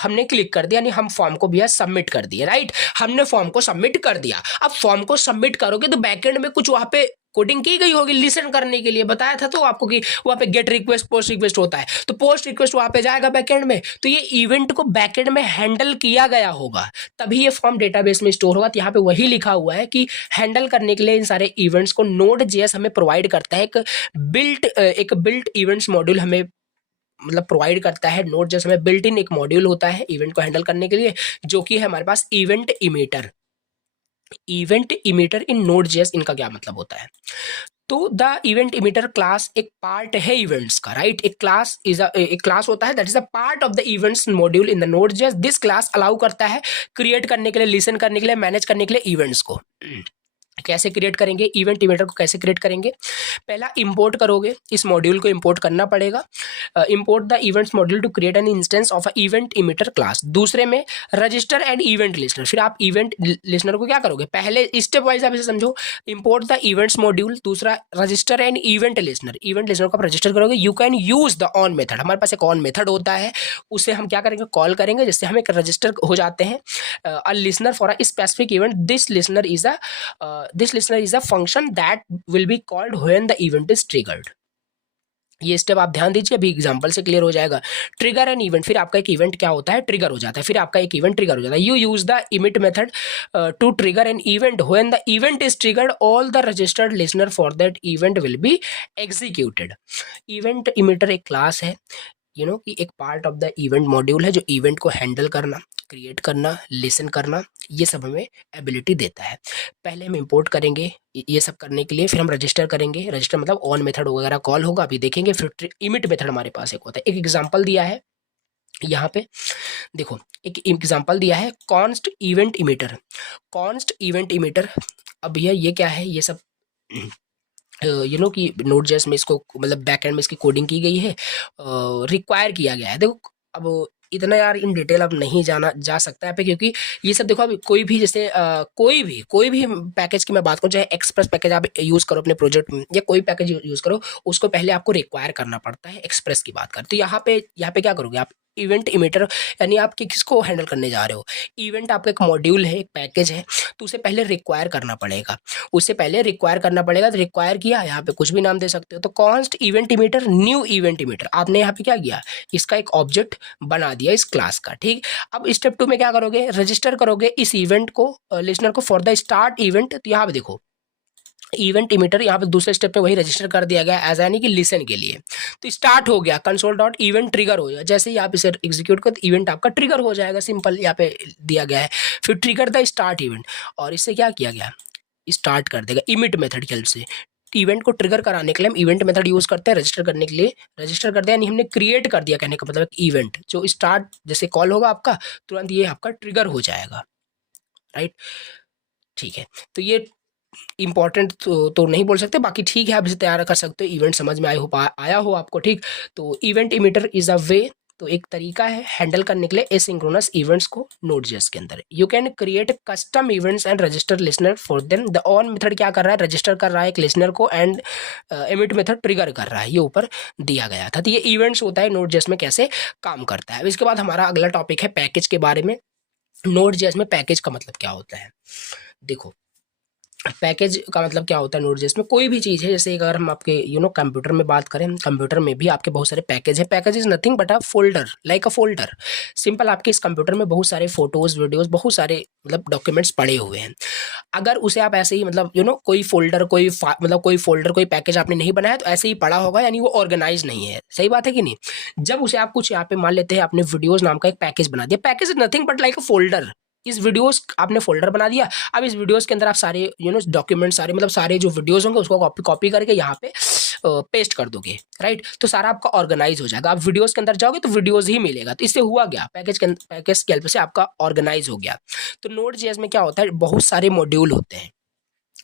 हमने क्लिक कर दिया, यानी हम फॉर्म को भैया सबमिट कर दिए, राइट। हमने फॉर्म को सबमिट कर दिया। अब फॉर्म को सबमिट करोगे तो बैकएंड में कुछ वहाँ पे कोडिंग की गई होगी लिसन करने के लिए, बताया था तो आपको कि वहाँ पे गेट रिक्वेस्ट पोस्ट रिक्वेस्ट होता है, तो पोस्ट रिक्वेस्ट वहाँ पे जाएगा बैकएंड में, तो ये इवेंट को बैकएंड में हैंडल किया गया होगा, तभी ये फॉर्म डेटाबेस में स्टोर होगा। तो यहाँ पे वही लिखा हुआ है कि हैंडल करने के लिए इन सारे इवेंट्स को Node.js हमें प्रोवाइड करता है, एक बिल्ट इवेंट्स मॉड्यूल हमें मतलब प्रोवाइड करता है। Node.js हमें बिल्ट इन एक मॉड्यूल होता है इवेंट को हैंडल करने के लिए, जो कि है हमारे पास इवेंट इमीटर। इवेंट इमीटर इन Node.js, इनका क्या मतलब होता है? तो द इवेंट इमीटर क्लास एक पार्ट है इवेंट्स का, राइट। एक क्लास होता है that is a part of the events module in the Node.js। This class allow करता है क्रिएट करने के लिए, लिसन करने के लिए, मैनेज करने के लिए इवेंट्स को। कैसे क्रिएट करेंगे इवेंट इमीटर को? कैसे क्रिएट करेंगे? पहला इंपोर्ट करोगे, इस मॉड्यूल को इंपोर्ट करना पड़ेगा। Import the events module to create an instance of a event emitter class. दूसरे में रजिस्टर एंड इवेंट लिस्नर। फिर आप इवेंट लिस्नर को क्या करोगे? पहले स्टेप वाइज आप इसे समझो। इंपोर्ट द इवेंट्स मॉड्यूल, दूसरा register and event listener. Event listener को आप रजिस्टर करोगे। You can use the on method. हमारे पास एक ऑन मेथड होता है, उसे हम क्या करेंगे? कॉल करेंगे, जिससे हम एक रजिस्टर हो जाते हैं a listener for a specific event. This listener is a function that will be called when the event is triggered. ये स्टेप आप ध्यान दीजिए, अभी एग्जांपल से क्लियर हो जाएगा। ट्रिगर एन इवेंट, फिर आपका एक इवेंट क्या होता है? ट्रिगर हो जाता है। फिर आपका एक इवेंट ट्रिगर हो जाता है। You use the emit method to trigger an event. When the event is triggered all the registered listener for that event will be executed. Event emitter एक क्लास है, कि एक part of the event module है, जो event को handle करना, create करना, listen करना, ये सब हमें एबिलिटी देता है। पहले हम इंपोर्ट करेंगे ये सब करने के लिए, फिर हम रजिस्टर करेंगे। रजिस्टर मतलब ऑन मेथड वगैरह कॉल होगा, अभी देखेंगे। फिर इमिट मेथड हमारे पास एक होता है। एक एग्जांपल दिया है यहाँ पे, देखो एक एग्जांपल दिया है, const event emitter. Const event emitter, अब भैया ये क्या है? ये सब कि Node.js में इसको मतलब बैकएंड में इसकी कोडिंग की गई है, रिक्वायर किया गया है। देखो अब इतना यार इन डिटेल अब नहीं जाना जा सकता है पे, क्योंकि ये सब देखो, अब कोई भी जैसे कोई भी पैकेज की मैं बात करूँ, चाहे एक्सप्रेस पैकेज आप यूज़ करो अपने प्रोजेक्ट में, या कोई पैकेज यूज़ करो, उसको पहले आपको रिक्वायर करना पड़ता है। एक्सप्रेस की बात करें तो यहाँ पे क्या करोगे आप? इवेंट इमीटर, यानी आप किसको हैंडल करने जा रहे हो? इवेंट आपका एक मॉड्यूल है, एक पैकेज है, तो उसे पहले रिक्वायर करना पड़ेगा। तो रिक्वायर किया, यहाँ पे कुछ भी नाम दे सकते हो। तो const event emitter, new event emitter, आपने यहाँ पे क्या किया? इसका एक ऑब्जेक्ट बना दिया इस क्लास का, ठीक। अब स्टेप 2 में क्या करोगे? रजिस्टर करोगे इस इवेंट को, लिसनर को, फॉर द स्टार्ट इवेंट। तो यहाँ पे देखो इवेंट इमीटर, यहाँ पे दूसरे स्टेप पे वही रजिस्टर कर दिया गया एज यानी कि लिसन के लिए। तो स्टार्ट हो गया, कंसोल डॉट इवेंट ट्रिगर हो गया। जैसे ही आप इसे एग्जीक्यूट करो तो इवेंट आपका ट्रिगर हो जाएगा, सिंपल यहाँ पे दिया गया है। फिर ट्रिगर द स्टार्ट इवेंट, और इससे क्या किया गया? स्टार्ट कर देगा इमिट मेथड की हेल्प से। इवेंट को ट्रिगर कराने के लिए हम इवेंट मेथड यूज करते हैं। रजिस्टर करने के लिए रजिस्टर कर दिया, यानी हमने क्रिएट कर दिया, कहने का मतलब इवेंट जो स्टार्ट जैसे कॉल होगा आपका, तुरंत ये आपका ट्रिगर हो जाएगा, राइट। ठीक है, तो ये इंपॉर्टेंट तो नहीं बोल सकते, बाकी ठीक है, आप इसे तैयार कर सकते हो। इवेंट समझ में आया हो आपको, ठीक। तो इवेंट इमीटर इज अ वे, तो एक तरीका है हैंडल करने के लिए एसिंक्रोनस इवेंट्स को Node.js के अंदर। You can create custom events and register listener for them. The on method क्या कर रहा है? रजिस्टर कर रहा है एक लिसनर को, एंड एमिट मेथड ट्रिगर कर रहा है। ये ऊपर दिया गया था। तो ये इवेंट्स होता है Node.js में कैसे काम करता है। इसके बाद हमारा अगला टॉपिक है पैकेज के बारे में। Node.js में पैकेज का मतलब क्या होता है? देखो पैकेज का मतलब क्या होता है Node.js में? कोई भी चीज़ है, जैसे अगर हम आपके कंप्यूटर में बात करें, कंप्यूटर में भी आपके बहुत सारे पैकेज है। Package is nothing but a folder, like a folder. Simple, आपके इस कंप्यूटर में बहुत सारे फोटोज, वीडियोस, बहुत सारे मतलब डॉक्यूमेंट्स पड़े हुए हैं। अगर उसे आप ऐसे ही मतलब कोई फोल्डर, कोई पैकेज आपने नहीं बनाया, तो ऐसे ही पड़ा होगा, यानी वो ऑर्गेनाइज नहीं है। सही बात है कि नहीं? जब उसे आप कुछ यहाँ पे मान लेते हैं, आपने वीडियोज नाम का एक पैकेज बना दिया। Package is nothing but like a folder. इस वीडियोस आपने फोल्डर बना दिया। अब इस वीडियोस के अंदर आप सारे डॉक्यूमेंट, सारे मतलब सारे जो वीडियोस होंगे उसको कॉपी करके यहाँ पे पेस्ट कर दोगे, राइट। तो सारा आपका ऑर्गेनाइज हो जाएगा। आप वीडियोस के अंदर जाओगे तो वीडियोस ही मिलेगा। तो इससे हुआ क्या? पैकेज की हेल्प से आपका ऑर्गेनाइज हो गया। तो Node.js में क्या होता है? बहुत सारे मॉड्यूल होते हैं।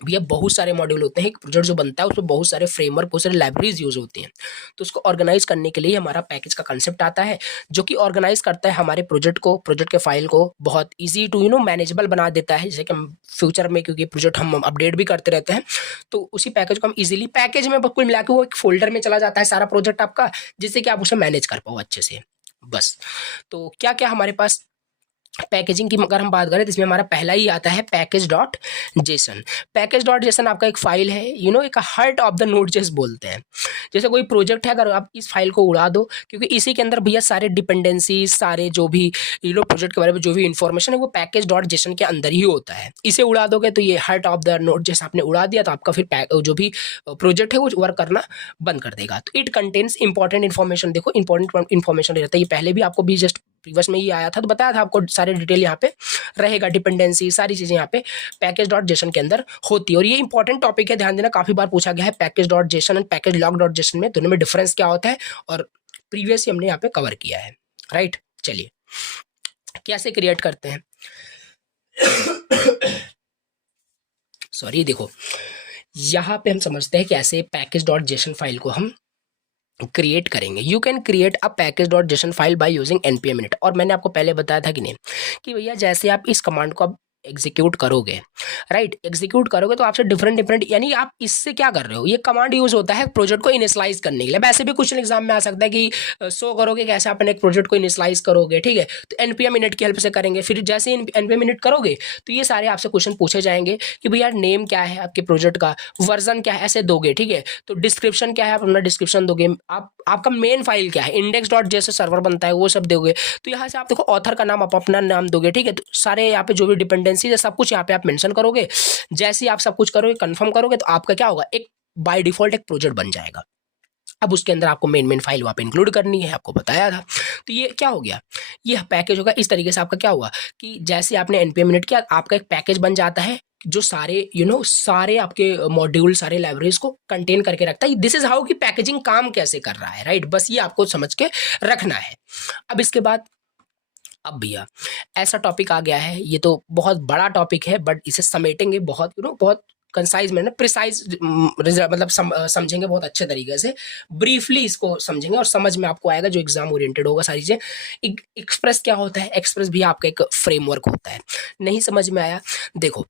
भैया बहुत सारे मॉड्यूल होते हैं, एक प्रोजेक्ट जो बनता है उसमें बहुत सारे फ्रेमवर्क, बहुत सारे लाइब्रेरीज यूज होती हैं। तो उसको ऑर्गेनाइज करने के लिए हमारा पैकेज का कंसेप्ट आता है, जो कि ऑर्गेनाइज करता है हमारे प्रोजेक्ट को, प्रोजेक्ट के फाइल को बहुत ईजी टू मैनेजेबल बना देता है। जैसे कि हम फ्यूचर में, क्योंकि प्रोजेक्ट हम अपडेट भी करते रहते हैं, तो उसी पैकेज को हम इजीली, पैकेज में कुल मिला के वो एक फोल्डर में चला जाता है सारा प्रोजेक्ट आपका, जिससे कि आप उसे मैनेज कर पाओ अच्छे से। बस, तो क्या क्या हमारे पास पैकेजिंग की अगर हम बात करें तो इसमें हमारा पहला ही आता है package dot JSON. Package dot JSON आपका एक फाइल है, एक हार्ट ऑफ द नोड जेस बोलते हैं। जैसे कोई प्रोजेक्ट है, अगर आप इस फाइल को उड़ा दो, क्योंकि इसी के अंदर भैया सारे डिपेंडेंसी, सारे जो भी प्रोजेक्ट के बारे में जो भी इंफॉर्मेशन है वो पैकेज डॉट जेसन के अंदर ही होता है। इसे उड़ा दोगे तो ये हार्ट ऑफ द नोड जेस आपने उड़ा दिया, तो आपका फिर जो भी प्रोजेक्ट है वो वर्क करना बंद कर देगा। तो इट कंटेन्स इंपॉर्टेंट इन्फॉर्मेशन, देखो इंपॉर्टेंट इन्फॉर्मेशन रहता है, ये पहले भी आपको भी जस्ट प्रीवियस में ही आया था, तो बताया था आपको, सारे डिटेल यहाँ पे रहेगा, डिपेंडेंसी सारी चीजें यहाँ पे पैकेज डॉट जेसन के अंदर होती है। और ये इंपॉर्टेंट टॉपिक है, ध्यान देना, काफी बार पूछा गया है package dot JSON and package log dot JSON में दोनों में डिफरेंस क्या होता है, और प्रीवियस हमने यहाँ पे कवर किया है, राइट। चलिए कैसे क्रिएट करते हैं सॉरी, देखो यहाँ पे हम समझते हैं कैसे पैकेज डॉट जेसन फाइल को हम क्रिएट करेंगे। You can create a package dot JSON file by using npm init। और मैंने आपको पहले बताया था कि नहीं, कि भैया जैसे आप इस कमांड को अब एग्जीक्यूट करोगे, राइट, एग्जीक्यूट करोगे तो आपसे डिफरेंट, यानी आप इससे क्या कर रहे हो, ये कमांड यूज होता है प्रोजेक्ट को इनिशियलाइज करने के लिए। वैसे भी कुछ एग्जाम में आ सकता है कि शो करोगे कैसे अपन एक प्रोजेक्ट को इनिशियलाइज करोगे, ठीक है, तो npm init की हेल्प से करेंगे। फिर जैसे ही npm init करोगे तो ये सारे आपसे क्वेश्चन पूछे जाएंगे कि भैया नेम क्या है आपके प्रोजेक्ट का, वर्जन क्या है, ऐसे दोगे, ठीक है। तो डिस्क्रिप्शन क्या है, आप अपना डिस्क्रिप्शन दोगे, आपका मेन फाइल क्या है, इंडेक्स डॉट जैसे सर्वर बनता है वो सब दोगे। तो यहाँ से आप देखो ऑथर का नाम, आप अपना नाम दोगे, ठीक है। तो सारे यहाँ पे जो भी डिपेंडेंसी है सब कुछ यहाँ पे आप मेंशन करोगे। जैसे ही आप सब कुछ करोगे, कंफर्म करोगे, तो आपका क्या होगा, एक बाय डिफॉल्ट एक प्रोजेक्ट बन जाएगा। अब उसके अंदर आपको मेन फाइल वहाँ पे इंक्लूड करनी है, आपको बताया था। तो ये क्या हो गया, ये पैकेज होगा। इस तरीके से आपका क्या हुआ कि जैसे आपने npm init किया, आपका एक पैकेज बन जाता है जो सारे सारे आपके मॉड्यूल, सारे लाइब्रेरीज को कंटेन करके रखता है। दिस इज हाउ कि पैकेजिंग काम कैसे कर रहा है, राइट। बस ये आपको समझ के रखना है। अब इसके बाद, अब भैया ऐसा टॉपिक आ गया है, ये तो बहुत बड़ा टॉपिक है, बट इसे समेटेंगे बहुत बहुत कंसाइज में ना, प्रिसाइज, मतलब समझेंगे बहुत अच्छे तरीके से, ब्रीफली इसको समझेंगे और समझ में आपको आएगा, जो एग्जाम ओरिएंटेड होगा सारी चीजें। एक्सप्रेस क्या होता है, एक्सप्रेस भी आपका एक फ्रेमवर्क होता है। नहीं समझ में आया, देखो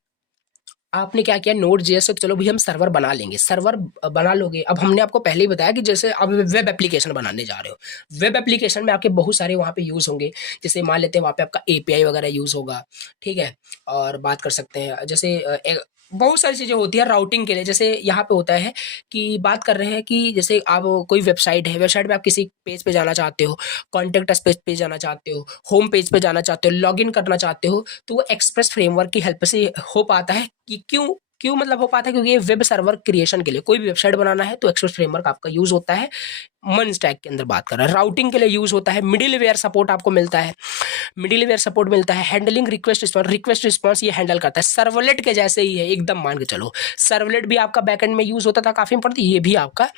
आपने क्या किया, नोड जेएस, तो चलो भैया हम सर्वर बना लेंगे, सर्वर बना लोगे। अब हमने आपको पहले ही बताया कि जैसे आप वेब एप्लीकेशन बनाने जा रहे हो, वेब एप्लीकेशन में आपके बहुत सारे वहाँ पे यूज़ होंगे। जैसे मान लेते हैं वहाँ पे आपका एपीआई वगैरह यूज़ होगा, ठीक है। और बात कर सकते हैं जैसे बहुत सारी चीज़ें होती है राउटिंग के लिए। जैसे यहाँ पे होता है कि बात कर रहे हैं कि जैसे आप कोई वेबसाइट है, वेबसाइट पे आप किसी पेज पे जाना चाहते हो, कॉन्टेक्ट अस पेज पे जाना चाहते हो, होम पेज पे जाना चाहते हो, लॉगिन करना चाहते हो, तो वो एक्सप्रेस फ्रेमवर्क की हेल्प से हो पाता है। कि क्यों क्यों मतलब हो पाता है, क्योंकि ये वेब सर्वर क्रिएशन के लिए, कोई भी वेबसाइट बनाना है तो एक्सप्रेस फ्रेमवर्क आपका यूज होता है। मन स्टैक के अंदर बात कर रहा है, राउटिंग के लिए यूज होता है, मिडिल वेयर सपोर्ट आपको मिलता है, मिडिल वेयर सपोर्ट मिलता है, हैंडलिंग रिक्वेस्ट रिस्पॉन्स ये हैंडल करता है, सर्वलेट के जैसे ही है एकदम, मान के चलो। सर्वलेट भी आपका बैकएंड में यूज होता था, काफी इंपॉर्टेंट, ये भी आपका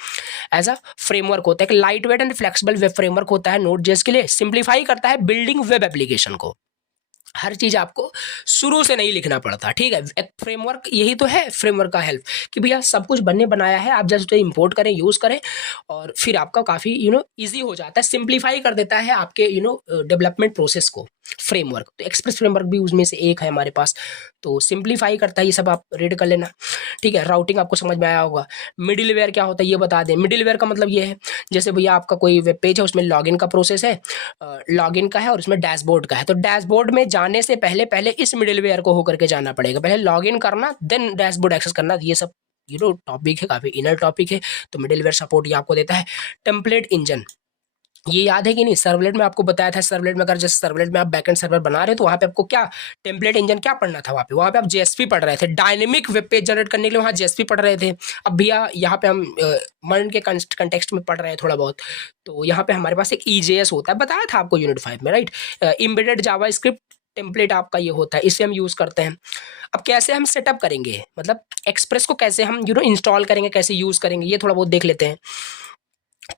एज अ फ्रेमवर्क होता है। एक light weight and flexible web framework होता है नोड.जेएस के लिए, सिंप्लीफाई करता है बिल्डिंग वेब एप्लीकेशन को। हर चीज आपको शुरू से नहीं लिखना पड़ता, ठीक है। एक फ्रेमवर्क यही तो है, फ्रेमवर्क का हेल्प, कि भैया सब कुछ बनने बनाया है, आप जस्ट इंपोर्ट करें, यूज करें, और फिर आपका काफी इजी हो जाता है, सिंप्लीफाई कर देता है आपके डेवलपमेंट प्रोसेस को फ्रेमवर्क। तो एक्सप्रेस फ्रेमवर्क भी उसमें से एक है हमारे पास, तो सिंप्लीफाई करता है। ये सब आप रीड कर लेना, ठीक है। राउटिंग आपको समझ में आया होगा। मिडिल वेयर क्या होता है ये बता दें। मिडिल वेयर का मतलब ये है, जैसे भैया आपका कोई वेब पेज है, उसमें लॉगिन का प्रोसेस है, लॉगिन का है, और उसमें डैशबोर्ड का है। तो डैशबोर्ड में जाने से पहले पहले इस मिडिल वेयर को होकर के जाना पड़ेगा, पहले लॉगिन करना, देन डैशबोर्ड एक्सेस करना। ये सब टॉपिक है, काफी इनर टॉपिक है। तो मिडिल वेयर सपोर्ट ये आपको देता है। टेम्पलेट इंजन, ये याद है कि नहीं, सर्वलेट में आपको बताया था, सर्वलेट में अगर जैसे सर्वलेट में आप बैकएंड सर्वर बना रहे हो तो वहाँ पे आपको क्या टेम्पलेट इंजन क्या पढ़ना था, वहाँ पे आप जेएसपी पढ़ रहे थे, डायनेमिक वेब पेज जनरेट करने के लिए वहाँ जेएसपी पढ़ रहे थे। अब भैया यहाँ पे हम मर्न के कंटेक्स्ट में पढ़ रहे हैं थोड़ा बहुत, तो यहाँ पे हमारे पास एक ईजेएस होता है, बताया था आपको यूनिट 5 में, राइट। एम्बेडेड जावास्क्रिप्ट टेम्पलेट आपका ये होता है, इसे हम यूज करते हैं। अब कैसे हम सेटअप करेंगे, मतलब एक्सप्रेस को कैसे हम इंस्टॉल करेंगे, कैसे यूज करेंगे, ये थोड़ा बहुत देख लेते हैं।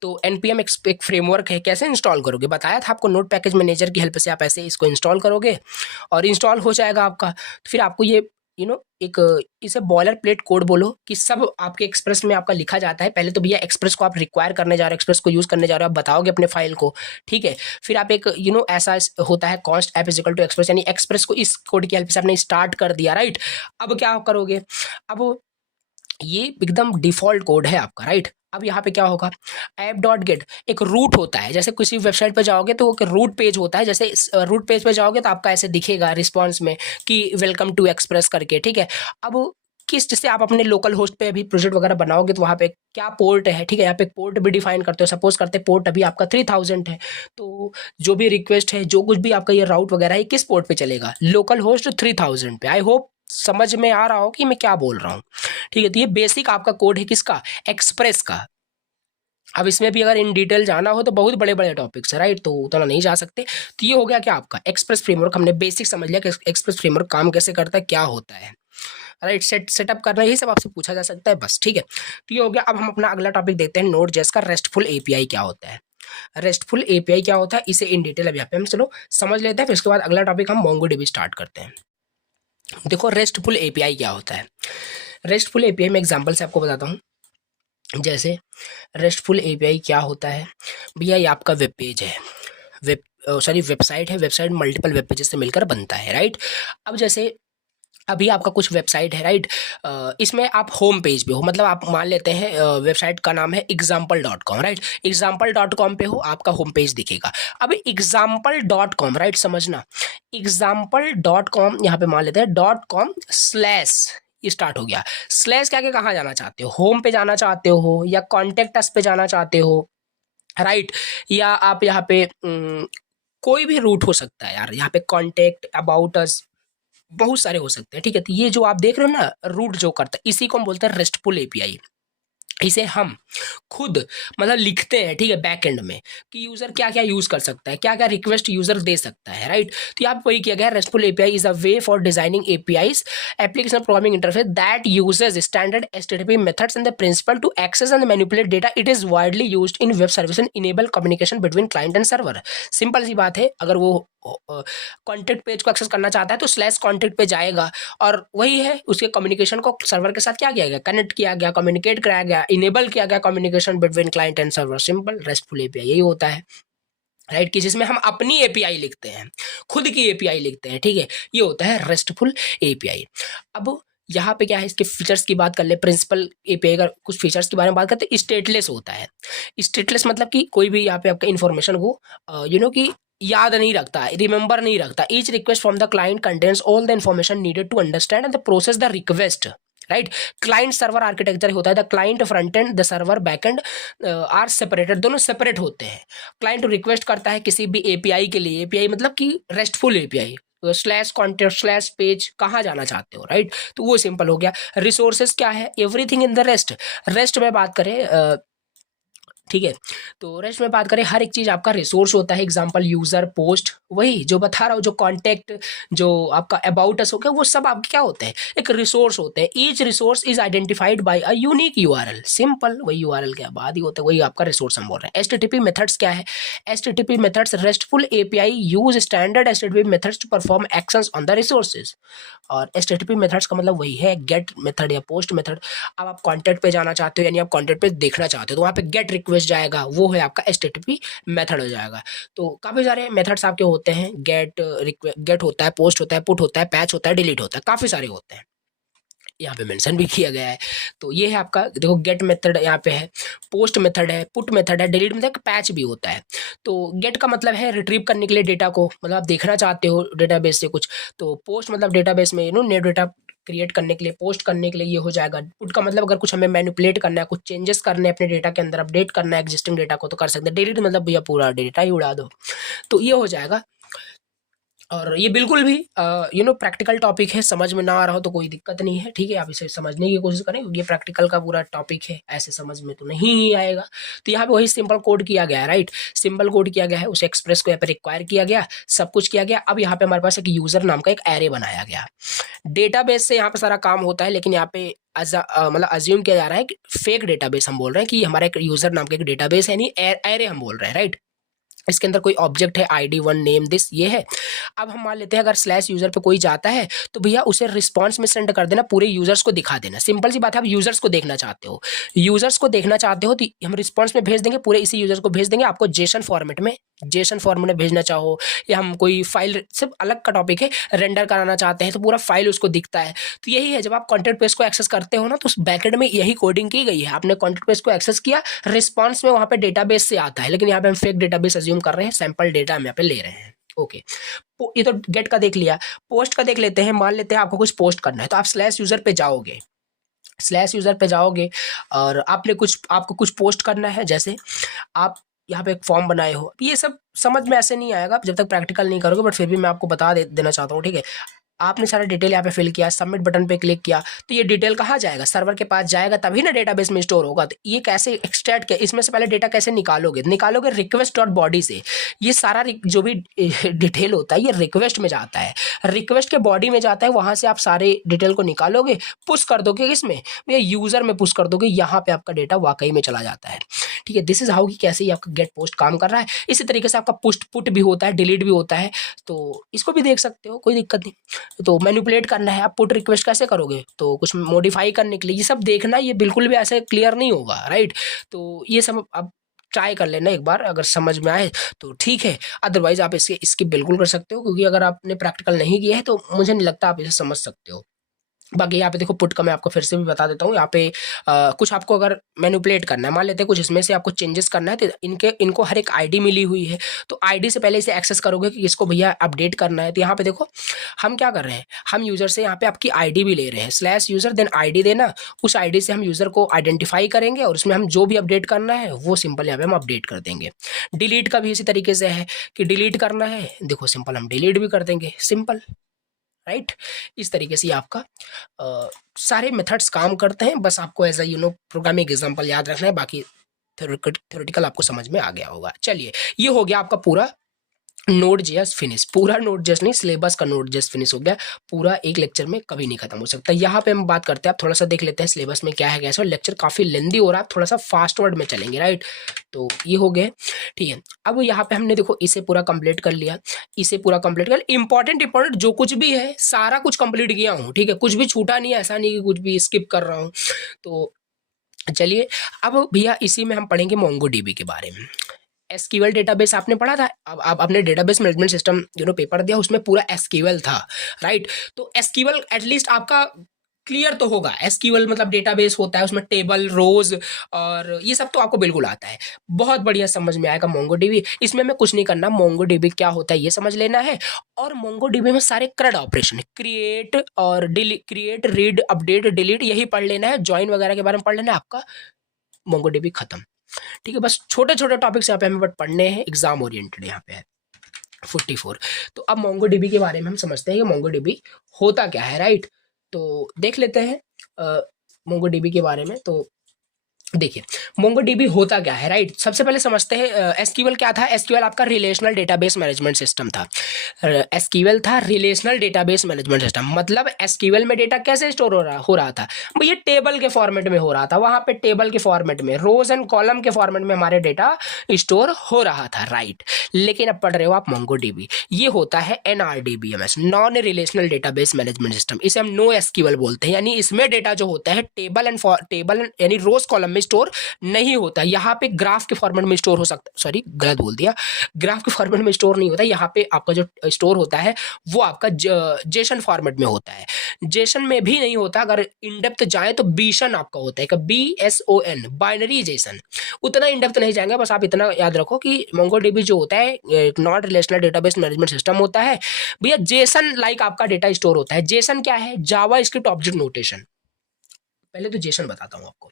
तो npm एक फ्रेमवर्क है, कैसे इंस्टॉल करोगे, बताया था आपको, नोड पैकेज मैनेजर की हेल्प से आप ऐसे इसको इंस्टॉल करोगे और इंस्टॉल हो जाएगा आपका। तो फिर आपको ये एक इसे बॉयलर प्लेट कोड बोलो कि सब आपके एक्सप्रेस में आपका लिखा जाता है। पहले तो भैया एक्सप्रेस को आप रिक्वायर करने जा रहे हो, एक्सप्रेस को यूज करने जा रहे हो, आप बताओगे अपने फाइल को, ठीक है। फिर आप एक ऐसा होता है const app is equal to express, यानी एक्सप्रेस को इस कोड की हेल्प से आपने स्टार्ट कर दिया, राइट। अब क्या करोगे, अब ये एकदम डिफॉल्ट कोड है आपका, राइट। अब यहाँ पे क्या होगा, ऐप डॉट गेट एक रूट होता है, जैसे किसी वेबसाइट पे जाओगे तो एक रूट पेज होता है, जैसे रूट पेज पे जाओगे तो आपका ऐसे दिखेगा रिस्पॉन्स में कि वेलकम टू एक्सप्रेस करके, ठीक है। अब किस जैसे आप अपने लोकल होस्ट पे अभी प्रोजेक्ट वगैरह बनाओगे तो वहाँ पे क्या पोर्ट है, ठीक है, यहाँ पे पोर्ट भी डिफाइन करते हो। सपोज करते पोर्ट अभी आपका 3000 है, तो जो भी रिक्वेस्ट है, जो कुछ भी आपका ये राउट वगैरह है, किस पोर्ट पे चलेगा, लोकल होस्ट 3000 पे। आई होप समझ में आ रहा हो कि मैं क्या बोल रहा हूँ, ठीक है। तो ये बेसिक आपका कोड है किसका, एक्सप्रेस का। अब इसमें भी अगर इन डिटेल जाना हो तो बहुत बड़े बड़े टॉपिक्स है, राइट, तो उतना नहीं जा सकते। तो ये हो गया क्या आपका एक्सप्रेस फ्रेमवर्क, हमने बेसिक समझ लिया कि एक्सप्रेस फ्रेमवर्क काम कैसे करता है, क्या होता है, राइट। सेटअप करना, ये सब आपसे पूछा जा सकता है, बस, ठीक है। तो ये हो गया। अब हम अपना अगला टॉपिक देखते हैं, नोड जेएस का रेस्टफुल एपीआई क्या होता है। रेस्टफुल एपीआई क्या होता है, इसे इन डिटेल अभी यहाँ पे हम चलो समझ लेते हैं, फिर उसके बाद अगला टॉपिक हम मोंगोडीबी स्टार्ट करते हैं। देखो रेस्टफुल एपीआई क्या होता है। रेस्टफुल एपीआई में एग्जांपल से आपको बताता हूँ। जैसे रेस्टफुल एपीआई क्या होता है भैया, ये आपका वेब पेज है, वेबसाइट है, वेबसाइट मल्टीपल वेब पेजेस से मिलकर बनता है, राइट। अब जैसे अभी आपका कुछ वेबसाइट है, राइट, इसमें आप होम पेज पे हो, मतलब आप मान लेते हैं वेबसाइट का नाम है example.com, राइट। example.com पे हो, आपका होम पेज दिखेगा। अब example.com, राइट, समझना, example.com यहाँ पे मान लेते हैं .com स्लैश स्टार्ट हो गया, स्लैश क्या के कहाँ जाना चाहते हो, होम पे जाना चाहते हो या कॉन्टेक्ट अस पे जाना चाहते हो, राइट, या आप यहाँ पे कोई भी रूट हो सकता है यार, यहाँ पे कॉन्टेक्ट, अबाउट अस, बहुत सारे हो सकते हैं, ठीक है। तो ये जो आप देख रहे हो ना रूट जो करता है, इसी को हम बोलते हैं रेस्टफुल एपीआई। इसे हम खुद मतलब लिखते हैं, ठीक है, बैक एंड में कि यूजर क्या क्या यूज कर सकता है, क्या क्या रिक्वेस्ट यूजर दे सकता है, राइट। तो यहाँ पे वही किया गया, RESTful API is a way for designing APIs application programming interface that uses standard HTTP methods and the principle to access and manipulate data. It is widely used in web service and enable communication between client and server. Simple सी बात है, अगर वो contact page को access करना चाहता है तो स्लैश कॉन्टेक्ट पे जाएगा, और वही है उसके कम्युनिकेशन को सर्वर के साथ क्या किया गया, कनेक्ट किया गया, कम्युनिकेट कराया गया, इनेबल किया गया communication between client and server. Simple restful API यही होता है, राइट, कि जिसमें हम अपनी एपीआई लिखते हैं, खुद की एपीआई लिखते हैं, ठीक है, ये होता है रेस्टफुल एपीआई। अब यहाँ पे क्या है, इसके फीचर्स की बात कर ले, प्रिंसिपल एपीआई का कुछ फीचर्स के बारे में बात करते हैं। स्टेटलेस होता है, स्टेटलेस मतलब कि कोई भी यहाँ पे आपका इन्फॉर्मेशन को कि याद नहीं रखता, रिमेंबर नहीं रखता। Each request from the client contains all the information needed to understand and the process the request, right. Client server architecture होता है, the client front end the server back end are separated, दोनों separate होते हैं। Client request करता है किसी भी API के लिए, एपीआई मतलब कि restful API, slash contact slash page कहाँ जाना चाहते हो, राइट, तो वो सिंपल हो गया। रिसोर्सेज क्या है, everything in the rest. Rest में बात करें, ठीक है, तो रेस्ट में बात करें, हर एक चीज आपका रिसोर्स होता है। एग्जांपल यूजर, पोस्ट, वही जो बता रहा हूँ, जो कॉन्टेक्ट, जो आपका अबाउट अस हो गया, वो सब आपके क्या होते हैं, एक रिसोर्स होते हैं। Each resource is identified by a unique URL. Simple, वही यूआरएल के बाद ही होता है, वही आपका रिसोर्स हम बोल रहे हैं। एचटीटीपी मेथड्स क्या है, HTTP methods RESTful API use standard HTTP methods to perform actions on the resources. और एचटीटीपी मेथड्स का मतलब वही है गेट मेथड या पोस्ट मेथड। अब आप कॉन्टेक्ट पे जाना चाहते हो, यानी आप कॉन्टेक्ट पे देखना चाहते हो, तो वहाँ पे गेट रिक्वेस्ट जाएगा, वो है आपका एचटीटीपी मेथड हो जाएगा। तो काफी सारे मेथड्स आपके होते हैं, गेट होता है, पोस्ट होता है, पुट होता है, पैच होता है, डिलीट होता है, काफी सारे होते हैं, यहाँ पे मेंशन भी किया गया है। तो ये है आपका, देखो गेट मेथड यहाँ पे है, पोस्ट मेथड है, पुट मेथड है, डिलीट मेथड, पैच भी होता है। तो गेट का मतलब है रिट्रीव करने के लिए डेटा को, मतलब आप देखना चाहते हो डेटाबेस से कुछ। तो पोस्ट मतलब डेटाबेस में न्यू डेटा क्रिएट करने के लिए, पोस्ट करने के लिए ये हो जाएगा। पुट का मतलब अगर कुछ हमें मैनिपुलेट करना है, कुछ चेंजेस करने हैं अपने डेटा के अंदर, अपडेट करना है एग्जिस्टिंग डेटा को, तो कर सकते हैं। डिलीट मतलब भैया पूरा डेटा ही उड़ा दो, तो ये हो जाएगा। और ये बिल्कुल भी प्रैक्टिकल टॉपिक है, समझ में ना आ रहा हो तो कोई दिक्कत नहीं है, ठीक है, आप इसे समझने की कोशिश करें, क्योंकि ये प्रैक्टिकल का पूरा टॉपिक है, ऐसे समझ में तो नहीं ही आएगा। तो यहाँ पे वही सिंपल कोड किया गया है, राइट, सिंपल कोड किया गया है, उसे एक्सप्रेस को यहाँ पे रिक्वायर किया गया, सब कुछ किया गया। अब यहाँ पे हमारे पास एक यूजर नाम का एक एरे बनाया गया। डेटाबेस से यहाँ पे सारा काम होता है, लेकिन यहाँ पे मतलब अज्यूम किया जा रहा है कि फेक डेटाबेस हम बोल रहे हैं, कि हमारा एक यूजर नाम का एक डेटाबेस है, नहीं एरे हम बोल रहे हैं, राइट। इसके अंदर कोई ऑब्जेक्ट है, ID1 नेम दिस, ये है। अब हम मान लेते हैं अगर स्लैश यूजर पे कोई जाता है तो भैया उसे रिस्पॉन्स में सेंड कर देना, पूरे यूजर्स को दिखा देना। सिंपल सी बात है, आप यूजर्स को देखना चाहते हो, यूजर्स को देखना चाहते हो तो हम रिस्पॉन्स में भेज देंगे, पूरे इसी यूजर को भेज देंगे। आपको जेसन फॉर्मेट में, जेसन फॉर्मेट में भेजना चाहो या हम कोई फाइल, सिर्फ अलग का टॉपिक है, रेंडर कराना चाहते हैं तो पूरा फाइल उसको दिखता है। तो यही है, जब आप कंटेंट पेज को एक्सेस करते हो ना तो उस बैकेंड में यही कोडिंग की गई है। आपने कंटेंट पेज को एक्सेस किया, रिस्पॉन्स में वहां पे डेटाबेस से आता है, लेकिन यहाँ पे हम फेक डेटाबेस अज्यूम कर रहे हैं, सैंपल डेटा हम यहाँ पे ले रहे हैं। ओके, ये तो गेट का देख लिया। पोस्ट का देख लेते हैं। मान लेते हैं आपको कुछ पोस्ट करना है तो आप स्लैश यूजर पे जाओगे, स्लैश यूजर पे जाओगे और आपको कुछ पोस्ट करना है। जैसे आप यहाँ पे एक फॉर्म बनाए हो, ये सब समझ में ऐसे नहीं आएगा जब तक प्रैक्टिकल नहीं करोगे, बट फिर भी मैं आपको बता देना चाहता हूँ, ठीक है। आपने सारा डिटेल यहाँ पे फिल किया, सबमिट बटन पे क्लिक किया तो ये डिटेल कहाँ जाएगा, सर्वर के पास जाएगा, तभी ना डेटाबेस में स्टोर होगा। तो ये कैसे एक्सट्रैक्ट किया, इसमें से पहले डेटा कैसे निकालोगे रिक्वेस्ट डॉट बॉडी से। ये सारा जो भी डिटेल होता है ये रिक्वेस्ट में जाता है, रिक्वेस्ट के बॉडी में जाता है, वहां से आप सारे डिटेल को निकालोगे, पुश कर दोगे किसमें, भैया यूजर में पुश कर दोगे, यहाँ पे आपका डेटा वाकई में चला जाता है। ठीक है, दिस इज हाउ कि कैसे ही आपका गेट पोस्ट काम कर रहा है। इसी तरीके से आपका पुश पुट भी होता है, डिलीट भी होता है, तो इसको भी देख सकते हो, कोई दिक्कत नहीं। तो मैनिपुलेट करना है, आप पुट रिक्वेस्ट कैसे करोगे, तो कुछ मॉडिफाई करने के लिए ये सब देखना, ये बिल्कुल भी ऐसे क्लियर नहीं होगा, राइट। तो ये सब आप ट्राई कर लेना एक बार, अगर समझ में आए तो ठीक है, अदरवाइज आप इसकी बिल्कुल कर सकते हो, क्योंकि अगर आपने प्रैक्टिकल नहीं किया है तो मुझे नहीं लगता आप इसे समझ सकते हो। बाकी यहाँ पे देखो, पुट का मैं आपको फिर से भी बता देता हूँ। यहाँ पे कुछ आपको अगर मैनिपुलेट करना है, मान लेते हैं कुछ इसमें से आपको चेंजेस करना है, तो इनको हर एक आईडी मिली हुई है, तो आईडी से पहले इसे एक्सेस करोगे कि इसको भैया अपडेट करना है। तो यहाँ पे देखो हम क्या कर रहे हैं, हम यूजर से यहाँ पे आपकी आईडी भी ले रहे हैं, स्लैश यूजर देन आईडी देना, उस आईडी से हम यूजर को आइडेंटिफाई करेंगे और उसमें हम जो भी अपडेट करना है वो सिंपल यहाँ पे हम अपडेट कर देंगे। डिलीट का भी इसी तरीके से है कि डिलीट करना है, देखो सिंपल हम डिलीट भी कर देंगे, सिंपल, राइट। इस तरीके से आपका सारे मेथड्स काम करते हैं। बस आपको एज अ प्रोग्रामिंग एग्जांपल याद रखना है, बाकी थ्योरेटिकल आपको समझ में आ गया होगा। चलिए, ये हो गया आपका पूरा Node.js फिनिश, पूरा Node.js नहीं, सिलेबस का Node.js फिनिश हो गया, पूरा एक लेक्चर में कभी नहीं खत्म हो सकता। यहाँ पे हम बात करते हैं, आप थोड़ा सा देख लेते हैं सिलेबस में क्या है कैसे, और लेक्चर काफी लेंदी हो रहा है, थोड़ा सा फास्ट वर्ड में चलेंगे, राइट। तो ये हो गए, ठीक है। अब यहाँ पे हमने देखो इसे पूरा कंप्लीट कर लिया, इसे पूरा कंप्लीट कर, इंपॉर्टेंट जो कुछ भी है सारा कुछ कंप्लीट किया हूँ, ठीक है, कुछ भी छूटा नहीं है, ऐसा नहीं कि कुछ भी स्किप कर रहा हूँ। तो चलिए, अब भैया इसी में हम पढ़ेंगे MongoDB के बारे में। एसक्यूएल डेटाबेस आपने पढ़ा था, अब आपने डेटाबेस मैनेजमेंट सिस्टम पेपर दिया, उसमें पूरा एसक्यूएल था, राइट। तो एसक्यूएल एटलीस्ट आपका क्लियर तो होगा। एसक्यूएल मतलब डेटाबेस होता है, उसमें टेबल, रोज और ये सब तो आपको बिल्कुल आता है, बहुत बढ़िया समझ में आएगा। MongoDB, इसमें मैं कुछ नहीं करना, MongoDB क्या होता है ये समझ लेना है, और MongoDB में सारे CRUD ऑपरेशन, क्रिएट और delete, create, read, update, delete, यही पढ़ लेना है, ज्वाइन वगैरह के बारे में पढ़ लेना है, आपका MongoDB खत्म, ठीक है। बस छोटे छोटे टॉपिक्स यहाँ पे हमें बट पढ़ने हैं, एग्जाम ओरिएंटेड यहाँ पे है 44। तो अब MongoDB के बारे में हम समझते हैं कि MongoDB होता क्या है, राइट। तो देख लेते हैं MongoDB के बारे में। तो देखिए MongoDB होता क्या है, राइट। सबसे पहले समझते हैं एसक्यूएल क्या था। एसक्यूएल आपका रिलेशनल डेटाबेस मैनेजमेंट सिस्टम था। एसक्यूएल था रिलेशनल डेटाबेस मैनेजमेंट सिस्टम, मतलब एसक्यूएल में डेटा कैसे स्टोर हो रहा था, ये टेबल के फॉर्मेट में हो रहा था, वहां पे टेबल के फॉर्मेट में, रोज एंड कॉलम के फॉर्मेट में हमारे डेटा स्टोर हो रहा था, राइट। लेकिन अब पढ़ रहे हो आप MongoDB, ये होता है NRDBMS, non relational database management system, इसे हम नो एसक्यूएल बोलते हैं। यानी इसमें डेटा जो होता है टेबल यानी रोज कॉलम स्टोर नहीं होता, यहाँ पे ग्राफ के फॉर्मेट में स्टोर हो सकता, सॉरी गलत बोल दिया, ग्राफ के फॉर्मेट में स्टोर नहीं होता, यहाँ पे आपका जो स्टोर होता है वो आपका जेसन फॉर्मेट में होता है। जेसन में भी नहीं होता, अगर इन डेप्थ जाए तो बीसन आपका होता है, BSON, बाइनरी जेसन। उतना इन डेप्थ नहीं जाएंगे, बस आप इतना याद रखो कि MongoDB जो होता है non relational database management system होता है भैया, जेसन लाइक आपका डेटा स्टोर होता है। जेसन क्या है, जावा स्क्रिप्ट ऑब्जेक्ट नोटेशन, पहले तो जेसन बताता हूं आपको।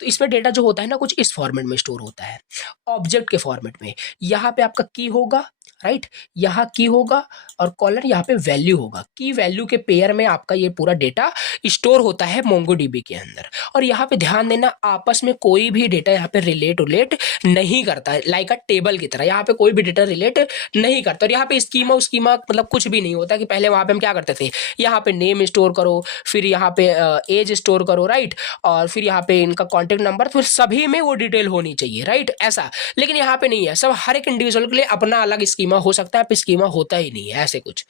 तो इसमें डेटा जो होता है ना कुछ इस फॉर्मेट में स्टोर होता है, ऑब्जेक्ट के फॉर्मेट में। यहाँ पे आपका की होगा, राइट, यहाँ की होगा और कॉलर यहाँ पे वैल्यू होगा, की वैल्यू के पेयर में आपका ये पूरा डेटा स्टोर होता है MongoDB के अंदर। और यहाँ पे ध्यान देना, आपस में कोई भी डेटा यहाँ पे रिलेट नहीं करता है, लाइक अ टेबल की तरह यहाँ पे कोई भी डेटा रिलेट नहीं करता। और यहाँ पे स्कीमा मतलब कुछ भी नहीं होता कि पहले वहां पे हम क्या करते थे, यहाँ पे नेम स्टोर करो, फिर यहाँ पे एज स्टोर करो, राइट, और फिर यहाँ पे इनका कॉन्टेक्ट नंबर, फिर सभी में वो डिटेल होनी चाहिए, राइट, ऐसा। लेकिन यहाँ पे नहीं है, सब हर एक इंडिविजुअल के लिए अपना अलग स्कीमा हो सकता है, पे स्कीमा होता ही नहीं है ऐसे कुछ।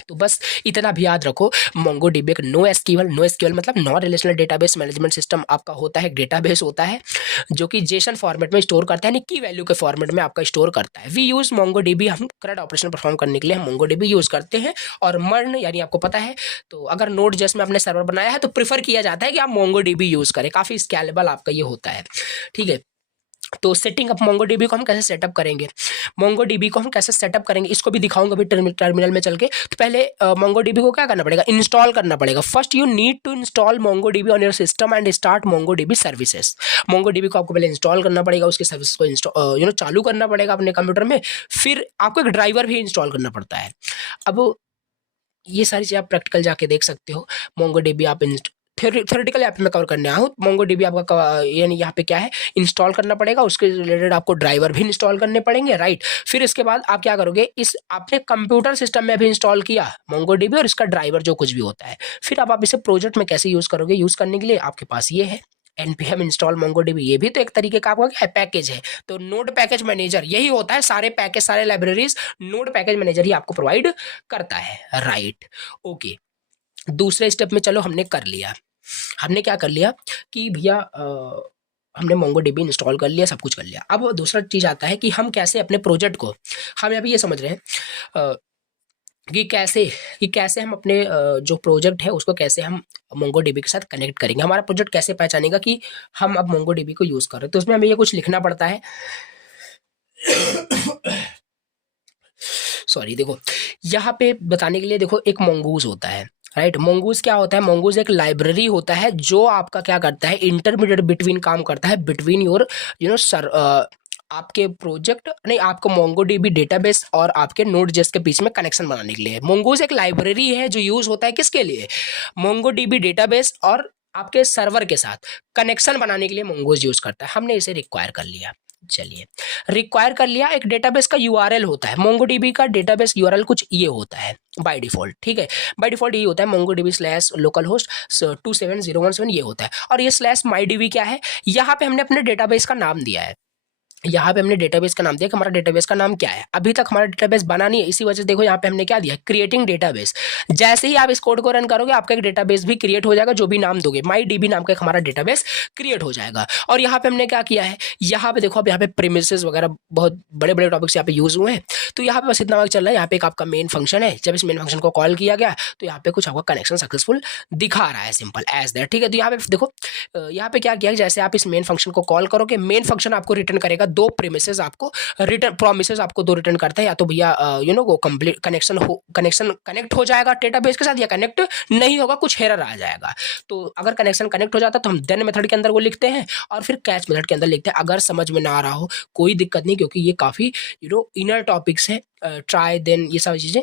तो बस इतना भी याद रखो, मोंगोडीबी एक नो एसक्यूएल मतलब non relational database management system आपका होता है, एक डेटाबेस होता है जो कि जेसन फॉर्मेट में स्टोर करता है, यानी की वैल्यू के फॉर्मेट में आपका स्टोर करता है। वी यूज मोंगोडीबी, हम करंट ऑपरेशन परफॉर्म करने के लिए हम मोंगोडीबी यूज करते हैं। और मर्न यानी आपको पता है, तो अगर नोड जेएस में आपने सर्वर बनाया है तो प्रीफर किया जाता है कि आप मोंगोडीबी यूज करें, काफी स्केलेबल आपका ये होता है, ठीक है। तो सेटिंग अप मोंगोडीबी को हम कैसे सेटअप करेंगे, मोंगोडीबी को हम कैसे सेटअप करेंगे इसको भी दिखाऊंगा अभी टर्मिनल में चल के। तो पहले मोंगोडीबी को क्या करना पड़ेगा, इंस्टॉल करना पड़ेगा। First you need to install MongoDB on your system and start MongoDB services. MongoDB को आपको पहले इंस्टॉल करना पड़ेगा, उसके सर्विस को इंस्टॉल चालू करना पड़ेगा अपने कंप्यूटर में। फिर आपको एक ड्राइवर भी इंस्टॉल करना पड़ता है। अब ये सारी चीज़ आप प्रैक्टिकल जाके देख सकते हो। मोंगोडीबी आप थ्योरेटिकल यहाँ पे मैं कवर करने आया हूँ। मोंगोडीबी आपका यानी यहाँ पे क्या है, इंस्टॉल करना पड़ेगा, उसके रिलेटेड आपको ड्राइवर भी इंस्टॉल करने पड़ेंगे, राइट। फिर इसके बाद आप क्या करोगे, इस आपने कंप्यूटर सिस्टम में भी इंस्टॉल किया मोंगोडीबी और इसका ड्राइवर जो कुछ भी होता है, फिर आप इसे प्रोजेक्ट में कैसे यूज़ करोगे, यूज़ करने के लिए आपके पास ये है npm इंस्टॉल मोंगोडीबी। ये भी तो एक तरीके का आपका क्या है, पैकेज है। तो नोड पैकेज मैनेजर यही होता है, सारे पैकेज सारे लाइब्रेरीज नोड पैकेज मैनेजर ही आपको प्रोवाइड करता है, राइट। ओके, दूसरे स्टेप में चलो हमने कर लिया, हमने क्या कर लिया कि भैया हमने मोंगोडीबी इंस्टॉल कर लिया, सब कुछ कर लिया। अब दूसरा चीज़ आता है कि हम कैसे अपने प्रोजेक्ट को, हम अभी ये समझ रहे हैं कि कैसे हम अपने जो प्रोजेक्ट है उसको कैसे हम मोंगोडीबी के साथ कनेक्ट करेंगे, हमारा प्रोजेक्ट कैसे पहचानेगा कि हम अब मोंगोडीबी को यूज़ कर रहे हैं। तो उसमें हमें ये कुछ लिखना पड़ता है। सॉरी, देखो यहाँ पे बताने के लिए, देखो एक मोंगूज होता है, राइट। मोंगूज क्या होता है, मोंगूज एक लाइब्रेरी होता है जो आपका क्या करता है, इंटरमीडिएट बिटवीन काम करता है, बिटवीन योर सर आपके प्रोजेक्ट नहीं, आपको मोंगोडीबी डेटाबेस और आपके नोड.जेएस के बीच में कनेक्शन बनाने के लिए। मोंगूज एक लाइब्रेरी है जो यूज होता है किसके लिए, मोंगोडीबी डेटाबेस और आपके सर्वर के साथ कनेक्शन बनाने के लिए मोंगूज यूज करता है। हमने इसे रिक्वायर कर लिया, चलिए रिक्वायर कर लिया। एक डेटाबेस का यूआरएल होता है, मोंगोडीबी का डेटाबेस यूआरएल कुछ ये होता है बाय डिफॉल्ट, ठीक है। बाय डिफॉल्ट ये होता है मोंगोडीबी /लोकलहोस्ट 27017 ये होता है। और ये /mydb क्या है, यहाँ पे हमने अपने डेटाबेस का नाम दिया है, यहाँ पे हमने डेटाबेस का नाम दिया कि हमारा डेटाबेस का नाम क्या है। अभी तक हमारा डेटाबेस बना नहीं है, इसी वजह से देखो यहाँ पे हमने क्या दिया, क्रिएटिंग डेटाबेस। जैसे ही आप इस कोड को रन करोगे आपका एक डेटाबेस भी क्रिएट हो जाएगा, जो भी नाम दोगे MyDB नाम का एक हमारा डेटाबेस क्रिएट हो जाएगा। और यहाँ पे हमने क्या किया है, यहाँ पे देखो, अब यहाँ पे प्रीमिसेस वगैरह बहुत बड़े बड़े टॉपिक्स यहाँ पे यूज हुए हैं। तो यहाँ पे बस इतना वर्क चल रहा है। यहाँ पे एक आपका मेन फंक्शन है, जब इस मेन फंक्शन को कॉल किया गया तो यहाँ पे कुछ आपका कनेक्शन सक्सेसफुल दिखा रहा है, सिंपल एज दैट, ठीक है। तो यहाँ पे देखो, यहाँ पे क्या किया, जैसे आप इस मेन फंक्शन को कॉल करोगे, मेन फंक्शन आपको रिटर्न करेगा दो प्रीमिसेस, आपको रिटर्न प्रोमिसेस आपको दो रिटर्न करता है, या तो भैया वो कंप्लीट कनेक्शन कनेक्ट हो जाएगा डेटाबेस के साथ, या कनेक्ट नहीं होगा, कुछ एरर आ जाएगा। तो अगर कनेक्शन कनेक्ट हो जाता है तो हम देन मेथड के अंदर वो लिखते हैं, और फिर कैच मेथड के अंदर लिखते हैं। अगर समझ में ना आ रहा हो कोई दिक्कत नहीं, क्योंकि ये काफी इनर टॉपिक्स है, ट्राई देन ये सारी चीजें,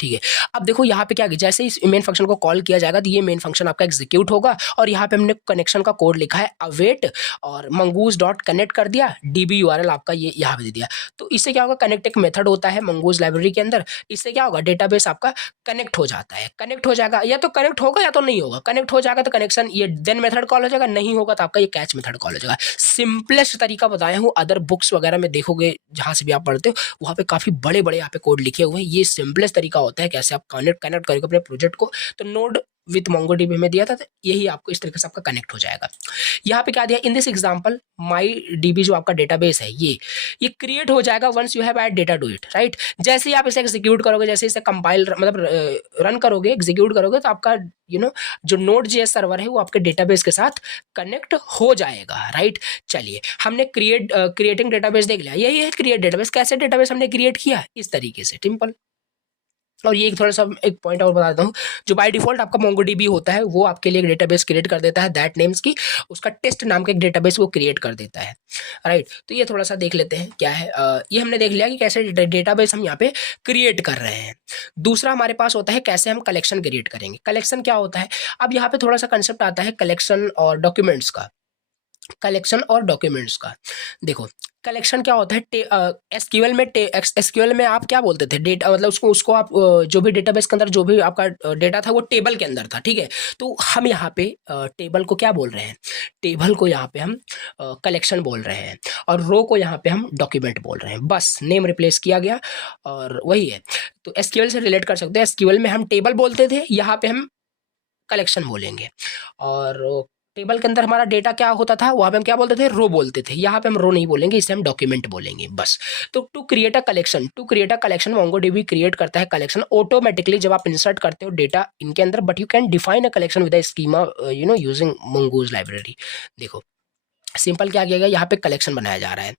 ठीक है। अब देखो यहाँ पे क्या, जैसे इस मेन फंक्शन को कॉल किया जाएगा तो ये मेन फंक्शन आपका एग्जीक्यूट होगा, और यहाँ पे हमने कनेक्शन का कोड लिखा है अवेट, और मंगूज डॉट कनेक्ट कर दिया, डीबी यूआरएल आपका ये यहाँ पे दे दिया। तो इससे क्या होगा, कनेक्ट एक मेथड होता है मंगूज लाइब्रेरी के अंदर, इससे क्या होगा, डेटाबेस आपका कनेक्ट हो जाता है। कनेक्ट हो जाएगा, या तो कनेक्ट होगा या तो नहीं होगा। कनेक्ट हो जाएगा तो कनेक्शन ये देन मेथड कॉल हो जाएगा, नहीं होगा तो आपका ये कैच मेथड कॉल हो जाएगा। सिंपलेस्ट तरीका बताया हूँ, अदर बुक्स वगैरह में देखोगे जहाँ से भी आप पढ़ते हो वहाँ पे काफी बड़े बड़े यहाँ पे कोड लिखे हुए हैं। ये सिंपलेस्ट तरीका होता है कैसे आप कनेक्ट करोगे अपने प्रोजेक्ट को। तो नोड विथ मोंगोडीबी में दिया था, तो यही आपको इस तरीके से आपका कनेक्ट हो जाएगा। यहाँ पे क्या दिया, इन दिस एग्जांपल MyDB जो आपका डेटाबेस है ये क्रिएट हो जाएगा once you have add data to it, right. जैसे ही आप इसे एग्जीक्यूट करोगे, जैसे इसे कंपाइल मतलब रन करोगे, एग्जीक्यूट करोगे, तो आपका जो Node.js सर्वर है वो आपके डेटाबेस के साथ कनेक्ट हो जाएगा, राइट। चलिए, हमने क्रिएटिंग डेटाबेस देख लिया, यही है क्रिएट डेटाबेस। कैसे डेटाबेस हमने क्रिएट किया, इस तरीके से, सिंपल। और ये थोड़ा सा एक पॉइंट और बता देता हूँ, जो बाय डिफॉल्ट आपका मोंगोडीबी होता है वो आपके लिए एक डेटाबेस क्रिएट कर देता है, दैट नेम्स की, उसका टेस्ट नाम का एक डेटाबेस वो क्रिएट कर देता है, राइट। तो ये थोड़ा सा देख लेते हैं क्या है। ये हमने देख लिया कि कैसे डेटाबेस हम यहाँ पे क्रिएट कर रहे हैं। दूसरा हमारे पास होता है कैसे हम कलेक्शन क्रिएट करेंगे। कलेक्शन क्या होता है, अब यहाँ पे थोड़ा सा कंसेप्ट आता है कलेक्शन और डॉक्यूमेंट्स का। कलेक्शन और डॉक्यूमेंट्स का। देखो कलेक्शन क्या होता है, एसक्यूएल में एसक्यूएल में आप क्या बोलते थे, डेटा मतलब उसको आप जो भी डेटाबेस के अंदर जो भी आपका डेटा था वो टेबल के अंदर था, ठीक है। तो हम यहाँ पे टेबल को क्या बोल रहे हैं, टेबल को यहाँ पे हम कलेक्शन बोल रहे हैं, और रो को यहाँ पे हम डॉक्यूमेंट बोल रहे हैं। बस नेम रिप्लेस किया गया और वही है। तो एसक्यूएल से रिलेट कर सकते हैं। एसक्यूएल में हम टेबल बोलते थे, यहाँ पे हम कलेक्शन बोलेंगे। और टेबल के अंदर हमारा डेटा क्या होता था, वहाँ पे हम क्या बोलते थे, रो बोलते थे। यहाँ पे हम रो नहीं बोलेंगे, इसे हम डॉक्यूमेंट बोलेंगे बस। तो to create a collection MongoDB create करता है कलेक्शन ऑटोमेटिकली जब आप इंसर्ट करते हो डेटा इनके अंदर, but you can define a collection with a schema using mongoose library. देखो सिंपल क्या किया गया, यहाँ पे कलेक्शन बनाया जा रहा है,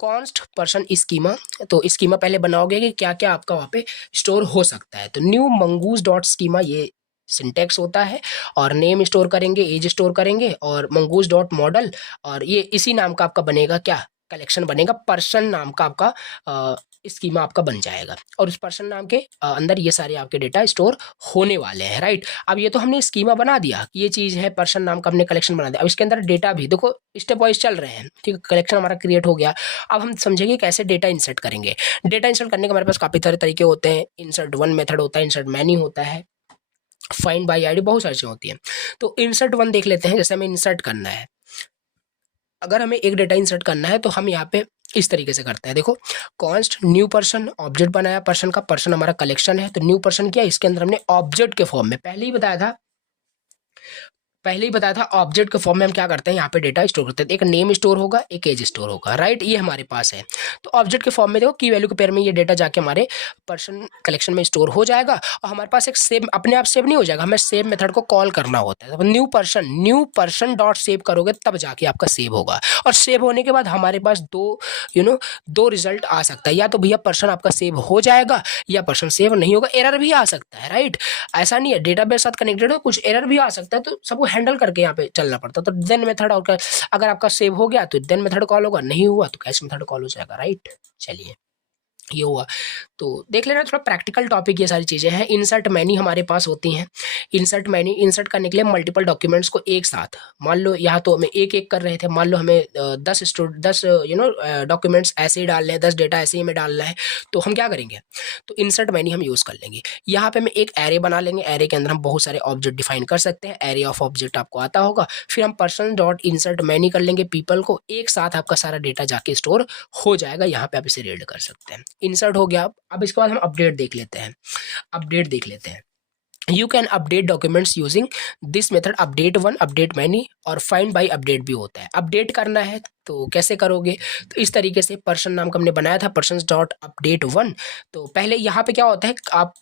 कॉन्स्ट पर्सन स्कीमा। तो स्कीमा पहले बनाओगे कि क्या क्या आपका वहाँ पे स्टोर हो सकता है। तो न्यू मंगूज डॉट स्कीमा ये सिंटेक्स होता है, और नेम स्टोर करेंगे, एज स्टोर करेंगे, और मंगूज डॉट मॉडल, और ये इसी नाम का आपका बनेगा क्या, कलेक्शन बनेगा। पर्सन नाम का आपका स्कीमा आपका बन जाएगा, और उस पर्सन नाम के अंदर ये सारे आपके डेटा स्टोर होने वाले हैं, राइट। अब ये तो हमने स्कीमा बना दिया, ये चीज़ है, पर्सन नाम का हमने कलेक्शन बना दिया। अब इसके अंदर डेटा भी देखो स्टेप वाइज चल रहे हैं, ठीक है। कलेक्शन हमारा क्रिएट हो गया, अब हम समझेंगे कैसे डेटा इंसर्ट करेंगे। डेटा इंसर्ट करने के हमारे पास काफ़ी सारे तरीके होते हैं। इंसर्ट वन मेथड होता है, इंसर्ट मैनी होता है, फाइंड बाय आईडी, बहुत सारी चीज़ें होती हैं। तो इंसर्ट वन देख लेते हैं। जैसे हमें इंसर्ट करना है, अगर हमें एक डेटा इंसर्ट करना है तो हम यहाँ पे इस तरीके से करते हैं। देखो कॉन्स्ट न्यू पर्सन, ऑब्जेक्ट बनाया पर्सन का, पर्सन हमारा कलेक्शन है, तो न्यू पर्सन किया, इसके अंदर हमने ऑब्जेक्ट के फॉर्म में पहले ही बताया था ऑब्जेक्ट के फॉर्म में हम क्या करते हैं, यहाँ पे डेटा स्टोर करते हैं। एक नेम स्टोर होगा, एक एज स्टोर होगा, राइट, ये हमारे पास है। तो ऑब्जेक्ट के फॉर्म में देखो की वैल्यू के पेयर में ये डेटा जाके हमारे पर्सन कलेक्शन में स्टोर हो जाएगा, और हमारे पास एक सेव अपने आप सेव नहीं हो जाएगा, हमें सेव मेथड को कॉल करना होता है। तो न्यू पर्सन डॉट सेव करोगे तब जाके आपका सेव होगा, और सेव होने के बाद हमारे पास दो रिजल्ट आ सकता है, या तो भैया पर्सन आपका सेव हो जाएगा या पर्सन सेव नहीं होगा, एरर भी आ सकता है, राइट। ऐसा नहीं है, डेटाबेस साथ कनेक्टेड हो, कुछ एरर भी आ सकता है, तो सबको हैंडल करके यहाँ पे चलना पड़ता है। तो देन मेथड, और अगर आपका सेव हो गया तो देन मेथड कॉल होगा, नहीं हुआ तो कैश मेथड कॉल हो जाएगा, राइट। चलिए ये हुआ, तो देख लेना, थोड़ा प्रैक्टिकल टॉपिक ये सारी चीज़ें हैं। इंसर्ट मैनी हमारे पास होती हैं। इंसर्ट करने के लिए मल्टीपल डॉक्यूमेंट्स को एक साथ, मान लो यहाँ तो हमें एक एक कर रहे थे, मान लो हमें 10 डॉक्यूमेंट्स ऐसे ही डालने हैं, 10 डेटा ऐसे ही हमें डालना है, तो हम क्या करेंगे, तो इंसर्ट मैनी हम यूज़ कर लेंगे। यहाँ पे हम एक एरे बना लेंगे, एरे के अंदर हम बहुत सारे ऑब्जेक्ट डिफाइन कर सकते हैं, एरे ऑफ ऑब्जेक्ट आपको आता होगा। फिर हम पर्सन डॉट इंसर्ट मैनी कर लेंगे, पीपल को, एक साथ आपका सारा डेटा जाके स्टोर हो जाएगा। यहाँ पे आप इसे रीड कर सकते हैं। इंसर्ट हो गया। अब इसके बाद हम अपडेट देख लेते हैं। You can update documents using this method, update one, update many, और फाइंड बाय अपडेट भी होता है। अपडेट करना है तो कैसे करोगे, तो इस तरीके से पर्सन नाम का हमने बनाया था, पर्सन डॉट अपडेट वन। तो पहले यहाँ पे क्या होता है, आप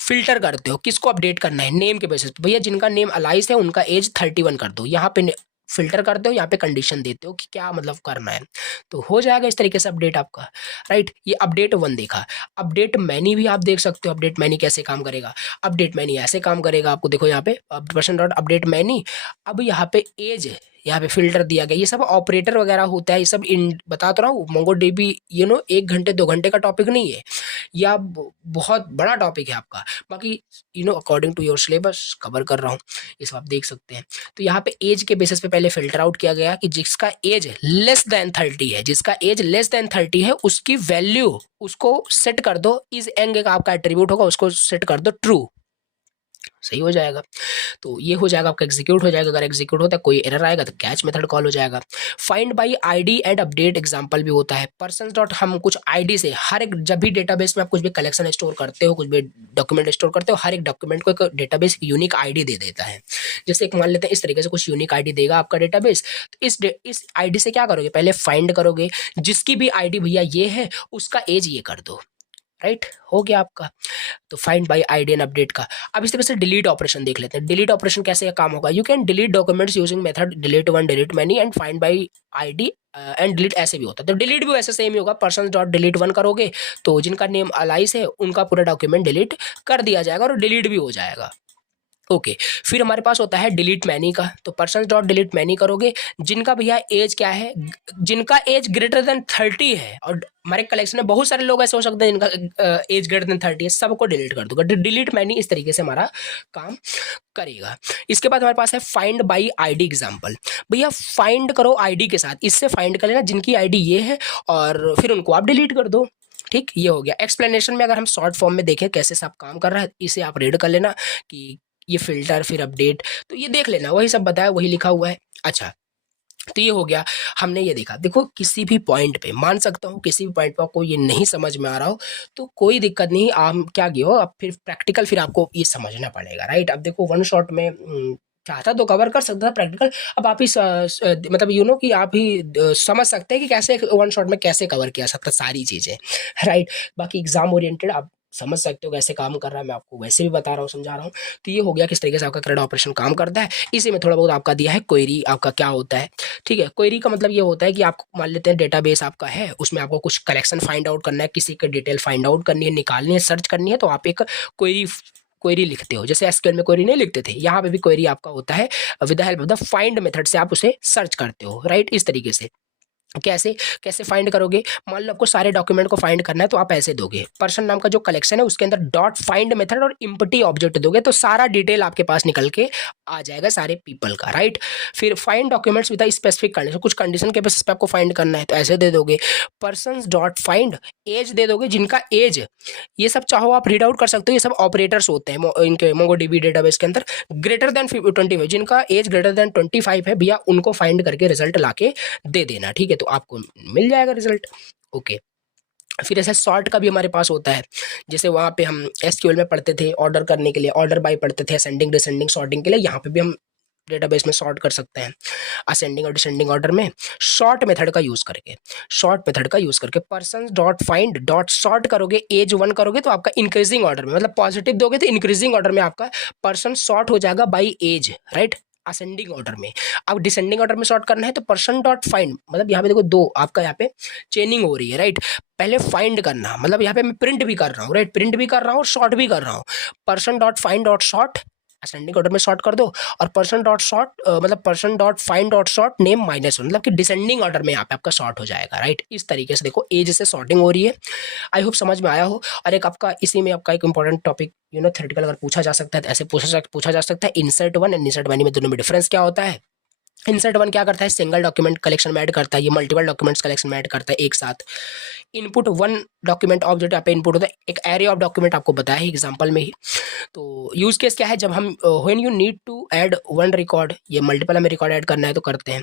फिल्टर करते हो किसको अपडेट करना है, नेम के बेसिस पे। भैया जिनका नेम अलाइस है उनका एज 31 कर दो, यहाँ पे फिल्टर करते हो, यहाँ पे कंडीशन देते हो कि क्या मतलब करना है, तो हो जाएगा इस तरीके से अपडेट आपका, राइट। ये अपडेट वन देखा। अपडेट मैनी भी आप देख सकते हो, अपडेट मैनी कैसे काम करेगा। अपडेट मैनी ऐसे काम करेगा, आपको देखो यहाँ पे पर्सन डॉट अपडेट मैनी। अब यहाँ पे एज, यहाँ पे फिल्टर दिया गया, ये सब ऑपरेटर वगैरह होता है, ये सब बता तो रहा हूँ। मोंगोडीबी 1 घंटे 2 घंटे का टॉपिक नहीं है, या बहुत बड़ा टॉपिक है आपका। बाकी according to your syllabus cover कर रहा हूँ, ये सब आप देख सकते हैं। तो यहाँ पे एज के बेसिस पे पहले फिल्टर आउट किया गया कि जिसका एज लेस देन 30 है, उसकी वैल्यू उसको सेट कर दो, इज एंग का आपका एट्रीब्यूट होगा, उसको सेट कर दो ट्रू, सही हो जाएगा। तो ये हो जाएगा आपका, एग्जीक्यूट हो जाएगा। अगर एग्जीक्यूट होता है कोई एरर आएगा तो कैच मेथड कॉल हो जाएगा। Find by ID and update example भी होता है। पर्सन डॉट, हम कुछ आईडी से, हर एक, जब भी डेटाबेस में आप कुछ भी कलेक्शन स्टोर करते हो, कुछ भी डॉक्यूमेंट स्टोर करते हो, हर एक डॉक्यूमेंट को एक डेटाबेस यूनिक आईडी दे देता है। जैसे एक मान लेते हैं इस तरीके से कुछ यूनिक आईडी देगा आपका डेटाबेस, तो इस आईडी से क्या करोगे, पहले फाइंड करोगे, जिसकी भी आईडी भैया ये है उसका एज ये कर दो, राइट, हो गया आपका। तो find by ID and update का। अब इस तरह से डिलीट ऑपरेशन देख लेते हैं। डिलीट ऑपरेशन कैसे काम होगा, you can delete documents using method delete one, delete many and find by ID and delete, ऐसे भी होता है। तो डिलीट भी वैसे सेम ही होगा, पर्सन डॉट डिलीट वन करोगे तो जिनका नेम अलाइस है उनका पूरा डॉक्यूमेंट डिलीट कर दिया जाएगा और डिलीट भी हो जाएगा। ओके फिर हमारे पास होता है डिलीट मैनी का। तो पर्सन डॉट डिलीट मैनी करोगे जिनका भैया एज क्या है, जिनका एज ग्रेटर देन 30 है, और हमारे कलेक्शन में बहुत सारे लोग ऐसे हो सकते हैं जिनका एज ग्रेटर देन 30 है, सबको डिलीट कर दूंगा। डिलीट मैनी इस तरीके से हमारा काम करेगा। इसके बाद हमारे पास है फाइंड बाई आईडी एग्जांपल। भैया फाइंड करो आईडी के साथ, इससे फाइंड कर लेना जिनकी आईडी ये है और फिर उनको आप डिलीट कर दो। ठीक, ये हो गया। एक्सप्लेनेशन में अगर हम शॉर्ट फॉर्म में देखें कैसे सब काम कर रहा है, इसे आप रीड कर लेना कि ये फिल्टर फिर अपडेट, तो ये देख लेना, वही सब बताया, वही लिखा हुआ है। अच्छा, तो ये हो गया, हमने ये देखा। देखो किसी भी पॉइंट पे, मान सकता हूँ किसी भी पॉइंट पे आपको ये नहीं समझ में आ रहा हो तो कोई दिक्कत नहीं, आप क्या गए हो, अब फिर प्रैक्टिकल फिर आपको ये समझना पड़ेगा, राइट। अब देखो वन शॉट में चाहता तो कवर कर सकता था प्रैक्टिकल, अब आप ही मतलब कि आप ही समझ सकते हैं कि कैसे वन शॉट में कैसे कवर किया सकता सारी चीज़ें, राइट। बाकी एग्जाम ओरिएंटेड आप समझ सकते हो कैसे काम कर रहा है, मैं आपको वैसे भी बता रहा हूँ, समझा रहा हूँ। तो ये हो गया किस तरीके से आपका क्रेडिट ऑपरेशन काम करता है। इसी में थोड़ा बहुत आपका दिया है क्वेरी आपका क्या होता है। ठीक है, क्वेरी का मतलब ये होता है कि आप मान लेते हैं डेटाबेस आपका है, उसमें आपको कुछ कलेक्शन फाइंड आउट करना है, किसी की डिटेल फाइंड आउट करनी है, निकालनी है, सर्च करनी है, तो आप एक क्वेरी लिखते हो। जैसे एसक्यूएल में क्वेरी नहीं लिखते थे, यहाँ पे भी क्वेरी आपका होता है, with the help of the find method से आप उसे सर्च करते हो, राइट। इस तरीके से कैसे कैसे फाइंड करोगे, मान लो आपको सारे डॉक्यूमेंट को फाइंड करना है तो आप ऐसे दोगे, पर्सन नाम का जो कलेक्शन है उसके अंदर डॉट फाइंड मेथड और इम्पटी ऑब्जेक्ट दोगे तो सारा डिटेल आपके पास निकल के आ जाएगा सारे पीपल का, राइट। फिर find documents with specific condition, कुछ कंडीशन के बेसिस पे आपको फाइंड करना है तो ऐसे दे दोगे। पर्सन डॉट फाइंड एज दे दोगे, जिनका एज, ये सब चाहो आप रीड आउट कर सकते हो, ये सब ऑपरेटर्स होते हैं इनके मोंगोडीबी डेटाबेस के अंदर। ग्रेटर देन 25, जिनका एज ग्रेटर देन 25 है भैया, उनको फाइंड करके रिजल्ट लाके दे देना, ठीक है, तो आपको मिल जाएगा रिजल्ट। ओके, फिर ऐसा सॉर्ट का भी हमारे पास होता है, जैसे वहाँ पे हम एसक्यूएल में पढ़ते थे ऑर्डर करने के लिए, ऑर्डर बाय पढ़ते थे, असेंडिंग डिसेंडिंग सॉर्टिंग के लिए, यहाँ पे भी हम डेटाबेस में सॉर्ट कर सकते हैं असेंडिंग और डिसेंडिंग ऑर्डर में शॉर्ट मेथड का यूज करके। Person dot find dot sort करोगे, एज 1 करोगे तो आपका इंक्रीजिंग ऑर्डर में, मतलब पॉजिटिव दोगे तो इंक्रीजिंग ऑर्डर में आपका पर्सन सॉर्ट हो जाएगा by age, right, ascending order में। अब डिसेंडिंग ऑर्डर में सॉर्ट करना है तो पर्सन डॉट फाइंड, मतलब यहाँ पे देखो दो आपका यहाँ पे चेनिंग हो रही है, राइट। पहले फाइंड करना, मतलब यहाँ पे मैं प्रिंट भी कर रहा हूँ, राइट, प्रिंट भी कर रहा हूँ, शॉर्ट भी कर रहा हूँ। Person dot find dot short ascending order में सॉर्ट कर दो, और पर्सन डॉट शॉर्ट मतलब person dot find dot short name -1, मतलब कि डिसेंडिंग ऑर्डर में यहाँ पे आपका सॉर्ट हो जाएगा, राइट। इस तरीके से देखो एज से सॉर्टिंग हो रही है। आई होप समझ में आया हो। और एक आपका इसी में आपका एक इंपॉर्टेंट टॉपिक थ्योरेटिकल अगर पूछा जा सकता है तो ऐसे पूछा जा सकता है, इंसर्ट 1 एंड इंसर्ट मैनी में दोनों में डिफरेंस क्या होता है। इंसर्ट 1 क्या करता है, सिंगल डॉक्यूमेंट कलेक्शन में ऐड करता है, ये मल्टीपल डॉक्यूमेंट्स कलेक्शन में ऐड करता है एक साथ। इनपुट 1 डॉक्यूमेंट ऑब्जेक्ट यहाँ पे इनपुट होता है, एक एरे ऑफ डॉक्यूमेंट आपको बताया है एग्जांपल में ही। तो यूज केस क्या है, जब हम when you need to add 1 record, ये मल्टीपल हमें रिकॉर्ड ऐड करना है तो करते हैं।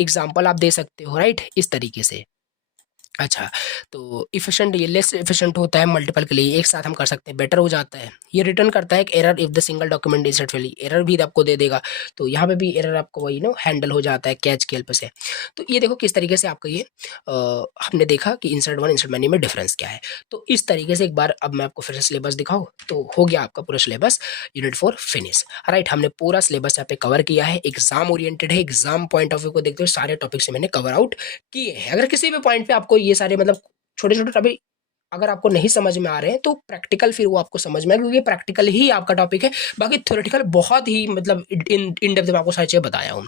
एग्जांपल आप दे सकते हो, राइट, इस तरीके से। अच्छा, तो इफिशिएंट, ये लेस इफिशिएंट होता है मल्टीपल के लिए, एक साथ हम कर सकते हैं, बेटर हो जाता है। ये रिटर्न करता है एक error if the single document insert fail, error भी आपको दे देगा, तो यहाँ पे भी एरर आपको वही हैंडल हो जाता है कैच की हेल्प से। तो ये देखो किस तरीके से आपका ये हमने देखा कि इंसर्ट 1 इंसर्ट मैनी में डिफरेंस क्या है। तो इस तरीके से एक बार अब मैं आपको फिर से सिलेबस दिखाऊँ तो हो गया आपका पूरा सिलेबस यूनिट 4 फिनिश, राइट। हमने पूरा सिलेबस यहाँ पे कवर किया है, एग्जाम ओरिएंटेड है, एग्जाम पॉइंट ऑफ व्यू को देखते हुए सारे टॉपिक से मैंने कवर आउट किए हैं। अगर किसी भी पॉइंट पे आपको ये सारे मतलब छोटे छोटे टॉपिक अगर आपको नहीं समझ में आ रहे हैं तो प्रैक्टिकल फिर वो आपको समझ में आएगा, क्योंकि प्रैक्टिकल ही आपका टॉपिक है। बाकी थ्योरेटिकल बहुत ही मतलब इन डेप्थ में आपको सारी चीज़ें बताया हूँ।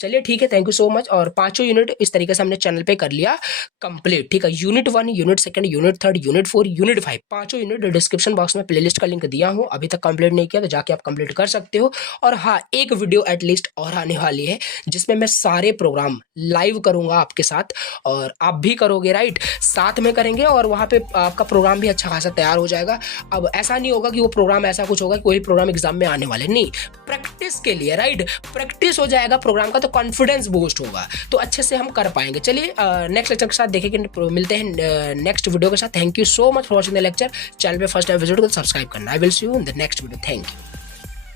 चलिए ठीक है, थैंक यू सो मच। और पांचों यूनिट इस तरीके से हमने चैनल पे कर लिया कंप्लीट, ठीक है। Unit 1, unit 2, unit 3, unit 4, unit 5, पांचों यूनिट डिस्क्रिप्शन बॉक्स में प्लेलिस्ट का लिंक दिया हूँ, अभी तक कंप्लीट नहीं किया तो जाके आप कंप्लीट कर सकते हो। और हाँ, एक वीडियो एटलीस्ट और आने वाली है जिसमें मैं सारे प्रोग्राम लाइव करूंगा आपके साथ, और आप भी करोगे, राइट, साथ में करेंगे, और वहाँ पे आपका प्रोग्राम भी अच्छा खासा तैयार हो जाएगा। अब ऐसा नहीं होगा कि वो प्रोग्राम ऐसा कुछ होगा कि कोई प्रोग्राम एग्जाम में आने वाले, नहीं, प्रैक्टिस के लिए, राइट, प्रैक्टिस हो जाएगा प्रोग्राम का तो कॉन्फिडेंस बूस्ट होगा, तो अच्छे से हम कर पाएंगे। चलिए नेक्स्ट लेक्चर के साथ देखेंगे, मिलते हैं नेक्स्ट वीडियो के साथ। Thank you so much for watching the lecture. Channel पे फर्स्ट टाइम विजिट तो सब्सक्राइब करना। I will see you in the next video. Thank you.